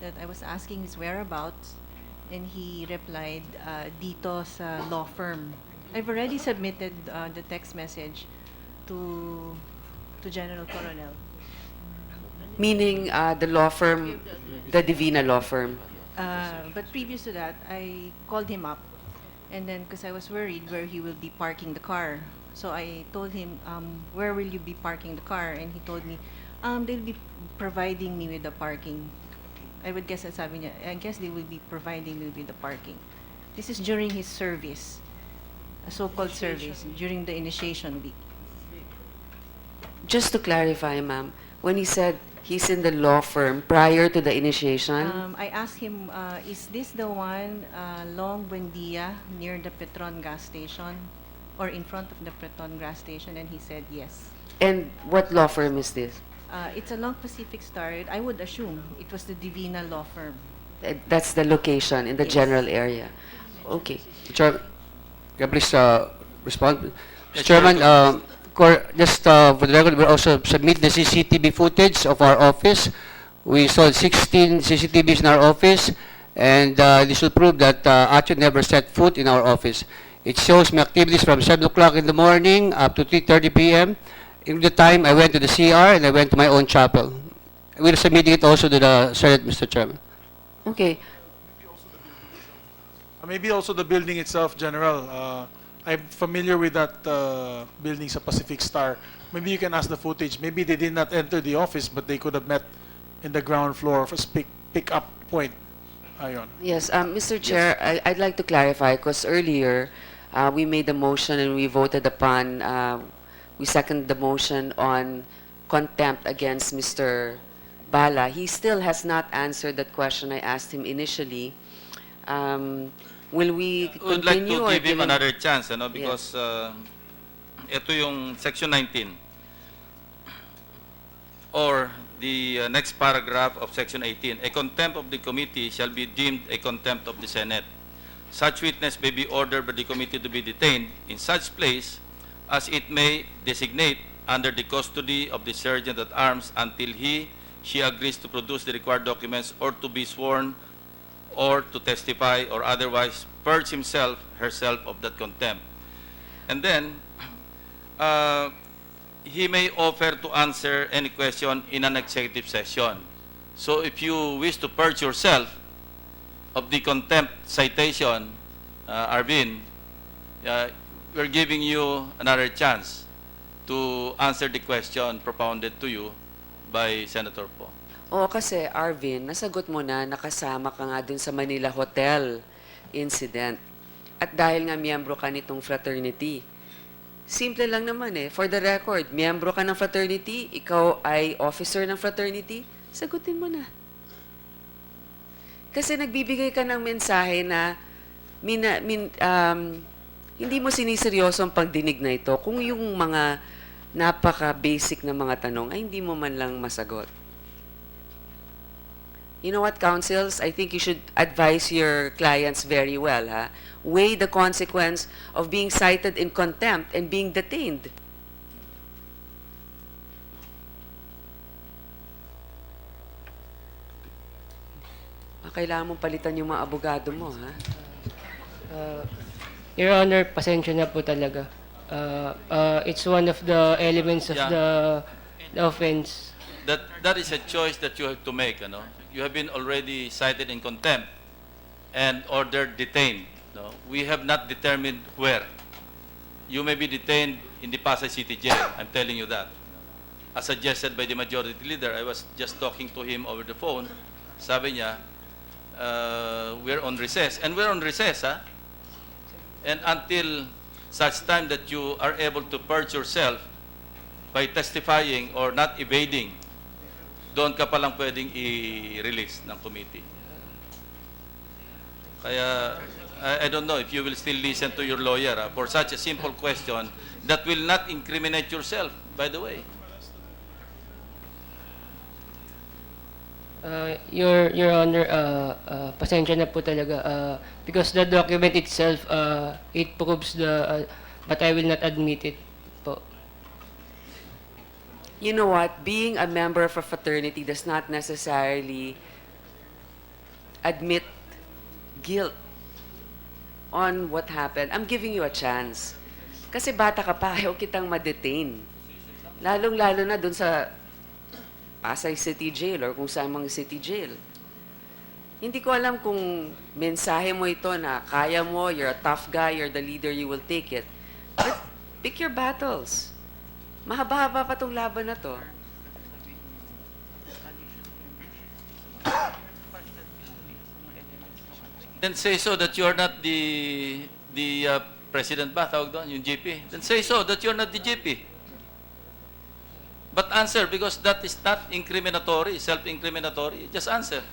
that I was asking his whereabouts, and he replied, dito sa law firm. I've already submitted the text message to General Coronel. Meaning the law firm, the Divina law firm. But previous to that, I called him up, and then because I was worried where he will be parking the car, so I told him, where will you be parking the car? And he told me, they'll be providing me with the parking. I would guess, sabi niya, I guess they will be providing me with the parking. This is during his service, a so-called service, during the initiation week. Just to clarify, ma'am, when he said he's in the law firm prior to the initiation, I asked him, is this the one, Long Buendia, near the Petron gas station, or in front of the Petron gas station? And he said yes. and what law firm is this? It's a Long Pacific Star. I would assume it was the Divina law firm. That's the location in the Yes. general area. Okay. Chairman, can I please respond? Mr. Yes, Chairman, sure. just for the record, we also submit the CCTV footage of our office. We saw 16 CCTVs in our office, and this will prove that Atio never set foot in our office. It shows my activities from 7 o'clock in the morning up to 3:30 p.m. In the time, I went to the CR and I went to my own chapel. We're submitting it also to the Senate, Mr. Chairman. Okay. Maybe also the building itself, General. I'm familiar with that building sa Pacific Star. Maybe you can ask the footage. Maybe they did not enter the office, but they could have met in the ground floor of a pick-up point. Ayon. Yes, Mr. Chair, I'd like to clarify because earlier we made the motion and we voted upon, we seconded the motion on contempt against Mr. Bala. He still has not answered that question I asked him initially. Will we Would like continue to or give him give him- another chance, because ito yung section 19 or the next paragraph of section 18. A contempt of the committee shall be deemed a contempt of the Senate. Such witness may be ordered by the committee to be detained in such place as it may designate under the custody of the sergeant at arms until she agrees to produce the required documents or to be sworn or to testify or otherwise purge herself of that contempt. And then, he may offer to answer any question in an executive session. So if you wish to purge yourself of the contempt citation, Arvin, we're giving you another chance to answer the question propounded to you by Senator Po. Oo, kasi Arvin, nasagot mo na, nakasama ka nga dun sa Manila Hotel incident. At dahil nga miyembro ka nitong fraternity, simple lang naman eh. For the record, miyembro ka ng fraternity, ikaw ay officer ng fraternity, sagutin mo na. Kasi nagbibigay ka ng mensahe na hindi mo siniseryoso ang pagdinig na ito kung yung mga napaka-basic na mga tanong ay hindi mo man lang masagot. You know what, counsels? I think you should advise your clients very well, ha? Weigh the consequence of being cited in contempt and being detained. Kailangan mong palitan yung mga abogado mo, ha? Your Honor, pasensya na po talaga. It's one of the elements of the offense. That is a choice that you have to make, ano? You have been already cited in contempt and ordered detained. No? We have not determined where. You may be detained in the Pasay City Jail. I'm telling you that. As suggested by the majority leader, I was just talking to him over the phone. Sabi niya, we're on recess. And we're on recess, ha? And until such time that you are able to purge yourself by testifying or not evading, doon ka palang pwedeng i-release ng committee. Kaya, I don't know if you will still listen to your lawyer for such a simple question that will not incriminate yourself, by the way. Your Honor, pasensya na po talaga. Because the document itself, it proves but I will not admit it po. You know what? Being a member of a fraternity does not necessarily admit guilt on what happened. I'm giving you a chance. Kasi bata ka pa, ayaw kitang ma-detain. Lalong-lalo na dun sa Pasay City Jail or kung saan mga city jail. Hindi ko alam kung mensahe mo ito na kaya mo, you're a tough guy, you're the leader, you will take it. But pick your battles. Mahaba-haba pa tong laban na to. Then say so that you are not the president ba, tawag doon, yung GP. Then say so that you are not the GP. But answer, because that is not incriminatory, self-incriminatory. Just answer.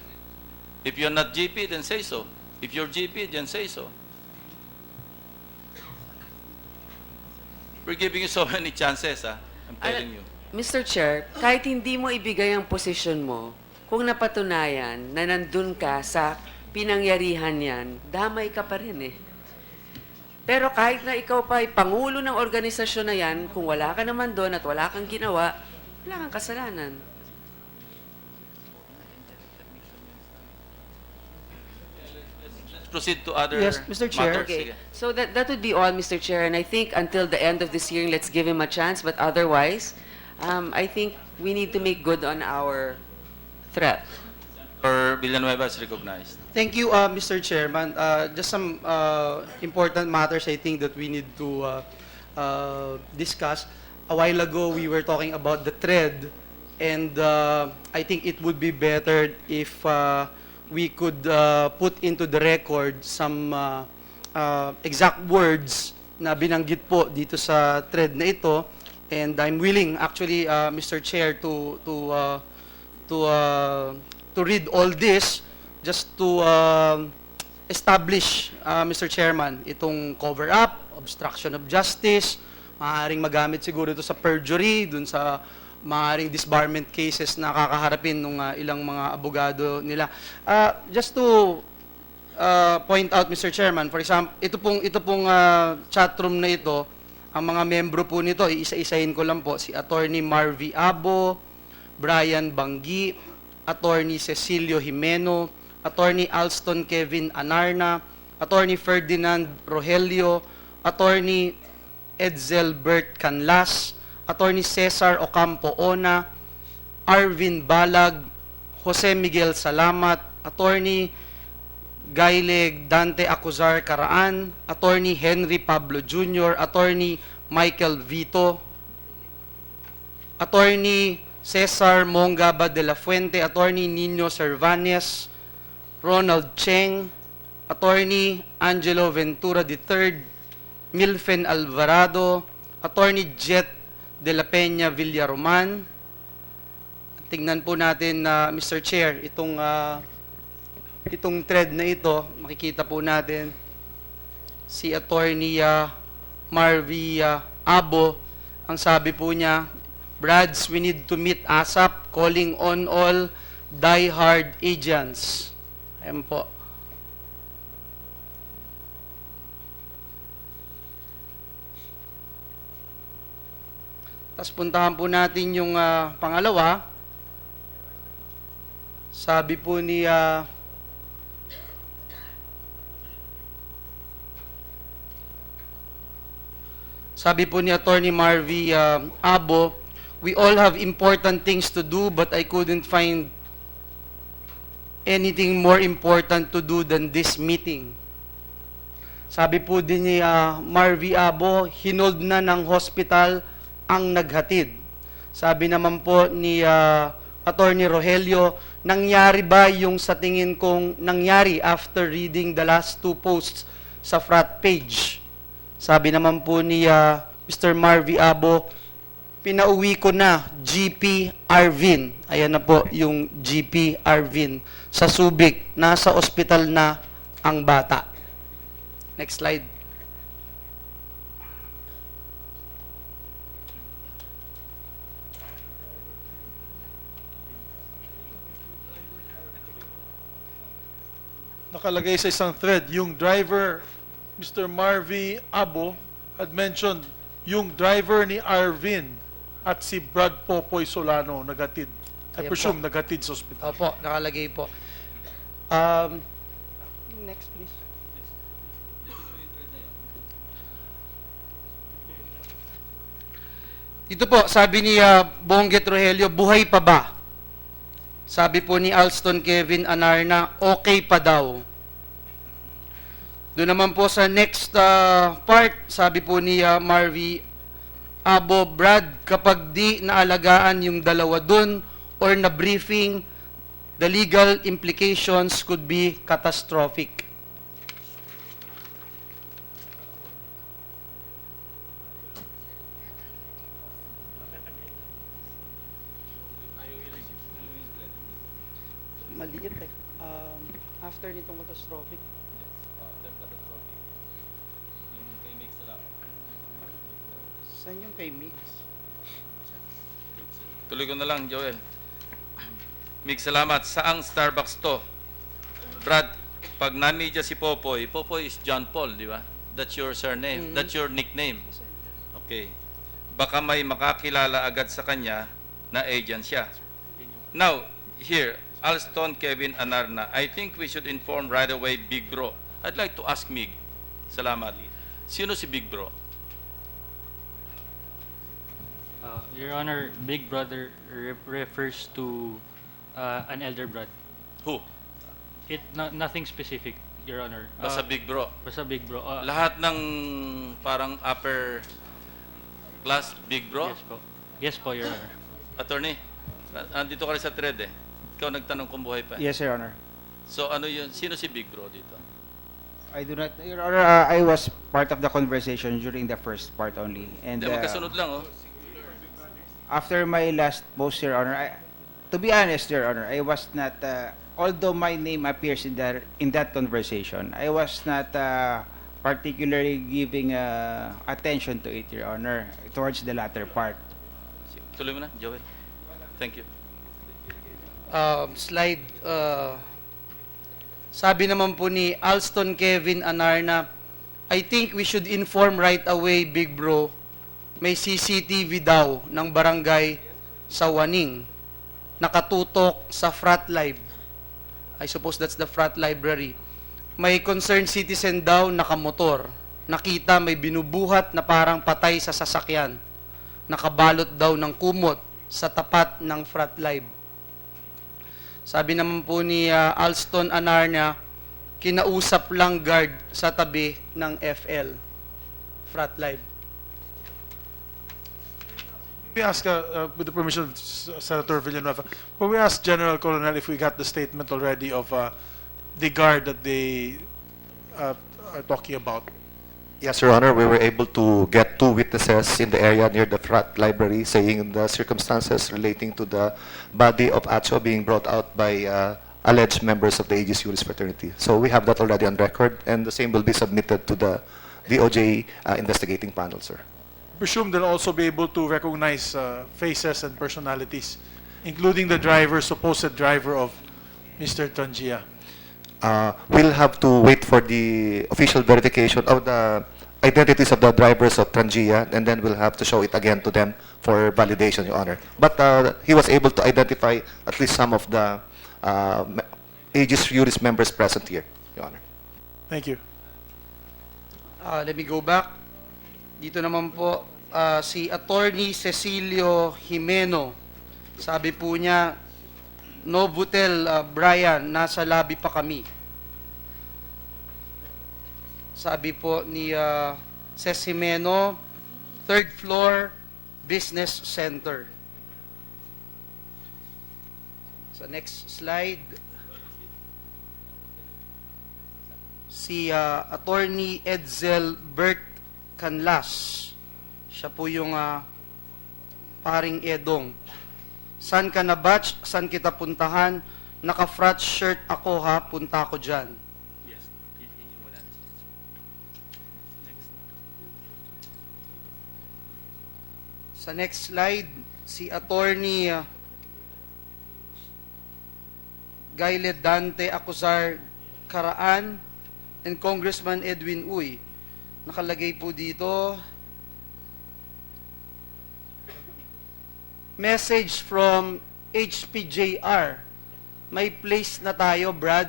If you're not GP, then say so. If you're GP, then say so. We're giving you so many chances, ha? I'm telling you. Mr. Chair, kahit hindi mo ibigay ang posisyon mo, kung napatunayan na nandun ka sa pinangyarihan yan, damay ka pa rin eh. Pero kahit na ikaw pa ay pangulo ng organisasyon na yan, kung wala ka naman doon at wala kang ginawa, wala kang kasalanan. Proceed to other Yes, Mr. Chair. matters. Okay. Sige. So that would be all, Mr. Chair. And I think until the end of this hearing, let's give him a chance. But otherwise, I think we need to make good on our threat. Or Villanueva is recognized. Thank you, Mr. Chairman. Just some important matters I think that we need to discuss. A while ago, we were talking about the thread, and I think it would be better if we could put into the record some exact words na binanggit po dito sa thread na ito. And I'm willing, actually, Mr. Chair, to read all this just to establish, Mr. Chairman, itong cover-up, obstruction of justice, maaaring magamit siguro ito sa perjury, dun sa maaaring disbarment cases na kakaharapin ng ilang mga abogado nila. Just to point out, Mr. Chairman, for example, ito pong chat room na ito, ang mga membro po nito, iisa-isahin ko lang po, si Attorney Marvy Abo, Brian Banggi, Attorney Cecilio Jimeno, Attorney Alston Kevin Anarna, Attorney Ferdinand Rogelio, Attorney Edzelbert Canlas, Attorney Cesar Ocampo Ona, Arvin Balag, Jose Miguel Salamat, Attorney Gaileg Dante Acuzar Caraan, Attorney Henry Pablo Jr., Attorney Michael Vito, Attorney Cesar Mongaba de la Fuente, Attorney Nino Cervantes, Ronald Cheng, Attorney Angelo Ventura III, Milfen Alvarado, Attorney Jet de la Peña Villaroman. Tingnan po natin, Mr. Chair, itong thread na ito, makikita po natin si Attorney Marvy Abo. Ang sabi po niya, Brads, we need to meet ASAP, calling on all die-hard agents. Ayan po. Tapos puntahan po natin yung pangalawa. Sabi po ni Attorney Marvy Abo, we all have important things to do but I couldn't find anything more important to do than this meeting. Sabi po din ni Marvy Abo, hinold na ng hospital ang naghatid. Sabi naman po ni Attorney Rogelio, nangyari ba yung sa tingin kong nangyari after reading the last two posts sa frat page? Sabi naman po ni Mr. Marvy Abo, pinauwi ko na GP Arvin. Ayan na po yung GP Arvin sa Subic. Nasa ospital na ang bata. Next slide. Nakalagay sa isang thread, yung driver, Mr. Marvy Abo, had mentioned yung driver ni Arvin at si Brad Popoy Solano naghatid. I Ayan presume po. naghatid sa ospital. Opo, nakalagay po. Next, please. Ito po, sabi ni Bonget Rogelio, buhay pa ba? Sabi po ni Alston Kevin Anarna, okay pa daw. Doon naman po sa next part, sabi po ni Marvy Abo, Brad, kapag di naalagaan yung dalawa doon or na briefing, the legal implications could be catastrophic. Maliit eh. After nitong catastrophic. Saan yung kay Migs? Tuloy ko na lang, Joel. Mig, salamat. Saang Starbucks to? Brad, pag na-media si Popoy, Popoy is John Paul, di ba? That's your surname. That's your nickname. Okay. Baka may makakilala agad sa kanya na agent siya. Now, here, Alston Kevin Anarna, I think we should inform right away Big Bro. I'd like to ask Mig. Salamat. Sino si Big Bro? Your Honor, Big Brother refers to an elder brother. Who? Nothing specific, Your Honor. Basta Big Bro. Basta Big Bro. Lahat ng parang upper class Big Bro? Yes po. Yes po, Your Honor. Attorney, andito ka rin sa thread eh. Ikaw nagtanong kung buhay pa. Yes, Your Honor. So ano yun? Sino si Big Bro dito? I do not, Your Honor, I was part of the conversation during the first part only. And Hindi, magkasunod lang oh. after my last post, Your Honor, to be honest, Your Honor, I was not, although my name appears in that conversation, I was not particularly giving attention to it, Your Honor, towards the latter part. Tuloy mo na, Joel. Thank you. Slide. Sabi naman po ni Alston Kevin Anarna, I think we should inform right away, Big Bro, may CCTV daw ng barangay sa Waning, nakatutok sa Frat Live. I suppose that's the Frat Library. May concerned citizen daw nakamotor. Nakita may binubuhat na parang patay sa sasakyan. Nakabalot daw ng kumot sa tapat ng Frat Live. Sabi naman po ni Alston Anarna, kinausap lang guard sa tabi ng FL, Frat Live. We ask, with the permission of Senator Villanueva, but we asked General Colonel if we got the statement already of the guard that they are talking about. Yes, Your Honor, we were able to get 2 witnesses in the area near the frat library saying the circumstances relating to the body of Atio being brought out by alleged members of the Aegis Juris fraternity. So we have that already on record, and the same will be submitted to the DOJ investigating panel, sir. Presume they'll also be able to recognize faces and personalities, including the driver, supposed driver of Mr. Trangia. We'll have to wait for the official verification of the identities of the drivers of Trangia, and then we'll have to show it again to them for validation, Your Honor. But he was able to identify at least some of the Aegis Juris members present here, Your Honor. Thank you. Let me go back. Dito naman po, si Attorney Cecilio Jimeno. Sabi po niya, Novotel, Brian, nasa lobby pa kami. Sabi po ni Ces Jimeno, 3rd floor, Business Center. Sa next slide, si Attorney Edsel Bert Canlas. Siya po yung paring Edong. San ka na batch? San kita puntahan? Naka-frat shirt ako ha, punta ko dyan. Sa next slide, si Attorney Gayle Dante Acuzar Caraan and Congressman Edwin Uy. Nakalagay po dito, message from HPJR. May place na tayo, Brad.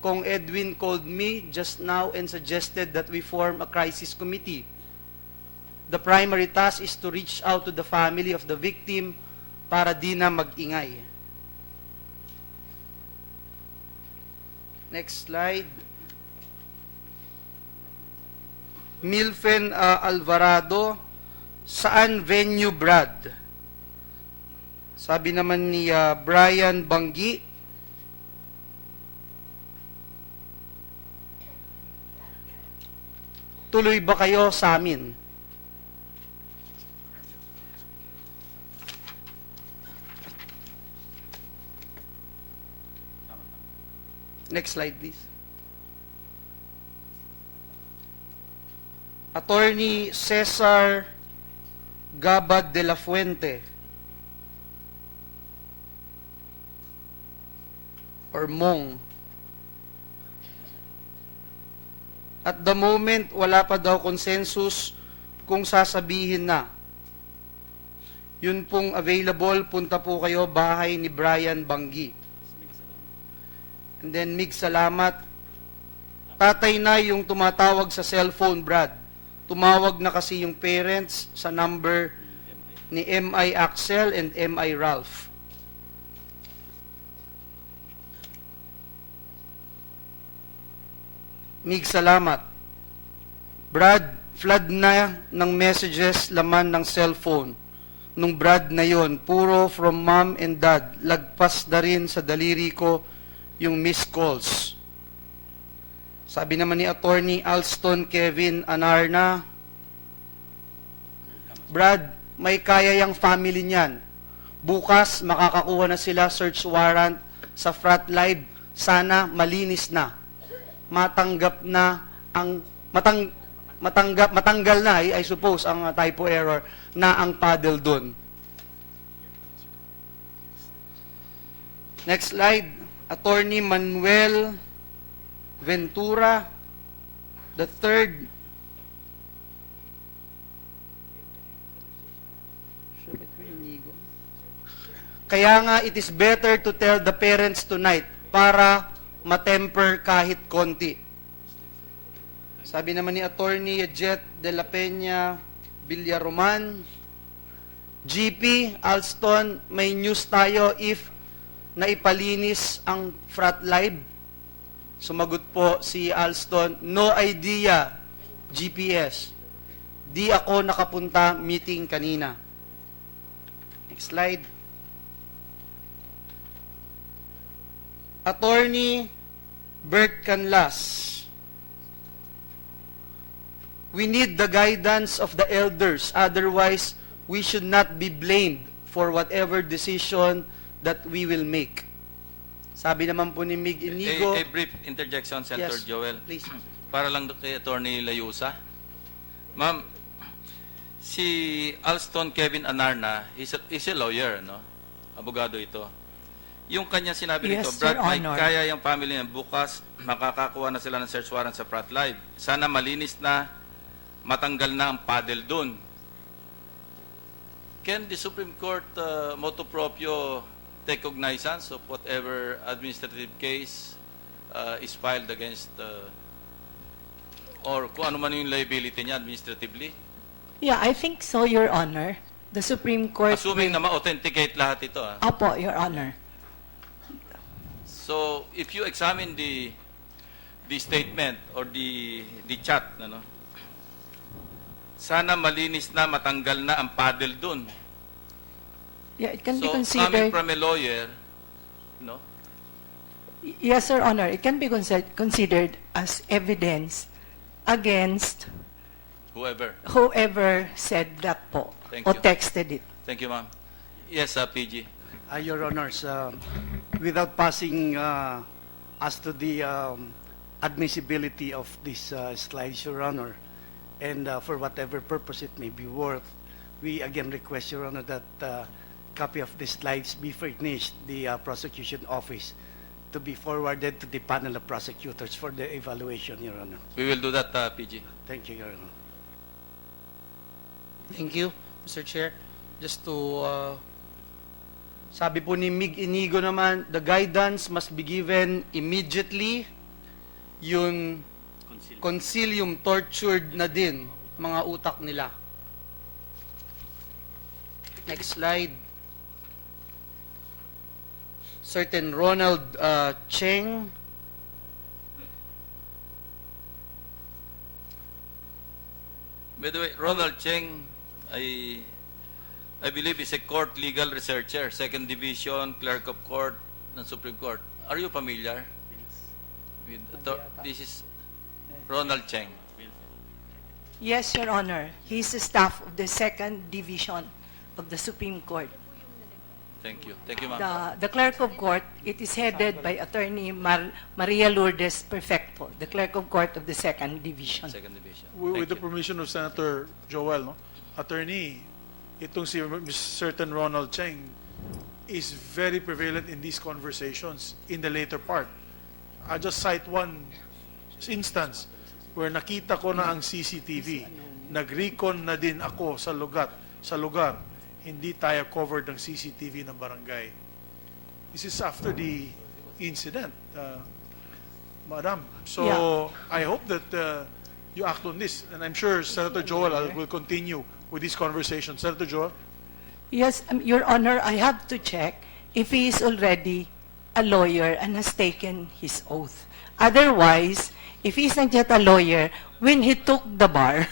Kung Edwin called me just now and suggested that we form a crisis committee. The primary task is to reach out to the family of the victim para di na mag-ingay. Next slide. Milfen Alvarado, saan venue, Brad? Sabi naman ni Brian Banggi, tuloy ba kayo sa amin? Next slide, please. Attorney Cesar Gabad de la Fuente, or Mong. At the moment, wala pa daw consensus kung sasabihin na. Yun pong available, punta po kayo bahay ni Brian Banggi. And then, Mig, salamat. Tatay na yung tumatawag sa cellphone, Brad. Tumawag na kasi yung parents sa number ni M.I. Axel and M.I. Ralph. Mig, salamat. Brad, flood na ng messages laman ng cellphone. Nung Brad na yon, puro from mom and dad. Lagpas na rin sa daliri ko yung missed calls. Sabi naman ni Attorney Alston Kevin Anarna, Brad, may kaya yung family niyan. Bukas, makakakuha na sila search warrant sa Frat Live. Sana malinis na. Matanggap na ang matanggal na, I suppose, ang typo error na ang paddle doon. Next slide. Attorney Manuel Ventura III. Kaya nga, it is better to tell the parents tonight para matemper kahit konti. Sabi naman ni Attorney Jet de la Peña Villaroman, GP, Alston, may news tayo if naipalinis ang Frat Live. Sumagot po si Alston, no idea, GPS. Di ako nakapunta meeting kanina. Next slide. Attorney Bert Canlas. We need the guidance of the elders, otherwise we should not be blamed for whatever decision that we will make. Sabi naman po ni Mig Inigo. A brief interjection, Senator Yes, Joel. please. Para lang kay Attorney Layusa. Ma'am, si Alston Kevin Anarna, is a lawyer, no? Abogado ito. Yung kanya sinabi Yes, dito, Brad, Your may Honor. kaya yung family niya bukas, makakakuha na sila ng search warrant sa Prat Live. Sana malinis na, matanggal na ang paddle dun. Can the Supreme Court motu proprio take cognizance of whatever administrative case is filed against or kung ano man yung liability niya administratively? Yeah, I think so, Your Honor. The Supreme Court Assuming na ma-authenticate lahat ito. Apo, Your Honor. So, if you examine the statement or the chat, ano, sana malinis na, matanggal na ang paddle dun. Yeah, it can be So, considered. coming from a lawyer, no? Yes, Your Honor. It can be considered as evidence against whoever said that po Thank or you. texted it. Thank you, ma'am. Yes, PG. Your Honors, without passing as to the admissibility of these slides, Your Honor, and for whatever purpose it may be worth, we again request, Your Honor, that copy of the slides be furnished the prosecution office to be forwarded to the panel of prosecutors for the evaluation, Your Honor. We will do that, PG. Thank you, Your Honor. Thank you, Mr. Chair. Just to, sabi po ni Mig Inigo naman, the guidance must be given immediately. Yung consilium tortured na din mga utak nila. Next slide. Certain Ronald Cheng. By the way, Ronald Cheng, I believe is a court legal researcher, second division, clerk of court ng Supreme Court. Are you familiar with this is Ronald Cheng? Yes, Your Honor. He's the staff of the second division of the Supreme Court. Thank you. Thank you, ma'am. The clerk of court, it is headed by Attorney Maria Lourdes Perfecto, the clerk of court of the second division. Second division. With the permission of Senator Joel, no? Attorney, itong si certain Ronald Cheng is very prevalent in these conversations in the later part. I just cite one instance where nakita ko na ang CCTV. Nag-recon na din ako sa lugar. Hindi tayo covered ng CCTV ng barangay. This is after the incident, Madam. So, Yeah. I hope that you act on this. And I'm sure Senator Joel will continue with this conversation. Senator Joel? Yes, Your Honor, I have to check if he is already a lawyer and has taken his oath. Otherwise, if he's not yet a lawyer, when he took the bar,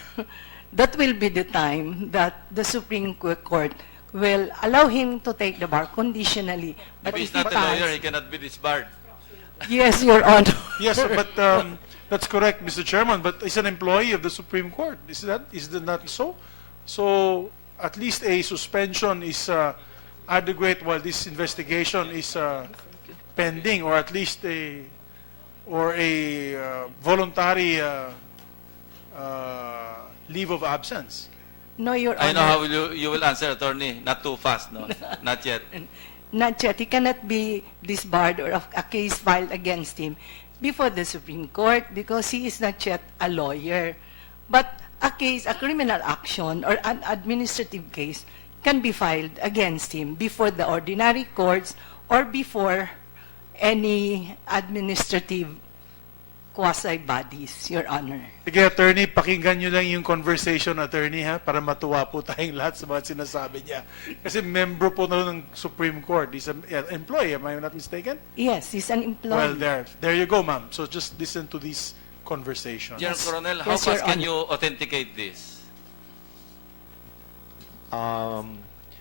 that will be the time that the Supreme Court will allow him to take the bar conditionally. If he's not a lawyer, he cannot be disbarred. Yes, Your Honor. Yes, but that's correct, Mr. Chairman. But he's an employee of the Supreme Court. Is that not so? So at least a suspension is adequate while this investigation is pending, or at least a voluntary leave of absence. No, Your Honor. I know how you will answer, attorney. Not too fast, no? Not yet. Not yet. He cannot be disbarred or a case filed against him before the Supreme Court because he is not yet a lawyer. But a criminal action or an administrative case can be filed against him before the ordinary courts or before any administrative quasi-bodies, Your Honor. Sige, attorney, pakinggan nyo lang yung conversation, attorney, ha, para matuwa po tayong lahat sa mga sinasabi niya. Kasi member po na ng Supreme Court. He's an employee, am I not mistaken? Yes, he's an employee. Well, there you go, ma'am. So just listen to this conversation. General Coronel, how Yes, Your fast can Honor. you authenticate this?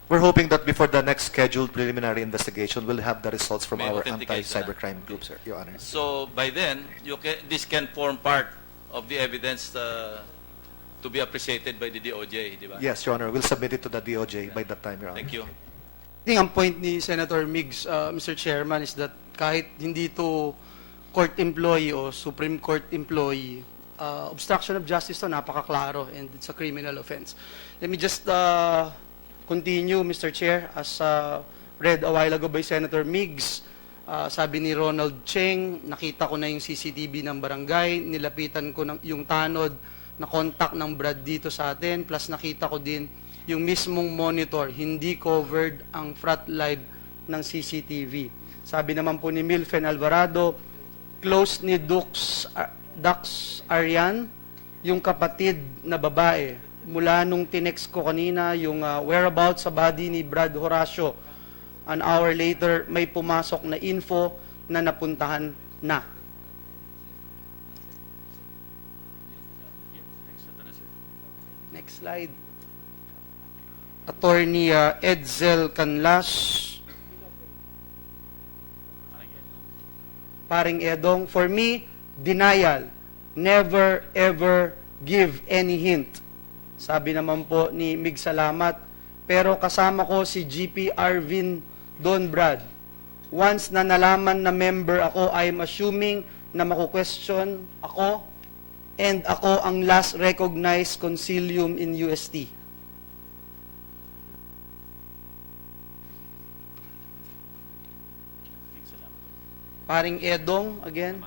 We're hoping that before the next scheduled preliminary investigation, we'll have the results from May our authentication, anti-cybercrime group, sir, Your Honor. So by then, this can form part of the evidence to be appreciated by the DOJ, di ba? Yes, Your Honor. We'll submit it to the DOJ by that time, Your Honor. Thank you. I think ang point ni Senator Migs, Mr. Chairman, is that kahit hindi to court employee o Supreme Court employee, obstruction of justice to napakaklaro and it's a criminal offense. Let me just continue, Mr. Chair, as read a while ago by Senator Migs. Sabi ni Ronald Cheng, nakita ko na yung CCTV ng barangay, nilapitan ko yung tanod na contact ng Brad dito sa atin, plus nakita ko din yung mismong monitor, hindi covered ang frat live ng CCTV. Sabi naman po ni Milfen Alvarado, close ni Dax Arian, yung kapatid na babae. Mula nung tinext ko kanina, yung whereabouts sa body ni Brad Horacio, an hour later, may pumasok na info na napuntahan na. Next slide. Attorney Edsel Canlas. Paring Edong, for me, denial. Never ever give any hint. Sabi naman po ni Mig Salamat, pero kasama ko si GP Arvin Don Brad. Once na nalaman na member ako, I'm assuming na maku-question ako and ako ang last recognized consilium in UST. Paring Edong, again.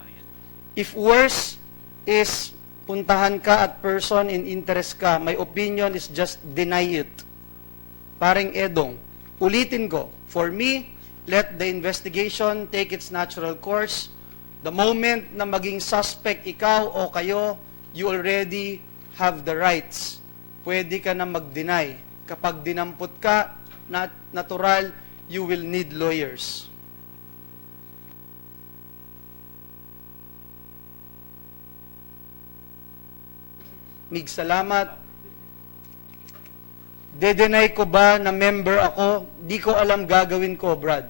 If worse is puntahan ka at person in interest ka, my opinion is just deny it. Paring Edong, ulitin ko, for me, let the investigation take its natural course. The moment na maging suspect ikaw o kayo, you already have the rights. Pwede ka na mag-deny. Kapag dinampot ka, natural, you will need lawyers. Mig, salamat. Dedenay ko ba na member ako? Di ko alam gagawin ko, Brad.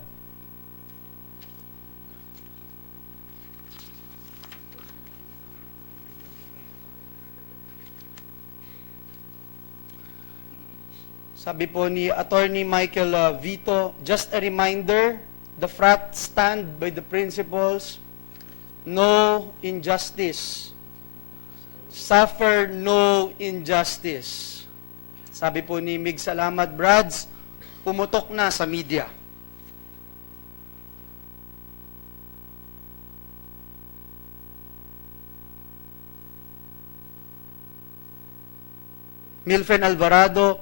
Sabi po ni Attorney Michael Vito, just a reminder, the frat stand by the principles, no injustice. Suffer no injustice. Sabi po ni Mig Salamat, Brads, pumutok na sa media. Milfen Alvarado,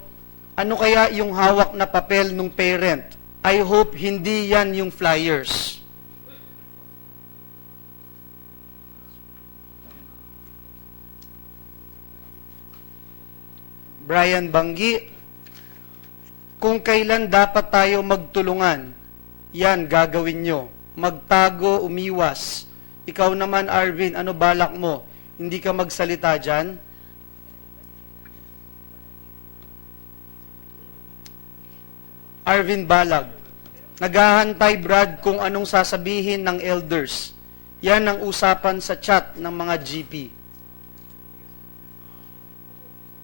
ano kaya yung hawak na papel ng parent? I hope hindi yan yung flyers. Brian Banggi, kung kailan dapat tayo magtulungan, yan gagawin nyo. Magtago, umiwas. Ikaw naman, Arvin, ano balak mo? Hindi ka magsalita dyan? Arvin Balag, naghahantay Brad kung anong sasabihin ng elders. Yan ang usapan sa chat ng mga GP.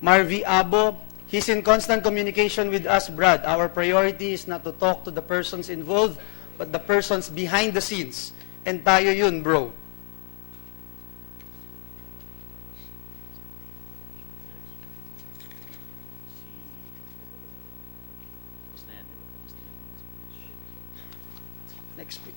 Marvy Abo, he's in constant communication with us, Brad. Our priority is not to talk to the persons involved, but the persons behind the scenes. And tayo yun, bro. Next week.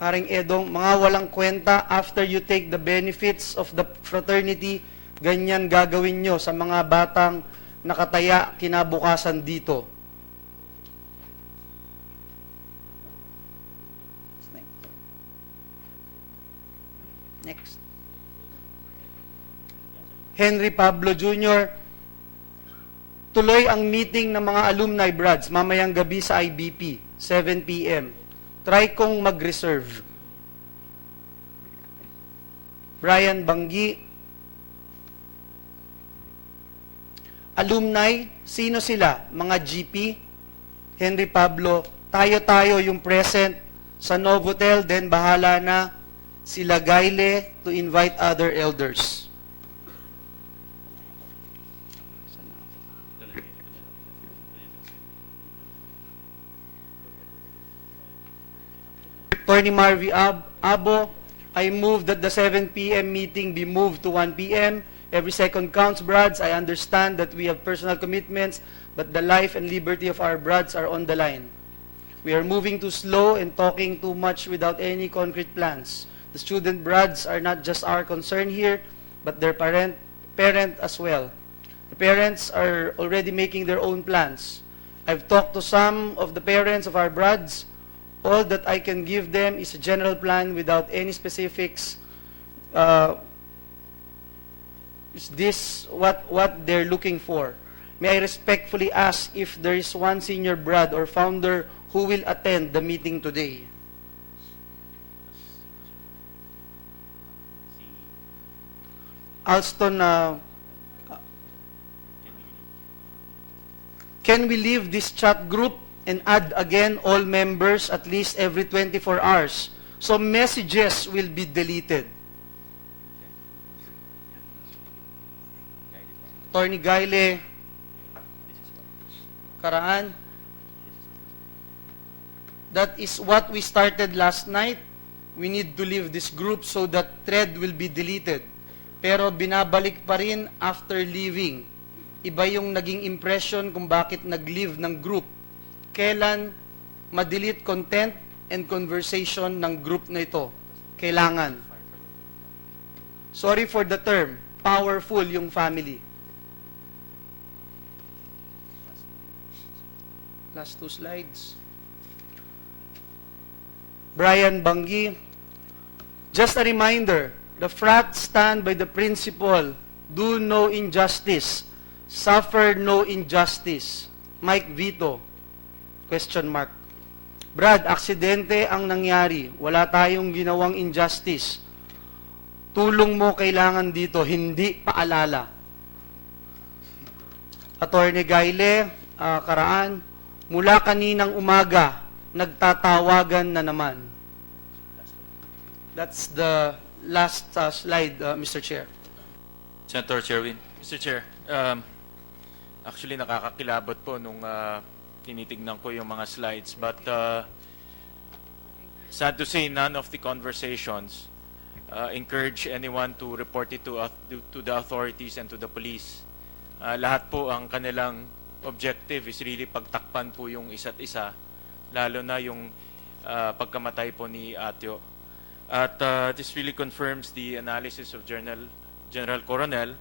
Paring Edong, mga walang kwenta, after you take the benefits of the fraternity, ganyan gagawin nyo sa mga batang nakataya kinabukasan dito. Next. Henry Pablo Jr., tuloy ang meeting ng mga alumni brads mamayang gabi sa IBP, 7 p.m. Try kong mag-reserve. Brian Banggi, alumni, sino sila? Mga GP? Henry Pablo, tayo-tayo yung present sa Novotel, then bahala na sila Gayle to invite other elders. Attorney Marvy Abo, I move that the 7 p.m. meeting be moved to 1 p.m. Every second counts, brads. I understand that we have personal commitments, but the life and liberty of our brads are on the line. We are moving too slow and talking too much without any concrete plans. The student brads are not just our concern here, but their parent as well. The parents are already making their own plans. I've talked to some of the parents of our brads. All that I can give them is a general plan without any specifics. Is this what they're looking for? May I respectfully ask if there is one senior brad or founder who will attend the meeting today? Alston, can we leave this chat group and add again all members at least every 24 hours? So messages will be deleted. Attorney Gayle, Karaan, that is what we started last night. We need to leave this group so that thread will be deleted. Pero binabalik pa rin after leaving. Iba yung naging impression kung bakit nag-leave ng group. Kailan ma-delete content and conversation ng group na ito? Kailangan. Sorry for the term, powerful yung family. Last two slides. Brian Banggi, just a reminder, the frat stand by the principle, do no injustice, suffer no injustice. Mike Vito, question mark. Brad, aksidente ang nangyari. Wala tayong ginawang injustice. Tulong mo kailangan dito, hindi paalala. Attorney Gayle, Karaan, mula kaninang umaga, nagtatawagan na naman. That's the last slide, Mr. Chair. Senator Sherwin. Mr. Chair, actually nakakakilabot po nung tinitignan ko yung mga slides, but sad to say none of the conversations encourage anyone to report it to the authorities and to the police. Lahat po ang kanilang objective is really pagtakpan po yung isa't isa, lalo na yung pagkamatay po ni Atio. At this really confirms the analysis of General Coronel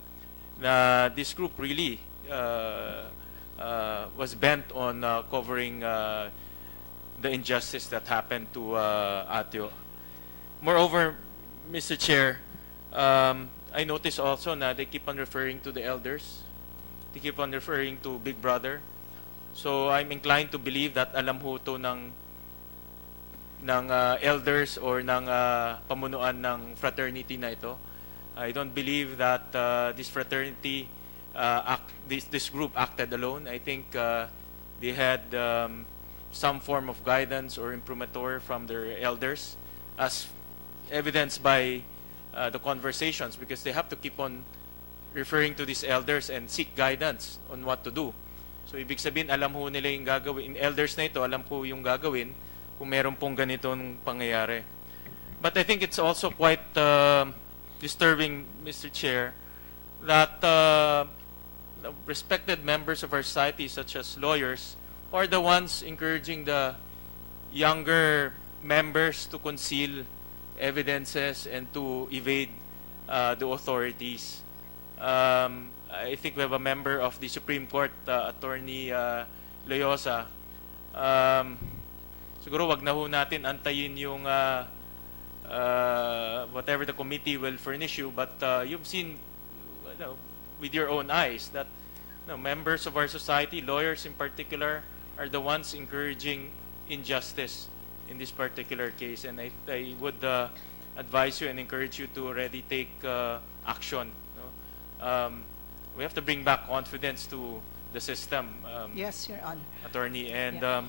na this group really was bent on covering the injustice that happened to Atio. Moreover, Mr. Chair, I notice also na they keep on referring to the elders. They keep on referring to Big Brother. So I'm inclined to believe that alam ho to ng elders or ng pamunuan ng fraternity na ito. I don't believe that this fraternity, this group acted alone. I think they had some form of guidance or imprimatur from their elders, as evidenced by the conversations, because they have to keep on referring to these elders and seek guidance on what to do. So ibig sabihin, alam ho nila yung gagawin. Elders na ito, alam po yung gagawin kung meron pong ganitong pangyayari. But I think it's also quite disturbing, Mr. Chair, that respected members of our society, such as lawyers, are the ones encouraging the younger members to conceal evidences and to evade the authorities. I think we have a member of the Supreme Court, Attorney Loyosa. Siguro wag na ho natin antayin yung whatever the committee will furnish you, but you've seen, with your own eyes that members of our society, lawyers in particular, are the ones encouraging injustice in this particular case, and I would advise you and encourage you to already take action. We have to bring back confidence to the system, Yes, Your Honor. Attorney, and Yeah.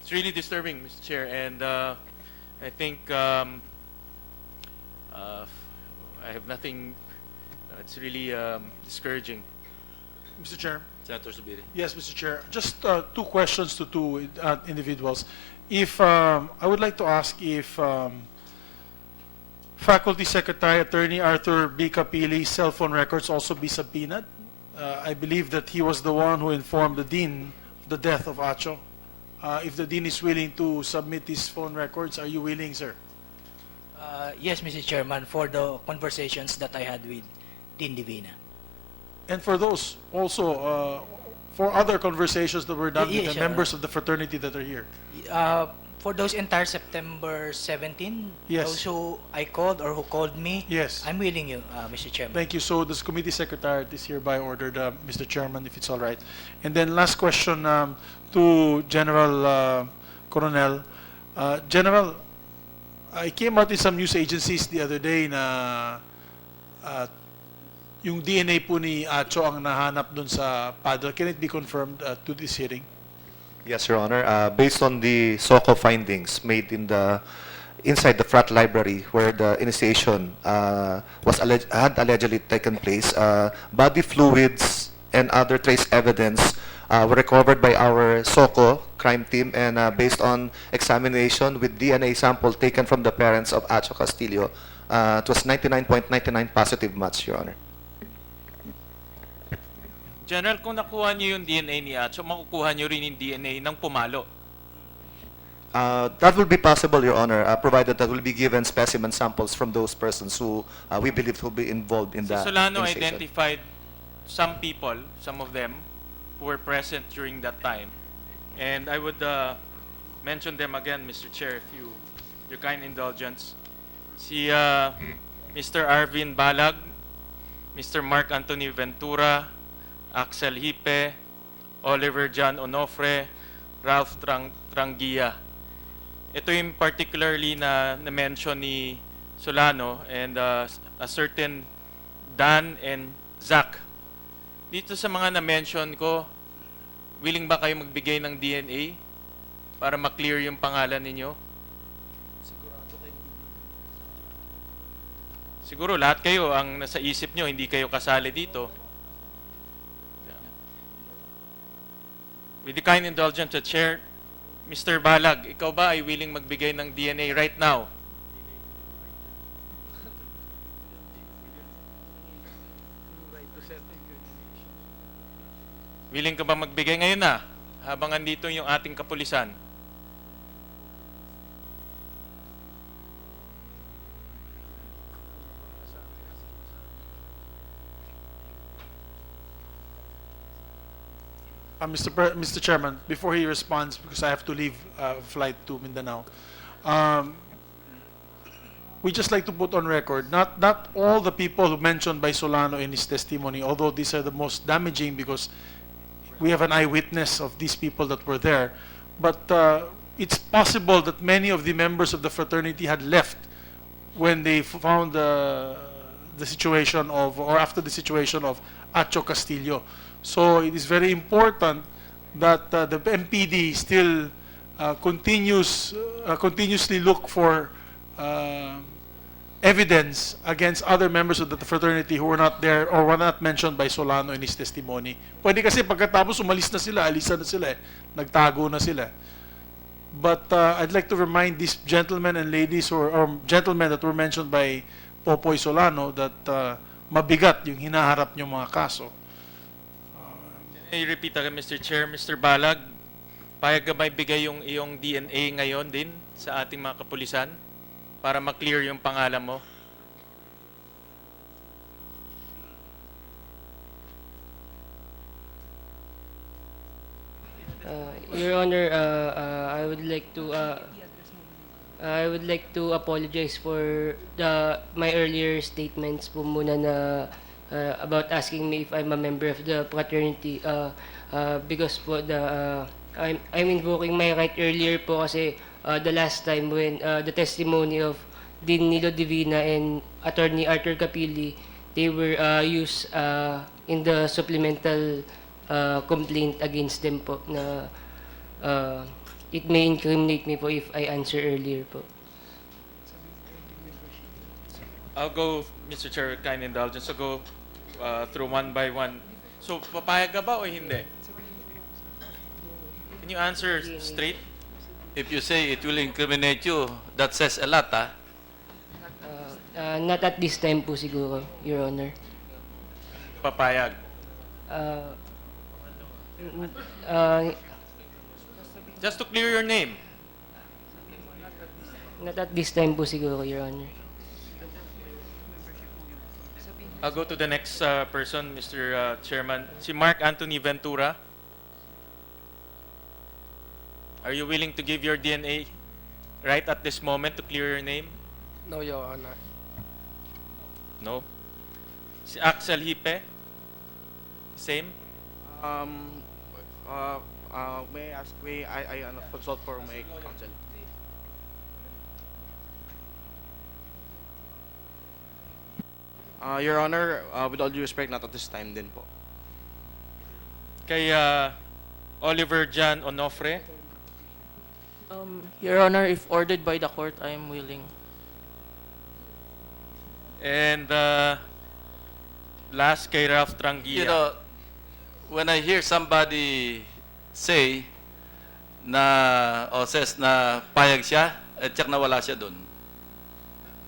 it's really disturbing, Mr. Chair, and I think I have nothing. It's really discouraging. Mr. Chair. Senator Subiri. Yes, Mr. Chair. Just two questions to two individuals. If I would like to ask if Faculty Secretary Attorney Arthur B. Capili's cell phone records also be subpoenaed. I believe that he was the one who informed the Dean of the death of Atio. If the Dean is willing to submit his phone records, are you willing, sir? Yes, Mr. Chairman, for the conversations that I had with Dean Divina. And for those also, for other conversations that were done with Yes, the Your members of the fraternity that are here. For those entire September 17, Yes. those who I called or who called me, Yes. I'm willing you, Mr. Chairman. Thank you. So this committee secretariat is hereby ordered, Mr. Chairman, if it's all right. And then last question to General Coronel. General, I came out in some news agencies the other day na yung DNA po ni Atio ang nahanap dun sa paddle. Can it be confirmed to this hearing? Yes, Your Honor. Based on the SOCO findings made inside the frat library where the initiation had allegedly taken place, body fluids and other trace evidence were recovered by our SOCO crime team, and based on examination with DNA sample taken from the parents of Atio Castillo, it was 99.99 positive match, Your Honor. General, kung nakuha niyo yung DNA ni Atio, makukuha niyo rin yung DNA ng pumalo. That will be possible, Your Honor, provided that will be given specimen samples from those persons who we believe will be involved in Si the Solano initiation. identified some people, some of them, who were present during that time. And I would mention them again, Mr. Chair, if your kind indulgence. Si Mr. Arvin Balag, Mr. Mark Anthony Ventura, Axel Hipe, Oliver John Onofre, Ralph Trangia. Ito yung particularly na-mention ni Solano, and a certain Dan and Zach. Dito sa mga na-mention ko, willing ba kayo magbigay ng DNA para ma-clear yung pangalan ninyo? Siguro lahat kayo ang nasa isip nyo, hindi kayo kasali dito. With the kind indulgence of Chair, Mr. Balag, ikaw ba ay willing magbigay ng DNA right now? Willing ka ba magbigay ngayon na habang andito yung ating kapulisan? Mr. Chairman, before he responds, because I have to leave flight to Mindanao, we just like to put on record, not all the people mentioned by Solano in his testimony, although these are the most damaging because we have an eyewitness of these people that were there, but it's possible that many of the members of the fraternity had left when they found the situation of, or after the situation of Atio Castillo. So it is very important that the MPD still continuously look for evidence against other members of the fraternity who were not there or were not mentioned by Solano in his testimony. Pwede kasi pagkatapos umalis na sila, alisan na sila, nagtago na sila. But I'd like to remind these gentlemen and ladies or gentlemen that were mentioned by Popoy Solano that mabigat yung hinaharap niyong mga kaso. I repeat again, Mr. Chair, Mr. Balag, payag ka ba ibigay yung iyong DNA ngayon din sa ating mga kapulisan para ma-clear yung pangalan mo? Your Honor, I would like to I would like to apologize for my earlier statements po muna na about asking me if I'm a member of the fraternity because po I'm invoking my right earlier po kasi the last time when the testimony of Dean Nilo Divina and Attorney Arthur Capilli, they were used in the supplemental complaint against them po na it may incriminate me po if I answer earlier po. I'll go, Mr. Chair, with kind indulgence. I'll go through one by one. So, papayag ka ba o hindi? Can you answer straight? If you say it will incriminate you, that says a lot, ah. Not at this time po siguro, Your Honor. Papayag. Just to clear your name. Not at this time po siguro, Your Honor. I'll go to the next person, Mr. Chairman. Si Mark Anthony Ventura. Are you willing to give your DNA right at this moment to clear your name? No, Your Honor. No. Si Axel Hipe. Same. May I ask, I consult for my counsel. Your Honor, with all due respect, not at this time din po. Kay Oliver John Onofre. Your Honor, if ordered by the court, I am willing. And last kay Ralph Trangia. You know, when I hear somebody say na o says na payag siya, check na wala siya doon.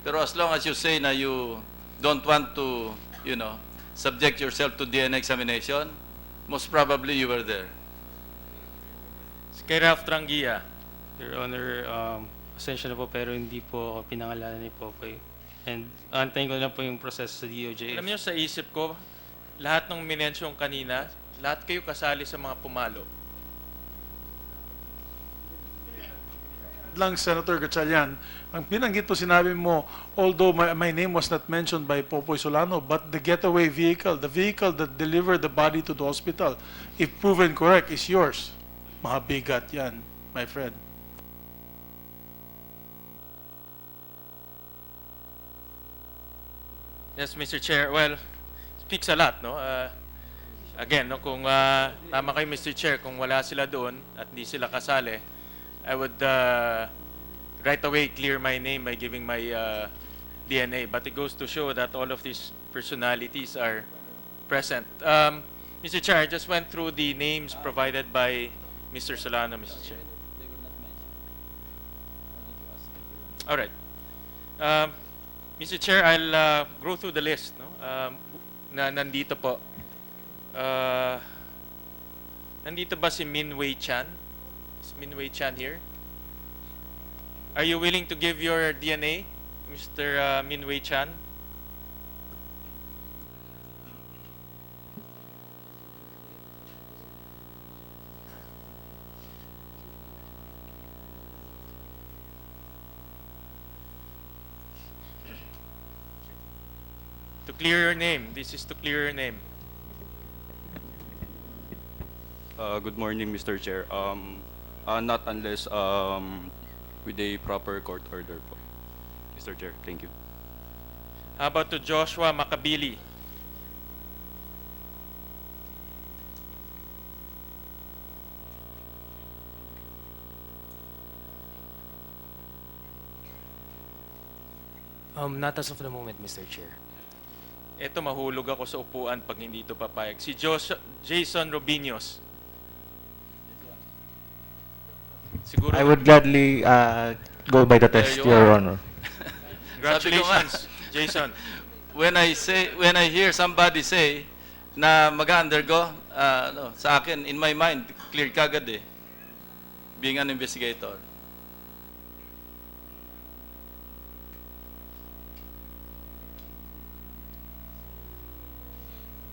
Pero as long as you say na you don't want to, you know, subject yourself to DNA examination, most probably you were there. Kay Ralph Trangia. Your Honor, pasensya na po pero hindi po ako pinangalanan ni Popoy. And antayin ko na po yung proseso sa DOJ. Alam niyo, sa isip ko, lahat ng minensyong kanina, lahat kayo kasali sa mga pumalo. Lang, Senator Gatchalian, ang binanggit mo, sinabi mo, although my name was not mentioned by Popoy Solano, but the getaway vehicle, the vehicle that delivered the body to the hospital, if proven correct, is yours. Mabigat yan, my friend. Yes, Mr. Chair. Well, speaks a lot, no? Again, no, kung tama kayo, Mr. Chair, kung wala sila doon at hindi sila kasali, I would right away clear my name by giving my DNA. But it goes to show that all of these personalities are present. Mr. Chair, I just went through the names provided by Mr. Solano, Mr. Chair. All right. Mr. Chair, I'll go through the list, no? Na nandito po. Nandito ba si Min Wei Chan? Is Min Wei Chan here? Are you willing to give your DNA, Mr. Min Wei Chan? To clear your name. This is to clear your name. Good morning, Mr. Chair. Not unless with a proper court order po. Mr. Chair, thank you. How about to Joshua Makabili? Not as of the moment, Mr. Chair. Ito, mahulog ako sa upuan pag hindi ito papayag. Si Jason Robinos. Siguro, I would gladly go by the test, There you Your are. Honor. Congratulations, Jason. When I hear somebody say na mag-undergo, no, sa akin, in my mind, clear kagad eh. Being an investigator.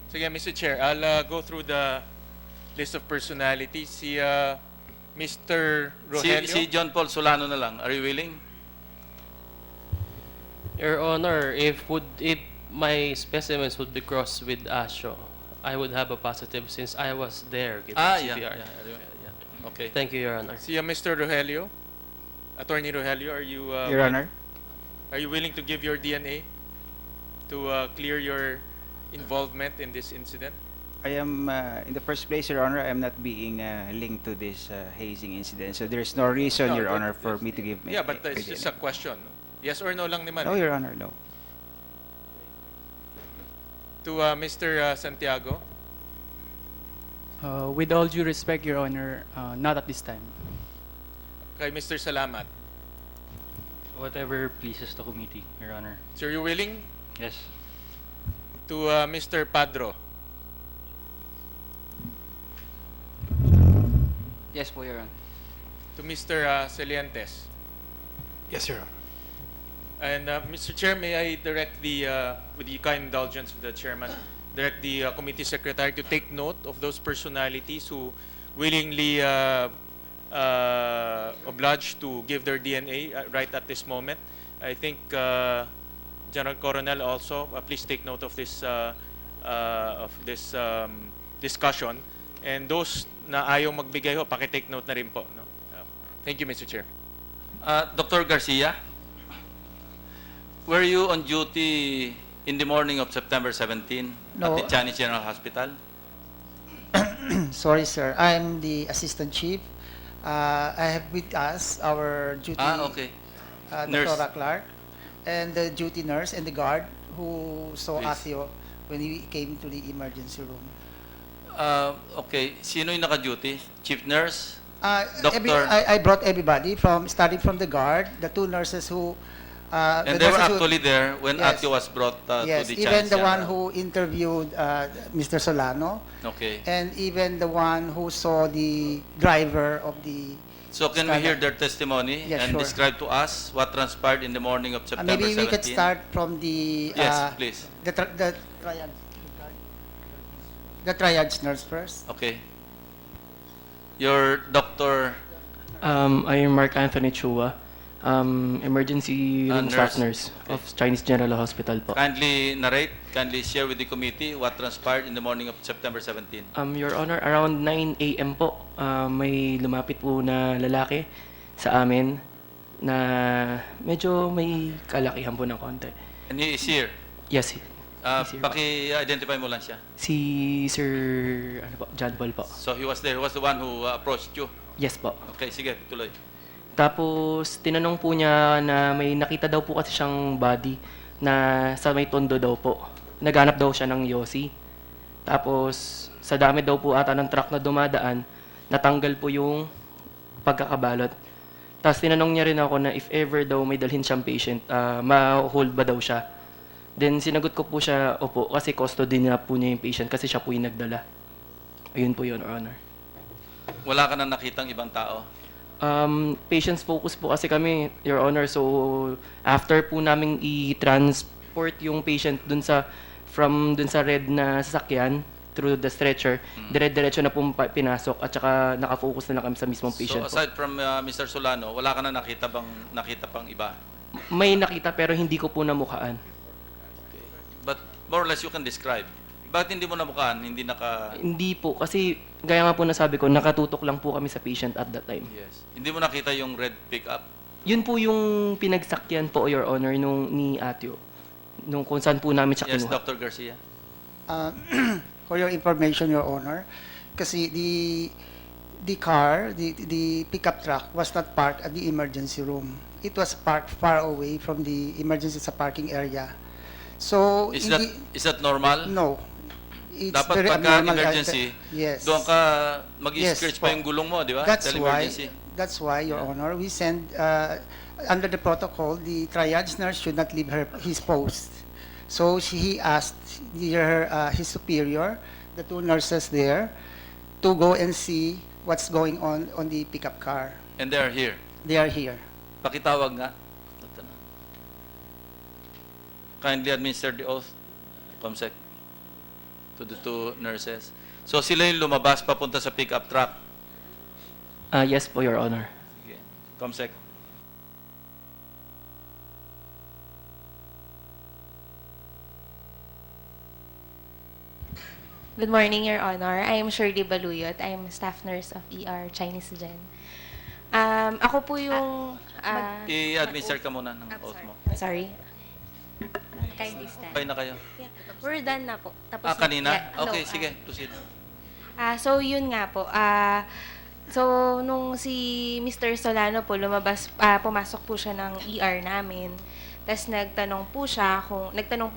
Sige, Mr. Chair, I'll go through the list of personalities. Si Mr. Rogelio. Si John Paul Solano na lang. Are you willing? Your Honor, if my specimens would be crossed with Atio, I would have a positive since I was there giving CPR. Yeah. Okay. Thank you, Your Honor. See, Mr. Rogelio, Attorney Rogelio, are you Your Honor. Are you willing to give your DNA to clear your involvement in this incident? I am, in the first place, Your Honor, I am not being linked to this hazing incident. So there's no reason, No, Your but Honor, for me to give my Yeah, but it's my just DNA. a question. Yes or no lang naman. No, eh. Your Honor, no. To Mr. Santiago, With all due respect, Your Honor, not at this time. kay Mr. Salamat. Whatever pleases the committee, Your Honor. So you willing? Yes. To Mr. Padro. Yes po, Your Honor. To Mr. Celientes. Yes, Your Honor. And Mr. Chair, may I direct with the kind indulgence of the chairman, direct the committee secretary to take note of those personalities who willingly obliged to give their DNA right at this moment. I think General Coronel also, please take note of this discussion. And those na ayaw magbigay ho, paki-take note na rin po. No? Thank you, Mr. Chair. Dr. Garcia, were you on duty in the morning of September 17 No. at the Chinese General Hospital? Sorry, sir. I'm the assistant chief. I have with us our duty Okay. Nurse. Dr. Clark and the duty nurse and the guard who saw Please. Atio when he came to the emergency room. Okay. Sino yung naka-duty? Chief nurse? Every, Doctor? I brought everybody starting from the guard, the two nurses who And they were actually there when Atio was brought to yes, the even Chinese the one General. who interviewed Mr. Solano, Okay. and even the one who saw the driver of the. So can we hear their testimony Yes, and sure. describe to us what transpired in the morning of September 17? Maybe we could start from the. Yes, please. The triage nurse first. Okay. Your doctor, I am Mark Anthony Chua, emergency room staff nurse of Chinese General Hospital po. kindly narrate, kindly share with the committee what transpired in the morning of September 17. Your Honor, around 9 a.m. po, may lumapit po na lalaki sa amin na medyo may kalakihan po ng konti. And he is here. Yes, Paki-identify mo lang siya. si Sir John Paul po. So he was there. He was the one who approached you. Yes po. Okay, sige, tuloy. Tapos, tinanong po niya na may nakita daw po kasi siyang body na sa may tondo daw po. Naghanap daw siya ng yosi. Tapos, sa dami daw po ata ng truck na dumadaan, natanggal po yung pagkakabalot. Tapos, tinanong niya rin ako na if ever daw may dalhin siyang patient, ma-hold ba daw siya. Then, sinagot ko po siya, opo, kasi custody niya po niya yung patient kasi siya po yung nagdala. Ayun po yun, Your Honor. Wala ka na nakitang ibang tao? Patients focus po kasi kami, Your Honor. So, after po namin i-transport yung patient dun sa red na sasakyan through the stretcher, dire-diretso na po pinasok at saka nakafocus na lang kami sa mismong patient So aside from Mr. Solano, wala ka na nakita pang iba? po. May nakita pero hindi ko po namukhaan. But more or less you can describe. Bakit hindi mo namukhaan? Hindi po, kasi gaya nga po nasabi ko, nakatutok lang po kami sa patient at that time. Yes. Hindi mo nakita yung red pickup? Yun po yung pinagsakyan po, Your Honor, ni Atio. Nung kung saan po namin siya Yes, kinuha. Dr. Garcia. For your information, Your Honor, kasi the car, the pickup truck was not parked at the emergency room. It was parked far away from the emergency sa parking area. So Is that normal? No. It's Dapat very pagka abnormal. emergency, Yes. doon ka mag-i-scratch Yes, pa po. yung gulong mo, di ba? That's Dahil why, emergency. Your Honor, we send, under the protocol, the triage nurse should not leave his post. So he asked his superior, the two nurses there, to go and see what's going on the pickup car. And they are here. They are here. Pakitawag nga. Kindly administer the oath, Comsec, to the two nurses. So sila yung lumabas papunta sa pickup truck. Yes po, Your Honor. Okay. Comsec. Good morning, Your Honor. I am Shirley Baluyot. I am staff nurse of ER Chinese Gen. Ako po yung... I-administer ka muna ng oath mo. Sorry. Kindly stand. Okay na kayo? Yeah. We're done na po. Tapos Kanina? Yeah, Okay, no, sige. Proceed. So, yun nga po. So, nung si Mr. Solano po lumabas, pumasok po siya ng ER namin. Tapos nagtanong po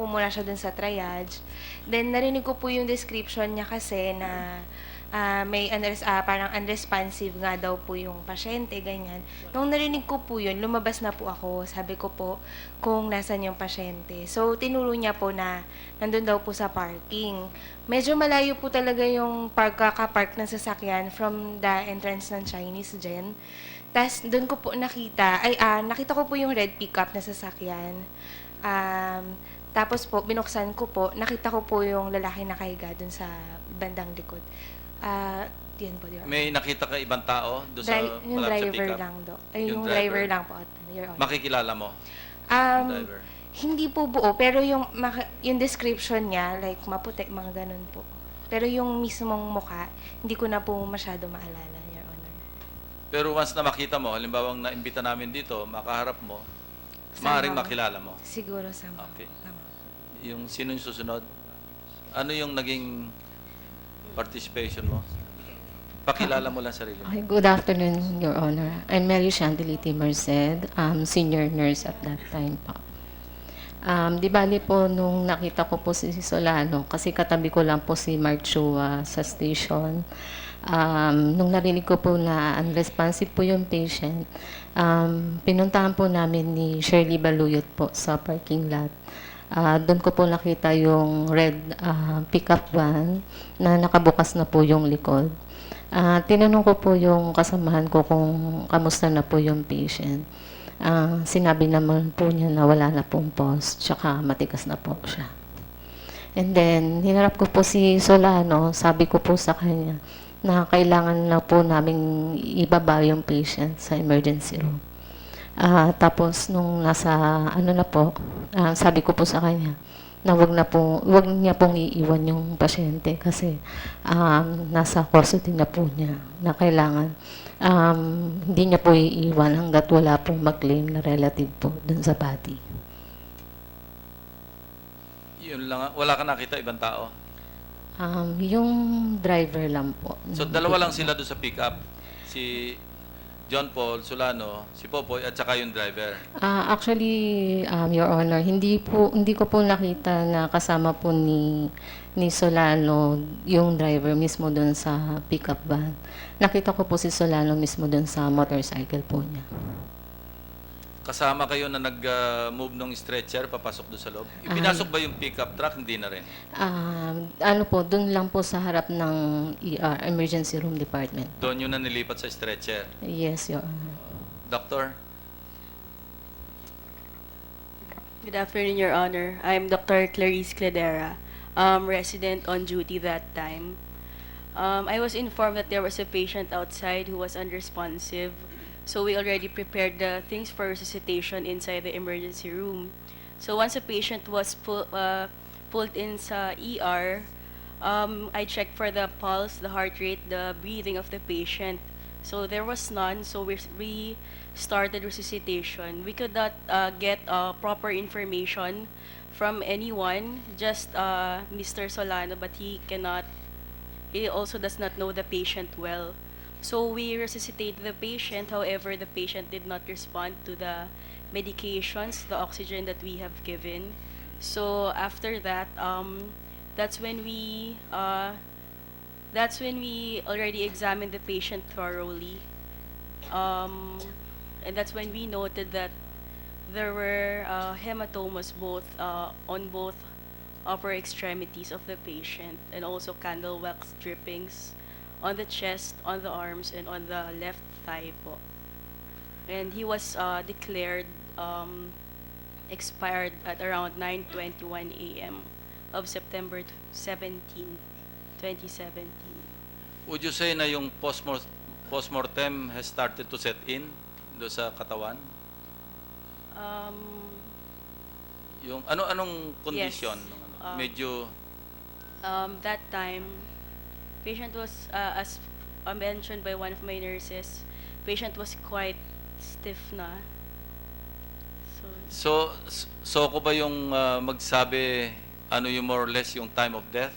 muna siya dun sa triage. Then narinig ko po yung description niya kasi na parang unresponsive nga daw po yung pasyente, ganyan. Nung narinig ko po yun, lumabas na po ako. Sabi ko po kung nasan yung pasyente. So, tinuro niya po na nandun daw po sa parking. Medyo malayo po talaga yung kaka-park ng sasakyan from the entrance ng Chinese Gen. Tapos, doon ko po nakita ko po yung red pickup na sasakyan. Tapos po, binuksan ko po, nakita ko po yung lalaki nakahiga doon sa bandang likod. Yan po, Your Honor. May nakita ka ibang tao doon sa Yung malapit sa driver pickup? lang do. Yung driver lang po, Your Honor. Makikilala mo? Driver. Hindi po buo, pero yung description niya, like maputi, mga ganun po. Pero yung mismong mukha, hindi ko na po masyado maalala, Your Honor. Pero once na makita mo, halimbawa naimbita namin dito, makaharap mo, maaaring makilala mo. Siguro sa Okay. Yung sino yung susunod? Ano yung naging participation mo? Pakilala mo lang sarili mo. Okay, good afternoon, Your Honor. I'm Mary Chandeliti Merced, senior nurse at that time pa. Di bali po nung nakita ko po si Solano, kasi katabi ko lang po si Mark Chua sa station. Nung narinig ko po na unresponsive po yung patient, pinuntahan po namin ni Shirley Baluyot po sa parking lot. Doon ko po nakita yung red pickup van na nakabukas na po yung likod. Tinanong ko po yung kasamahan ko kung kamusta na po yung patient. Sinabi naman po niya na wala na pong pulse, tsaka matigas na po siya. And then, hinarap ko po si Solano, sabi ko po sa kanya na kailangan na po naming ibaba yung patient sa emergency room. Tapos, nung nasa, sabi ko po sa kanya na wag niya pong iiwan yung pasyente kasi nasa custody na po niya na kailangan hindi niya po iiwan hanggat wala pong mag-claim na relative po dun sa body. Yun lang, wala ka nakita ibang tao? Yung driver lang po. So dalawa lang sila doon sa pick-up? Si John Paul Solano, si Popoy, at saka yung driver? Actually, Your Honor, hindi ko po nakita na kasama po ni Solano yung driver mismo doon sa pickup van. Nakita ko po si Solano mismo doon sa motorcycle po niya. Kasama kayo na nag-move ng stretcher, papasok doon sa loob? Ipinasok ba yung pickup truck? Hindi na rin? Doon lang po sa harap ng ER, Emergency Room Department. Doon yun na nilipat sa stretcher? Yes, Your Honor. Doctor? Good afternoon, Your Honor. I'm Dr. Clarice Cladera, resident on duty that time. I was informed that there was a patient outside who was unresponsive. So we already prepared the things for resuscitation inside the emergency room. So once a patient was pulled in sa ER, I checked for the pulse, the heart rate, the breathing of the patient. So there was none, so we started resuscitation. We could not get proper information from anyone, just Mr. Solano, but he also does not know the patient well. So we resuscitated the patient. However, the patient did not respond to the medications, the oxygen that we have given. So after that, that's when we already examined the patient thoroughly, and that's when we noted that there were hematomas on both upper extremities of the patient, and also candle wax drippings on the chest, on the arms, and on the left thigh po. And he was declared expired at around 9:21 a.m. of September 17, 2017. Would you say na yung postmortem has started to set in do sa katawan? Yung anong condition? Yes. Medyo That time, patient was, as mentioned by one of my nurses, patient was quite stiff na. So ko ba yung magsabi ano yung more or less yung time of death?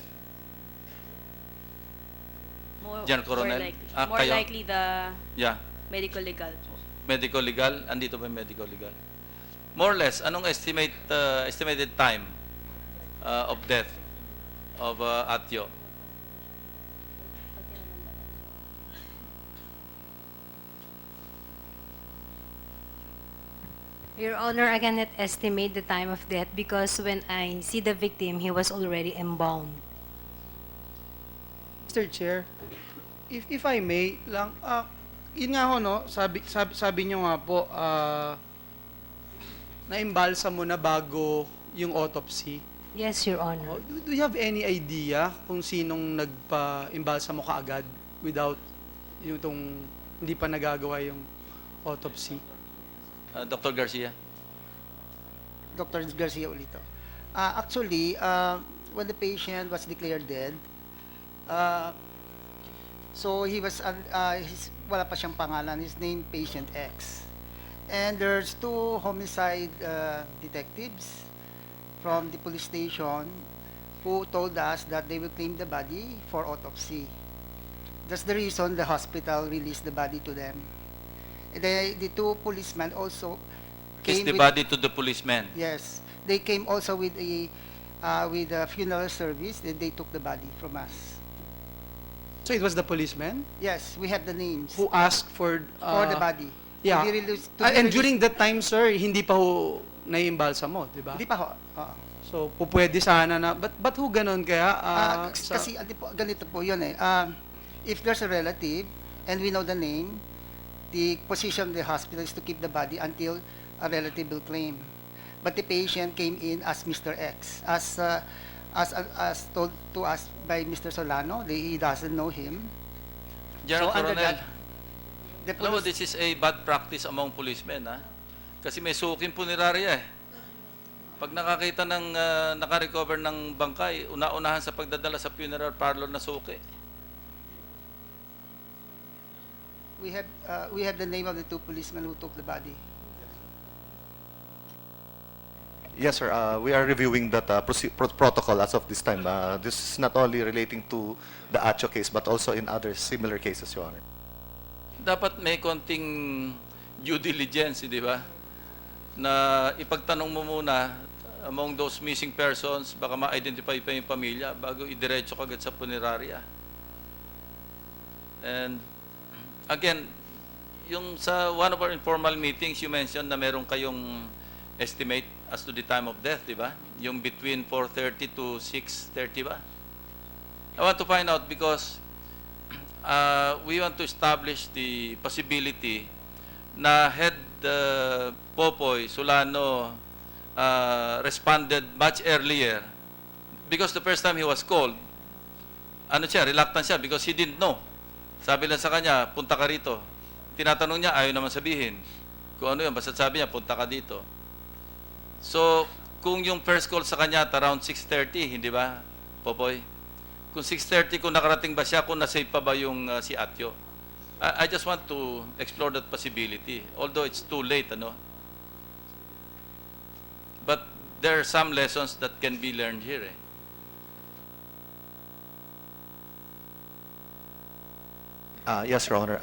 General Coronel? More Kayo? likely the Yeah. medical legal po. Medical legal? Andito ba yung medical legal? More or less, anong estimated time of death of Atio? Your Honor, I cannot estimate the time of death because when I see the victim, he was already embalmed. Mr. Chair, if I may lang, yun nga ho, no, sabi nyo nga po, na-imbalsa mo na bago yung autopsy. Yes, Your Honor. Do you have any idea kung sinong nagpa-imbalsa mo kaagad without yung tong hindi pa nagagawa yung autopsy? Dr. Garcia? Dr. Garcia ulito. Actually, when the patient was declared dead, so he was, wala pa siyang pangalan, his name Patient X. And there's two homicide detectives from the police station who told us that they will claim the body for autopsy. That's the reason the hospital released the body to them. The two policemen also Kiss came the with, body to the policeman. yes, they came also with a funeral service. Then they took the body from us. So it was the policeman Yes, we have the names who asked for the body. Yeah. To be released, And during that time, sir, hindi pa ho naiimbalsa mo, di ba? Hindi pa ho. Oo. So, pupwede sana na, ba't ho ganun kaya? Kasi ganito po yun eh. If there's a relative and we know the name, the position of the hospital is to keep the body until a relative will claim. But the patient came in as Mr. X, as told to us by Mr. Solano. He doesn't know him. General So, under Coronel, that, alam mo, this is a bad practice among policemen, ha? Kasi may suking punerarya eh. Pag nakakita ng nakarecover ng bangkay, una-unahan sa pagdadala sa funeral parlor na suki. we have the name of the two policemen who took the body. Yes, sir. We are reviewing that protocol as of this time. This is not only relating to the Atio case, but also in other similar cases, Your Honor. Dapat may konting due diligence, di ba? Na ipagtanong mo muna among those missing persons, baka ma-identify pa yung pamilya bago idiretso kagad sa punerarya. And again, yung sa one of our informal meetings, you mentioned na meron kayong estimate as to the time of death, di ba? Yung between 4:30 to 6:30 ba? I want to find out because we want to establish the possibility na had Popoy Solano responded much earlier because the first time he was called, reluctant siya because he didn't know. Sabi lang sa kanya, punta ka rito. Tinatanong niya, ayaw naman sabihin. Kung ano yun, basta sabi niya, punta ka dito. So, kung yung first call sa kanya at around 6:30, hindi ba, Popoy? Kung 6:30, kung nakarating ba siya, kung na-save pa ba yung si Atio? I just want to explore that possibility, although it's too late, ano? But there are some lessons that can be learned here, eh. Yes, Your Honor.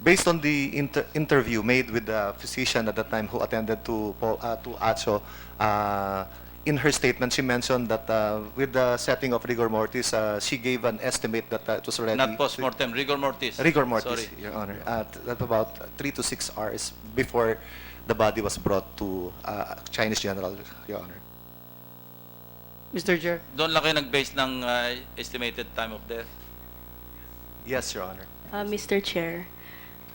Based on the interview made with the physician at the time who attended to Atio, in her statement, she mentioned that with the setting of rigor mortis, she gave an estimate that it was already... Not post-mortem, rigor mortis. Rigor mortis, Sorry. Your Honor. At about 3 to 6 hours before the body was brought to Chinese General, Your Honor. Mr. Chair. Doon lang kayo nag-base ng estimated time of death? Yes, Your Honor. Mr. Chair,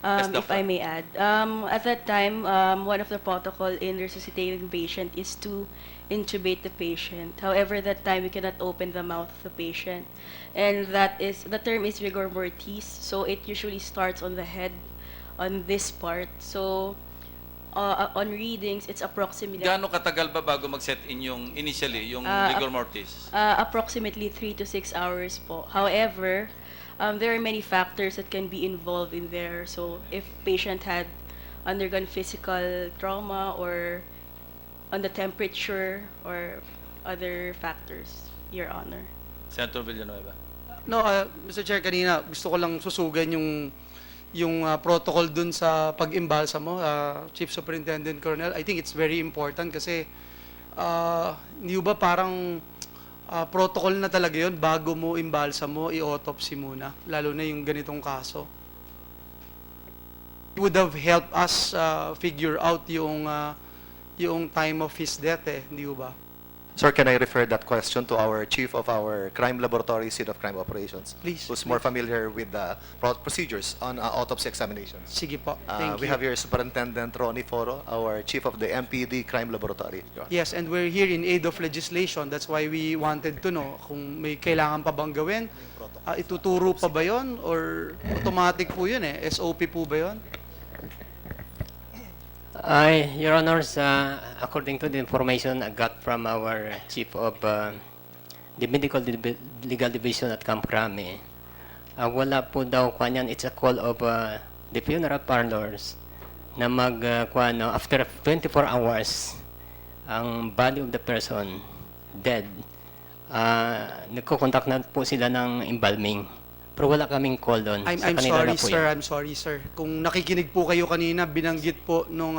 Yes, if Doctor. I may add, at that time, one of the protocol in resuscitating the patient is to intubate the patient. However, that time we cannot open the mouth of the patient, and the term is rigor mortis. So it usually starts on the head, on this part. So On readings, it's approximately Gaano katagal ba bago mag-set in yung initially, yung rigor mortis? approximately 3 to 6 hours po. However, there are many factors that can be involved in there. So if patient had undergone physical trauma or on the temperature or other factors, Your Honor. Senator Villanueva. No, Mr. Chair, kanina gusto ko lang susugan yung protocol dun sa pag-imbalsa mo, Chief Superintendent Colonel. I think it's very important kasi hindi ba parang protocol na talaga yun bago mo imbalsa mo, i-autopsy muna, lalo na yung ganitong kaso. It would have helped us figure out yung time of his death hindi ba? Sir, can I refer that question to our chief of our crime laboratory, Seat of Crime Operations, Please, who's more familiar with the procedures on autopsy examinations. Sige po, thank We you. have here Superintendent Ronnie Foro, our chief of the MPD Crime Laboratory. Yes, and we're here in aid of legislation. That's why we wanted to know kung may kailangan pa bang gawin. Ituturo pa ba yun? Or automatic po yun SOP po ba yun? Your Honors, according to the information I got from our Chief of the Medical Legal Division at Camp Crame, wala po daw kanyan, it's a call of the funeral parlors na after 24 hours, ang body of the person dead, nagko-contact na po sila ng embalming. Pero wala kaming call doon. I'm sorry, sir. Kung nakikinig po kayo kanina, binanggit po nung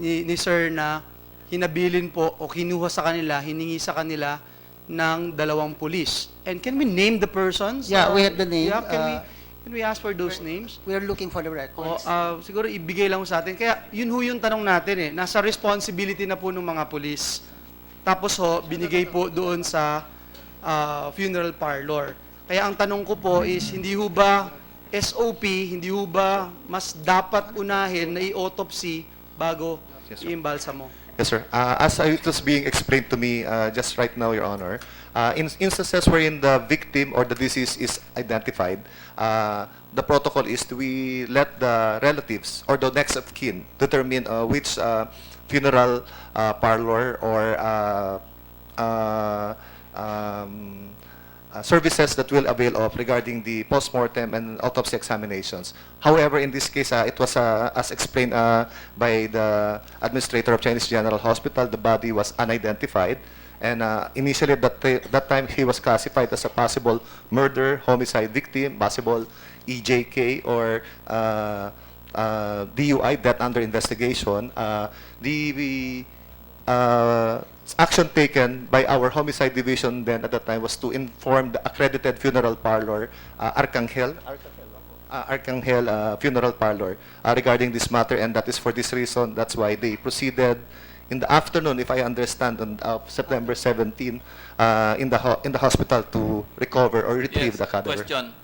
ni Sir na hinabilin po o kinuha sa kanila, hiningi sa kanila ng 2 pulis. And can we name the persons? Yeah, we have the name. Yeah, can we ask for those names? We are looking for the records. Siguro ibigay lang sa atin. Kaya yun yung tanong natin Nasa responsibility na po ng mga pulis. Tapos binigay po doon sa funeral parlor. Kaya ang tanong ko po is, hindi ho ba SOP, hindi ho ba mas dapat unahin na i-autopsy bago i-imbalsa mo? Yes, sir. As it was being explained to me just right now, Your Honor, in instances wherein the victim or the deceased is identified, the protocol is we let the relatives or the next of kin determine which funeral parlor or services that will avail of regarding the post-mortem and autopsy examinations. However, in this case, it was, as explained by the administrator of Chinese General Hospital, the body was unidentified. And initially, that time, he was classified as a possible murder, homicide victim, possible EJK, or DUI, death under investigation. The action taken by our homicide division then at that time was to inform the accredited funeral parlor, Arcangel Funeral Parlor, regarding this matter, and that is for this reason. That's why they proceeded in the afternoon, if I understand, on September 17, in the hospital to recover or retrieve the cadaver. Question: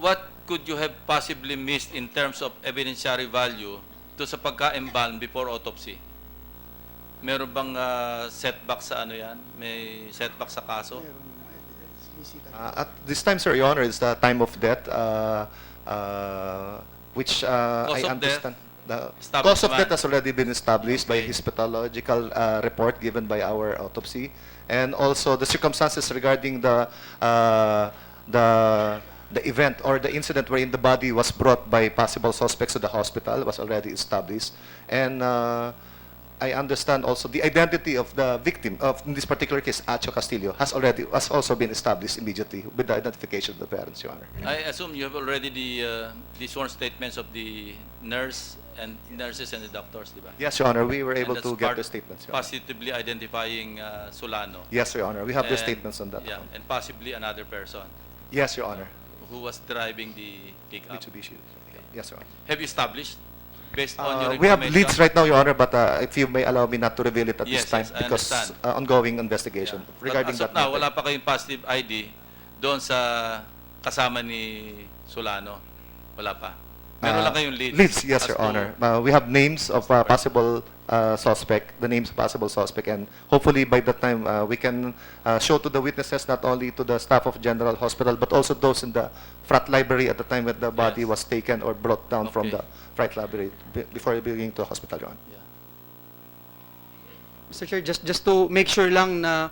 what could you have possibly missed in terms of evidentiary value to sa pagka-embalm before autopsy? Meron bang setback sa yan? May setback sa kaso? At this time, sir, Your Honor, it's the time of death, which I understand. The cause of death has already been established by histopathological report given by our autopsy, and also the circumstances regarding the event or the incident wherein the body was brought by possible suspects to the hospital was already established, and I understand also the identity of the victim of in this particular case, Atio Castillo, has also been established immediately with the identification of the parents, Your Honor. I assume you have already the sworn statements of the nurses and the doctors, di ba? Yes, Your Honor, we were able And to that's get part the statements, Your Honor. positively identifying Solano. Yes, Your Honor, we have the And- statements on that. Yeah, and possibly another person Yes, Your Honor. who was driving the pickup. Mitsubishi. Yes, Your Honor. Have you established based on your We have information? leads right now, Your Honor, but if you may allow me not to reveal it at Yes, this time yes, I because understand. ongoing investigation regarding But as that of now, matter. wala pa kayong positive ID doon sa kasama ni Solano. Wala pa. Meron lang kayong leads. Leads, yes, as Your to- Honor. We have names of possible suspect, the names of possible suspect, and hopefully by that time we can show to the witnesses, not only to the staff of General Hospital, but also those in the frat library at the time when the body was taken or brought down from Okay. the frat library before being to the hospital, Your Honor. Yeah. Mr. Chair, just to make sure lang na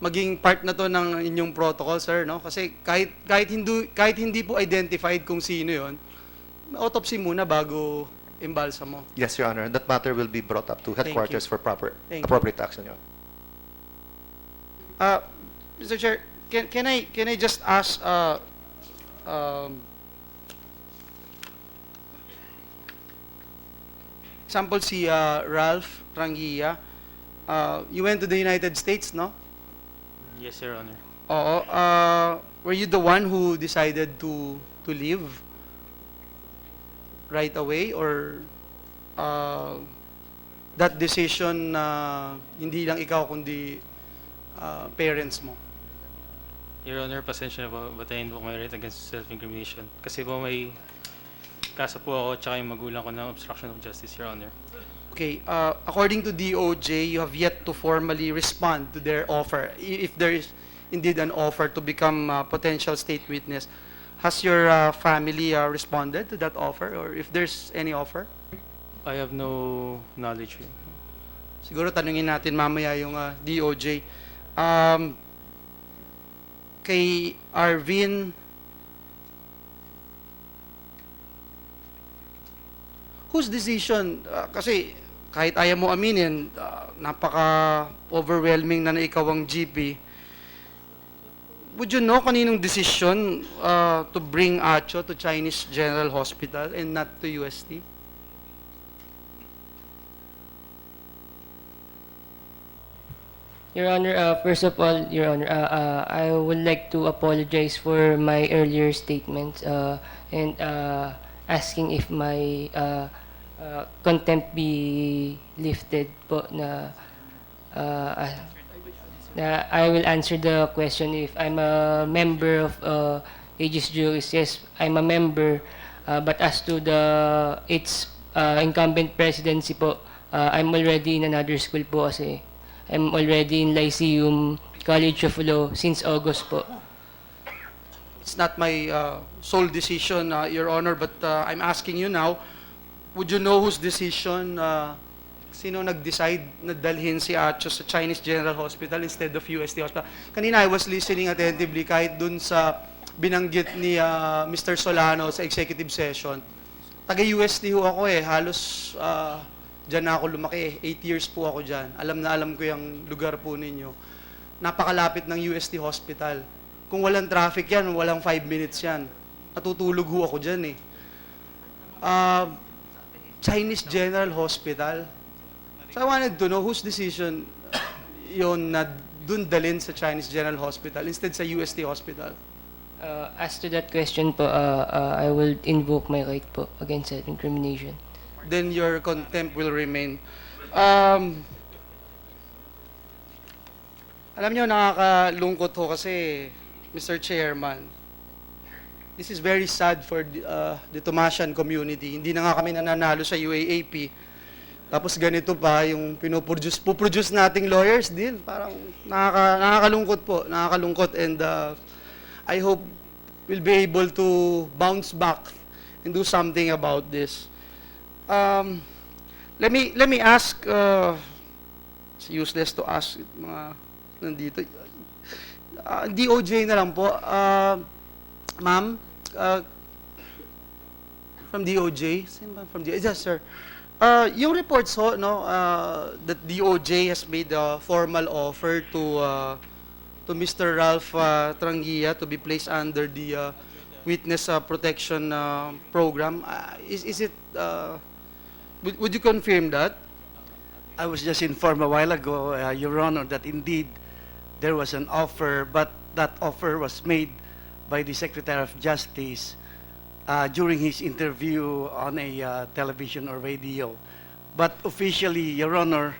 maging part na to ng inyong protocol, sir, no? Kasi kahit hindi po identified kung sino 'yon, autopsy muna bago imbalsa mo. Yes, Your Honor. That matter will be brought up to headquarters for Thank you. appropriate action, Your Honor. Mr. Chair, can I just ask example si Ralph Trangia, you went to the United States, no? Yes, Your Honor. Oo. Were you the one who decided to leave right away, or that decision na hindi lang ikaw kundi parents mo? Your Honor, pasensya na po, batayin po may right against self-incrimination. Kasi po may kaso po ako tsaka yung magulang ko ng obstruction of justice, Your Honor. Okay, according to DOJ, you have yet to formally respond to their offer. If there is indeed an offer to become a potential state witness, has your family responded to that offer, or if there's any offer? I have no knowledge. Siguro tanungin natin mamaya yung DOJ. Kay Arvin, whose decision, kasi kahit ayaw mo aminin, napaka-overwhelming na ikaw ang GP, would you know kaninong decision to bring Atio to Chinese General Hospital and not to UST? Your Honor, first of all, Your Honor, I would like to apologize for my earlier statements and asking if my contempt be lifted po na I will answer the question if I'm a member of Aegis Juris. Yes, I'm a member, but as to its incumbent presidency po, I'm already in another school po kasi I'm already in Lyceum College of Law since August po. It's not my sole decision, Your Honor, but I'm asking you now, would you know whose decision, sino nag-decide na dalhin si Atio sa Chinese General Hospital instead of UST Hospital? Kanina I was listening attentively kahit dun sa binanggit ni Mr. Solano sa executive session. Taga-UST ho ako halos dyan na ako lumaki 8 years po ako dyan. Alam na alam ko yung lugar po ninyo. Napakalapit ng UST Hospital. Kung walang traffic yan, walang 5 minutes yan. Natutulog ho ako dyan Chinese General Hospital. So I wanted to know whose decision yun na dun dalhin sa Chinese General Hospital instead sa UST Hospital. As to that question po, I will invoke my right po against self-incrimination. Then your contempt will remain. Alam nyo, nakakalungkot ho kasi, Mr. Chairman, this is very sad for the Tomasian community. Hindi na nga kami nananalo sa UAAP. Tapos ganito pa yung puproduce nating lawyers din. Parang nakakalungkot po, nakakalungkot. And I hope we'll be able to bounce back and do something about this. Let me ask, it's useless to ask mga nandito. DOJ na lang po. Ma'am, from DOJ? From DOJ? Yes, sir. Yung reports ho, no, that DOJ has made a formal offer to Mr. Ralph Trangia to be placed under the witness protection program. Is it, would you confirm that? I was just informed a while ago, Your Honor, that indeed there was an offer, but that offer was made by the Secretary of Justice during his interview on a television or radio. But officially, Your Honor,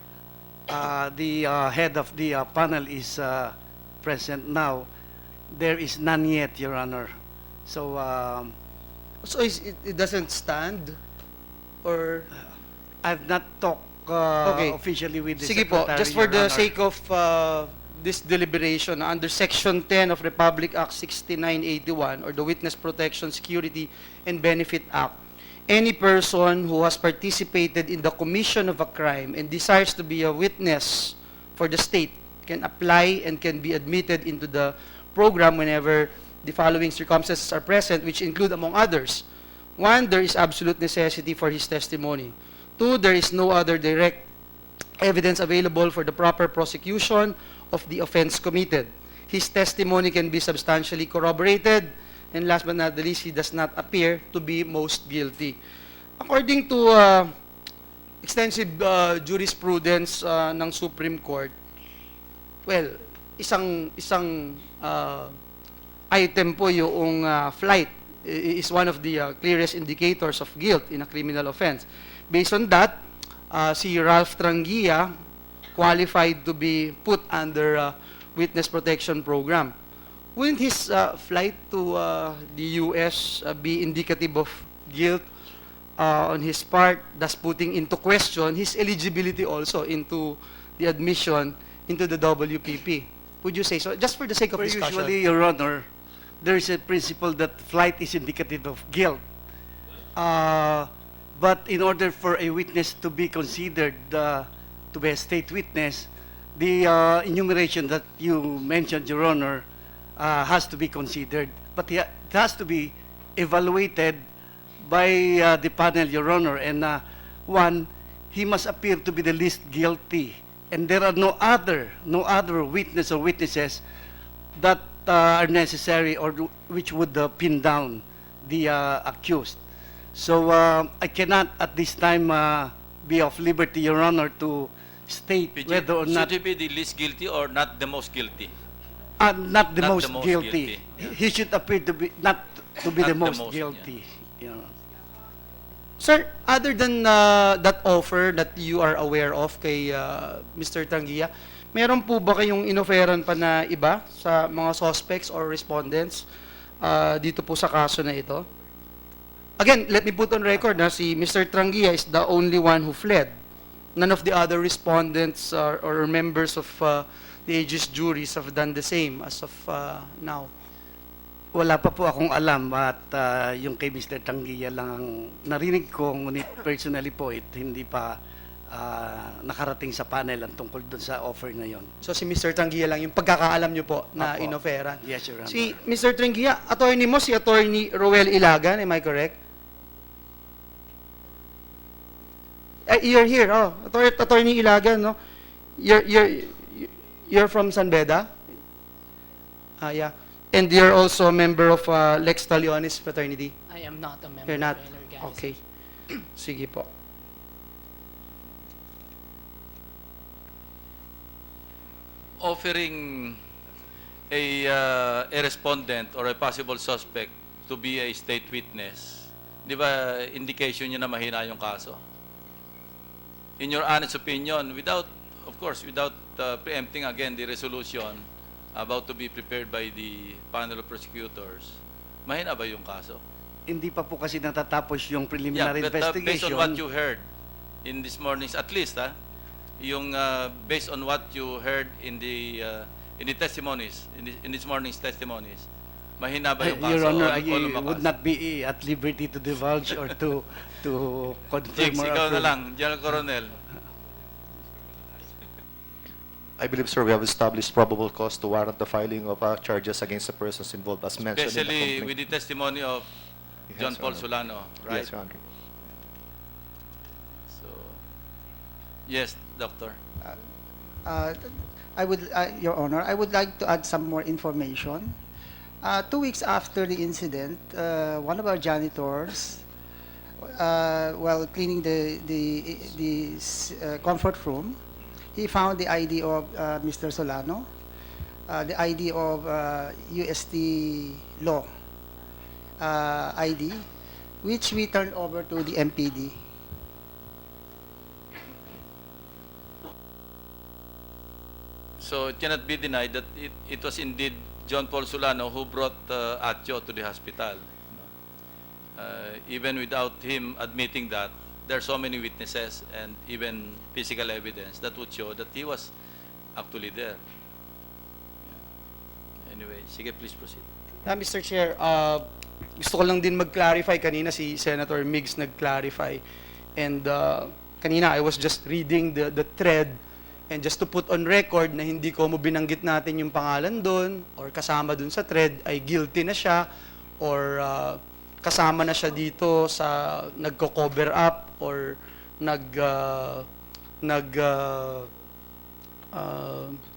the head of the panel is present now. There is none yet, Your Honor. So, so it doesn't stand? Or I've not talked okay. officially with the Sige Secretary, po, just for Your the Honor. sake of this deliberation, under Section 10 of Republic Act 6981, or the Witness Protection, Security, and Benefit Act, any person who has participated in the commission of a crime and desires to be a witness for the state can apply and can be admitted into the program whenever the following circumstances are present, which include, among others, 1, there is absolute necessity for his testimony. 2, there is no other direct evidence available for the proper prosecution of the offense committed. His testimony can be substantially corroborated. And last but not the least, he does not appear to be most guilty. According to extensive jurisprudence ng Supreme Court, well, isang item po yung flight is one of the clearest indicators of guilt in a criminal offense. Based on that, si Ralph Tranguia qualified to be put under witness protection program. Wouldn't his flight to the U.S. Be indicative of guilt on his part, thus putting into question his eligibility also into the admission into the WPP? Would you say so? Just for the sake of But discussion. usually, Your Honor, there is a principle that flight is indicative of guilt. But in order for a witness to be considered to be a state witness, the enumeration that you mentioned, Your Honor, has to be considered. But it has to be evaluated by the panel, Your Honor. And 1, he must appear to be the least guilty. And there are no other witness or witnesses that are necessary or which would pin down the accused. So I cannot at this time be of liberty, Your Honor, to state whether or not... Should he be the least guilty or not the most guilty? Not the most guilty. He should appear to be not to be Not the the most most, guilty. Yeah. Sir, other than that offer that you are aware of kay Mr. Tranguia, meron po ba kayong inoferan pa na iba sa mga suspects or respondents dito po sa kaso na ito? Again, let me put on record na si Mr. Tranguia is the only one who fled. None of the other respondents or members of the Aegis juries have done the same as of now. Wala pa po akong alam at yung kay Mr. Tranguia lang ang narinig ko, ngunit personally po hindi pa nakarating sa panel ang tungkol doon sa offer na yon. So si Mr. Tranguia lang yung pagkakaalam nyo po na Apo. inoferan. Yes, Your Honor. Si Mr. Tranguia, attorney mo si Attorney Roel Ilagan, am I correct? You're here, Attorney Ilagan, no? You're from San Beda? Yeah. And you're also a member of Lex Talionis fraternity? I am not a member You're not? of any organization. Okay. Sige po. Offering a respondent or a possible suspect to be a state witness, di ba indication nyo na mahina yung kaso? In your honest opinion, without preempting again the resolution about to be prepared by the panel of prosecutors, mahina ba yung kaso? Hindi pa po kasi natatapos yung preliminary but investigation. based on what you heard in this morning's, at least, yung based on what you heard in the testimonies, in this morning's testimonies, mahina ba yung kaso? Your Honor, I o lumakas? would not be at liberty to divulge or to confirm Jigs, or ikaw na approve. lang, General Coronel. I believe, sir, we have established probable cause to warrant the filing of charges against the persons involved as mentioned in the Especially complaint. with the testimony of Yes, John Your Paul Honor. Solano, right? Yes, Your Honor. So, yes, Doctor. Your Honor, I would like to add some more information. 2 weeks after the incident, one of our janitors, while cleaning the comfort room, he found the ID of Mr. Solano, the ID of UST law ID, which we turned over to the MPD. So it cannot be denied that it was indeed John Paul Solano who brought Atio to the hospital. Even without him admitting that, there are so many witnesses and even physical evidence that would show that he was actually there. Anyway, sige, please proceed. Mr. Chair, gusto ko lang din mag-clarify. Kanina si Senator Migs nag-clarify. And kanina I was just reading the thread And just to put on record na hindi ko mo binanggit natin yung pangalan doon or kasama doon sa thread ay guilty na siya or kasama na siya dito sa nagko-cover up or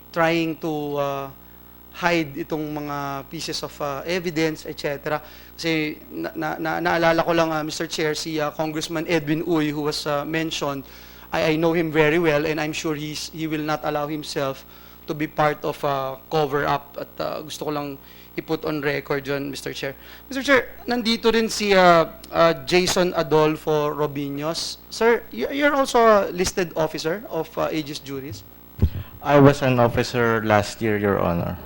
trying to hide itong mga pieces of evidence, etc. Kasi naalala ko lang, Mr. Chair, si Congressman Edwin Uy, who was mentioned, I know him very well and I'm sure he will not allow himself to be part of a cover-up at gusto ko lang i-put on record yun, Mr. Chair. Mr. Chair, nandito rin si Jason Adolfo Robinos. Sir, you're also a listed officer of Aegis Juris? I was an officer last year, Your Honor.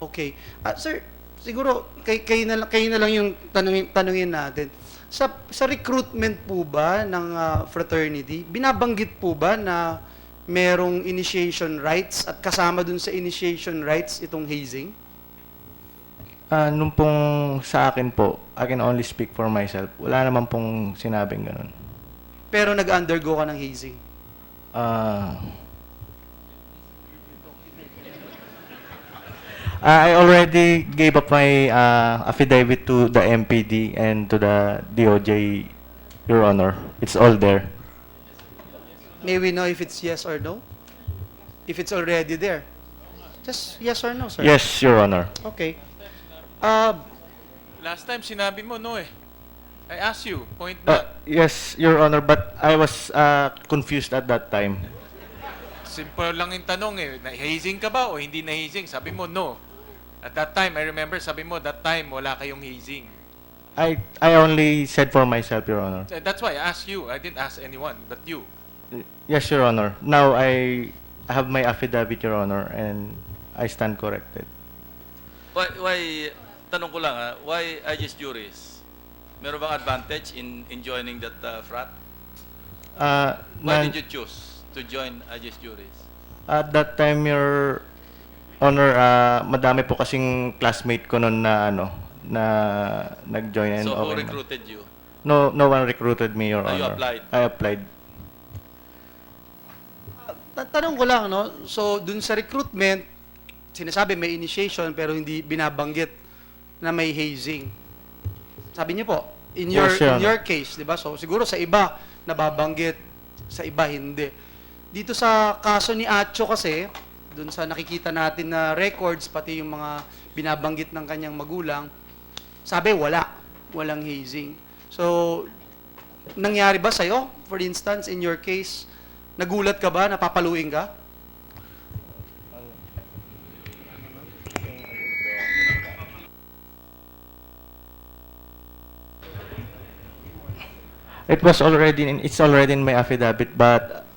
Okay. Sir, siguro kayo na lang yung tanungin natin. Sa recruitment po ba ng fraternity, binabanggit po ba na merong initiation rights at kasama dun sa initiation rights itong hazing? Nung pong sa akin po, I can only speak for myself. Wala naman pong sinabing ganun. Pero nag-undergo ka ng hazing? I already gave up my affidavit to the MPD and to the DOJ, Your Honor. It's all there. May we know if it's yes or no? If it's already there? Just yes or no, sir? Yes, Your Honor. Okay. Last time sinabi mo no eh. I asked you, point blank. Yes, Your Honor, but I was confused at that time. Simple lang yung tanong eh. Na-hazing ka ba o hindi na-hazing? Sabi mo no. At that time, I remember sabi mo, that time wala kayong hazing. I only said for myself, Your Honor. That's why I asked you. I didn't ask anyone, but you. Yes, Your Honor. Now I have my affidavit, Your Honor, and I stand corrected. Why tanong ko lang why Aegis Juris? Meron bang advantage in joining that frat? Why did you choose to join Aegis Juris? At that time, Your Honor, madami po kasing classmate ko noon na na nag-join. So who recruited you? No one recruited me, Your Honor. You applied? I applied. Tanong ko lang, no? So, dun sa recruitment, sinasabi may initiation pero hindi binabanggit na may hazing. Sabi niyo po, in your case, 'di ba? So, siguro sa iba nababanggit, sa iba hindi. Dito sa kaso ni Atio kasi, dun sa nakikita natin na records, pati yung mga binabanggit ng kanyang magulang, sabi walang hazing. So, nangyari ba sa'yo? For instance, in your case, nagulat ka ba? Napapaluin ka? It's already in my affidavit, but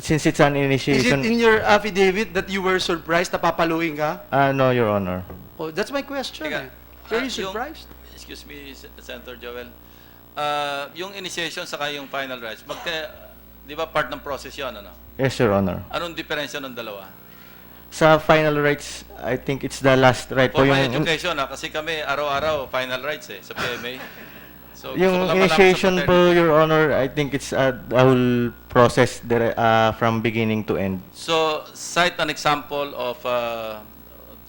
since it's an initiation. Is it in your affidavit that you were surprised na papaluin ka? No, Your Honor. Oh, that's my question. Teka, Are you surprised? Excuse me, Senator Joel. Yung initiation saka yung final rights, di ba part ng process yun, ano? Yes, Your Honor. Anong diferensya ng dalawa? Sa final rights, I think it's the last right For po my yung education, kasi kami araw-araw final rights sa PMA. So, yung initiation po, Your Honor, I think it's the whole process from beginning to end. So, cite an example of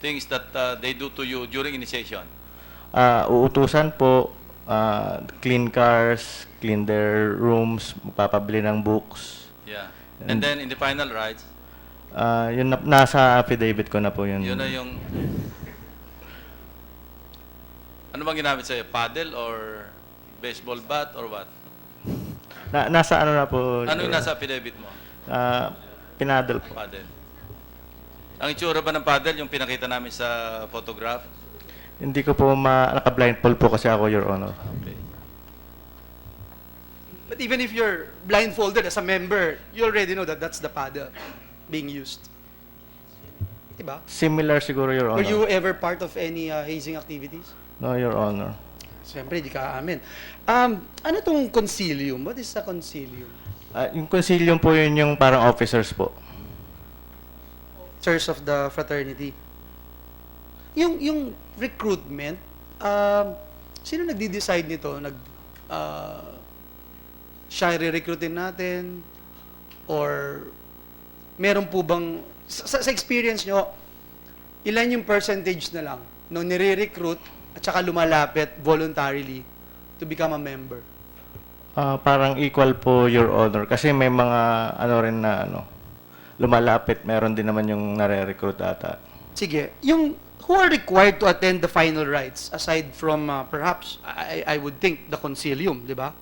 things that they do to you during initiation. Uutusan po, clean cars, clean their rooms, magpapabili ng books. Yeah. And then in the final rights, yun nasa affidavit ko na po yun. Yun na yung ano bang ginamit sa'yo? Paddle or baseball bat or what? Nasa ano na po. Ano yung nasa affidavit mo? Pinadal po. Paddle. Ang itsura ba ng paddle yung pinakita namin sa photograph? Hindi ko po naka-blindfold po kasi ako, Your Honor. Okay. But even if you're blindfolded as a member, you already know that that's the paddle being used. Diba? Similar siguro, Your Honor. Were you ever part of any hazing activities? No, Your Honor. Siyempre, di ka aamin. Ano tong concilium? What is the concilium? Yung concilium po yun yung parang officers po. Church of the Fraternity. Yung recruitment, sino nagdi-decide nito? Siya re-recruitin natin? Or Meron po bang, sa experience nyo, ilan yung percentage na lang nung nire-recruit at saka lumalapit voluntarily to become a member? Parang equal po, Your Honor. Kasi may mga ano rin na lumalapit, meron din naman yung nare-recruit ata. Sige, yung who are required to attend the final rites aside from perhaps I would think the concilium, di ba?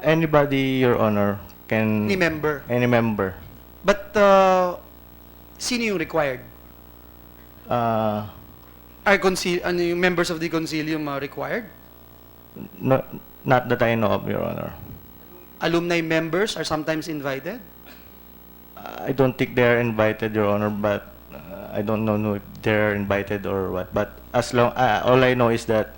Anybody, Your Honor, can... Any member. Any member. But sino yung required? Ano yung members of the concilium required? No, not that I know of, Your Honor. Alumni members are sometimes invited? I don't think they are invited, Your Honor, but I don't know if they're invited or what. But as long, all I know is that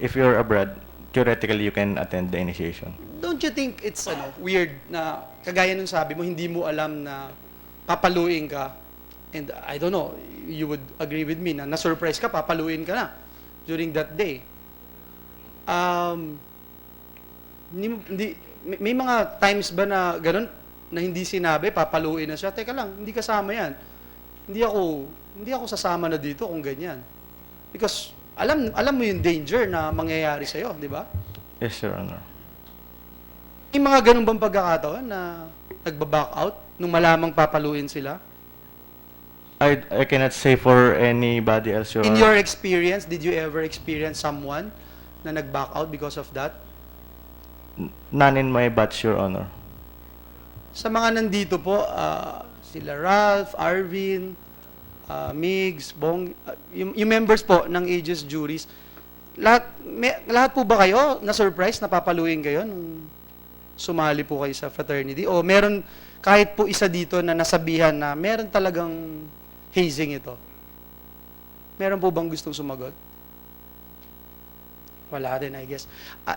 if you're abroad, theoretically you can attend the initiation. Don't you think it's weird na kagaya nung sabi mo, hindi mo alam na papaluin ka, and I don't know, you would agree with me na na-surprise ka, papaluin ka na during that day. May mga times ba na ganun, na hindi sinabi, papaluin na siya, teka lang, hindi kasama yan. Hindi ako sasama na dito kung ganyan. Because alam mo yung danger na mangyayari sa'yo, di ba? Yes, Your Honor. May mga ganun bang pagkakataon na nagba-back out nung malamang papaluin sila? I cannot say for anybody else, Your In Honor. your experience, did you ever experience someone na nag-back out because of that? None in my batch, Your Honor. Sa mga nandito po, sila Ralph, Arvin, Migs, Bong, yung members po ng Aegis juries, lahat po ba kayo na-surprise, napapaluin kayo nung sumali po kayo sa fraternity? O meron kahit po isa dito na nasabihan na meron talagang hazing ito? Meron po bang gustong sumagot? Wala din, I guess.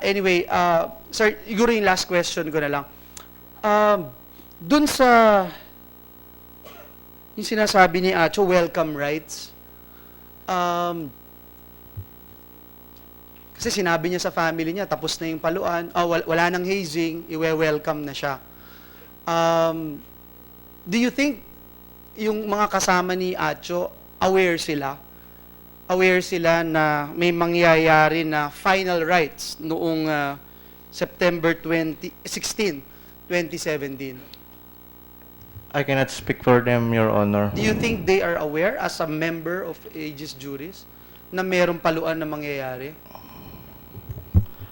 Anyway, sir, siguro yung last question ko na lang. Dun sa yung sinasabi ni Atio, welcome rights. Kasi sinabi niya sa family niya, tapos na yung paluan, wala nang hazing, iwe-welcome na siya. Do you think yung mga kasama ni Atio, aware sila? Aware sila na may mangyayari na final rights noong September 16, 2017? I cannot speak for them, Your Honor. Do you think they are aware as a member of Aegis Juris na merong paluan na mangyayari?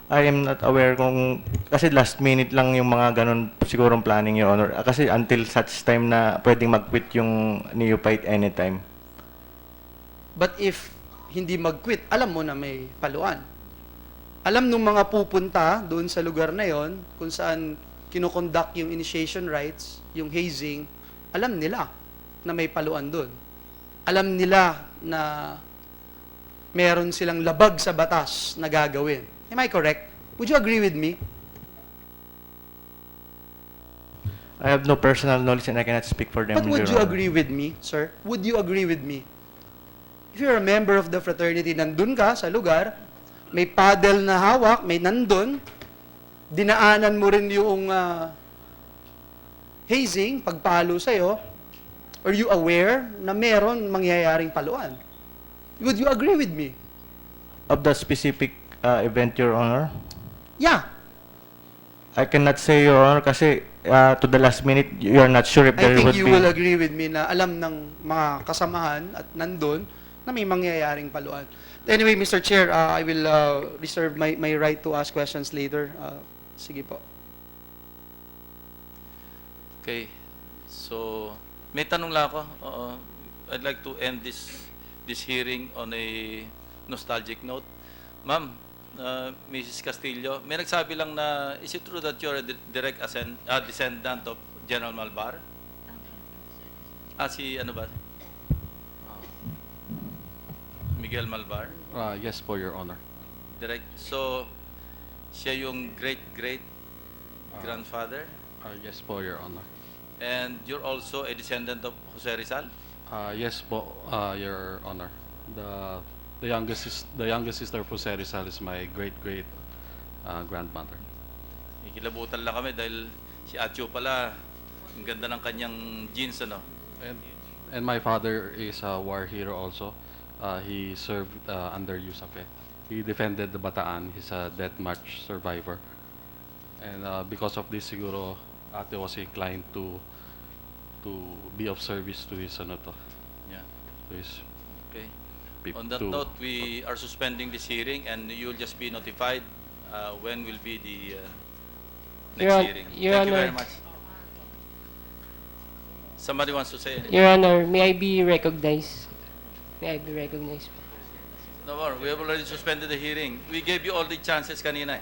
I am not aware kasi last minute lang yung mga ganun sigurong planning, Your Honor. Kasi until such time na pwedeng mag-quit yung neophyte anytime. But if hindi mag-quit, alam mo na may paluan. Alam nung mga pupunta doon sa lugar na yon kung saan kinoconduct yung initiation rites, yung hazing, alam nila na may paluan doon. Alam nila na meron silang labag sa batas na gagawin. Am I correct? Would you agree with me? I have no personal knowledge and I cannot speak for them, But would you Your Honor. agree with me, sir? Would you agree with me? If you're a member of the fraternity, nandun ka sa lugar, may paddle na hawak, may nandun, dinaanan mo rin yung hazing, pagpalo sa'yo, are you aware na meron mangyayaring paluan? Would you agree with me? Of the specific event, Your Honor? Yeah. I cannot say, Your Honor, kasi to the last minute, you are not sure if I there think would you be... will agree with me na alam ng mga kasamahan at nandun na may mangyayaring paluan. Anyway, Mr. Chair, I will reserve my right to ask questions later. Sige po. Okay. So, may tanong lang ako. I'd like to end this hearing on a nostalgic note. Ma'am, Mrs. Castillo, may nagsabi lang na, is it true that you're a direct descendant of General Malvar? Si ano ba? Miguel Malvar? Yes po, Your Honor. Direct. So, siya yung great-great-grandfather? Yes po, Your Honor. And you're also a descendant of Jose Rizal? Yes po, Your Honor. The youngest sister of Jose Rizal is my great grandmother. Ikilabutan lang kami dahil si Atio pala Ang ganda ng kanyang jeans, ano? And my father is a war hero also. He served under USAPE. He defended the Bataan. He's a death march survivor. And because of this, siguro, Atio was inclined to be of service to his ano to. Yeah. To his Okay. peop- On that to- note, we are suspending this hearing and you'll just be notified when will be the next hearing. Your Thank you very Honor. much. Somebody wants to say anything? Your Honor, may I be recognized? May I be recognized? No more. We have already suspended the hearing. We gave you all the chances kanina.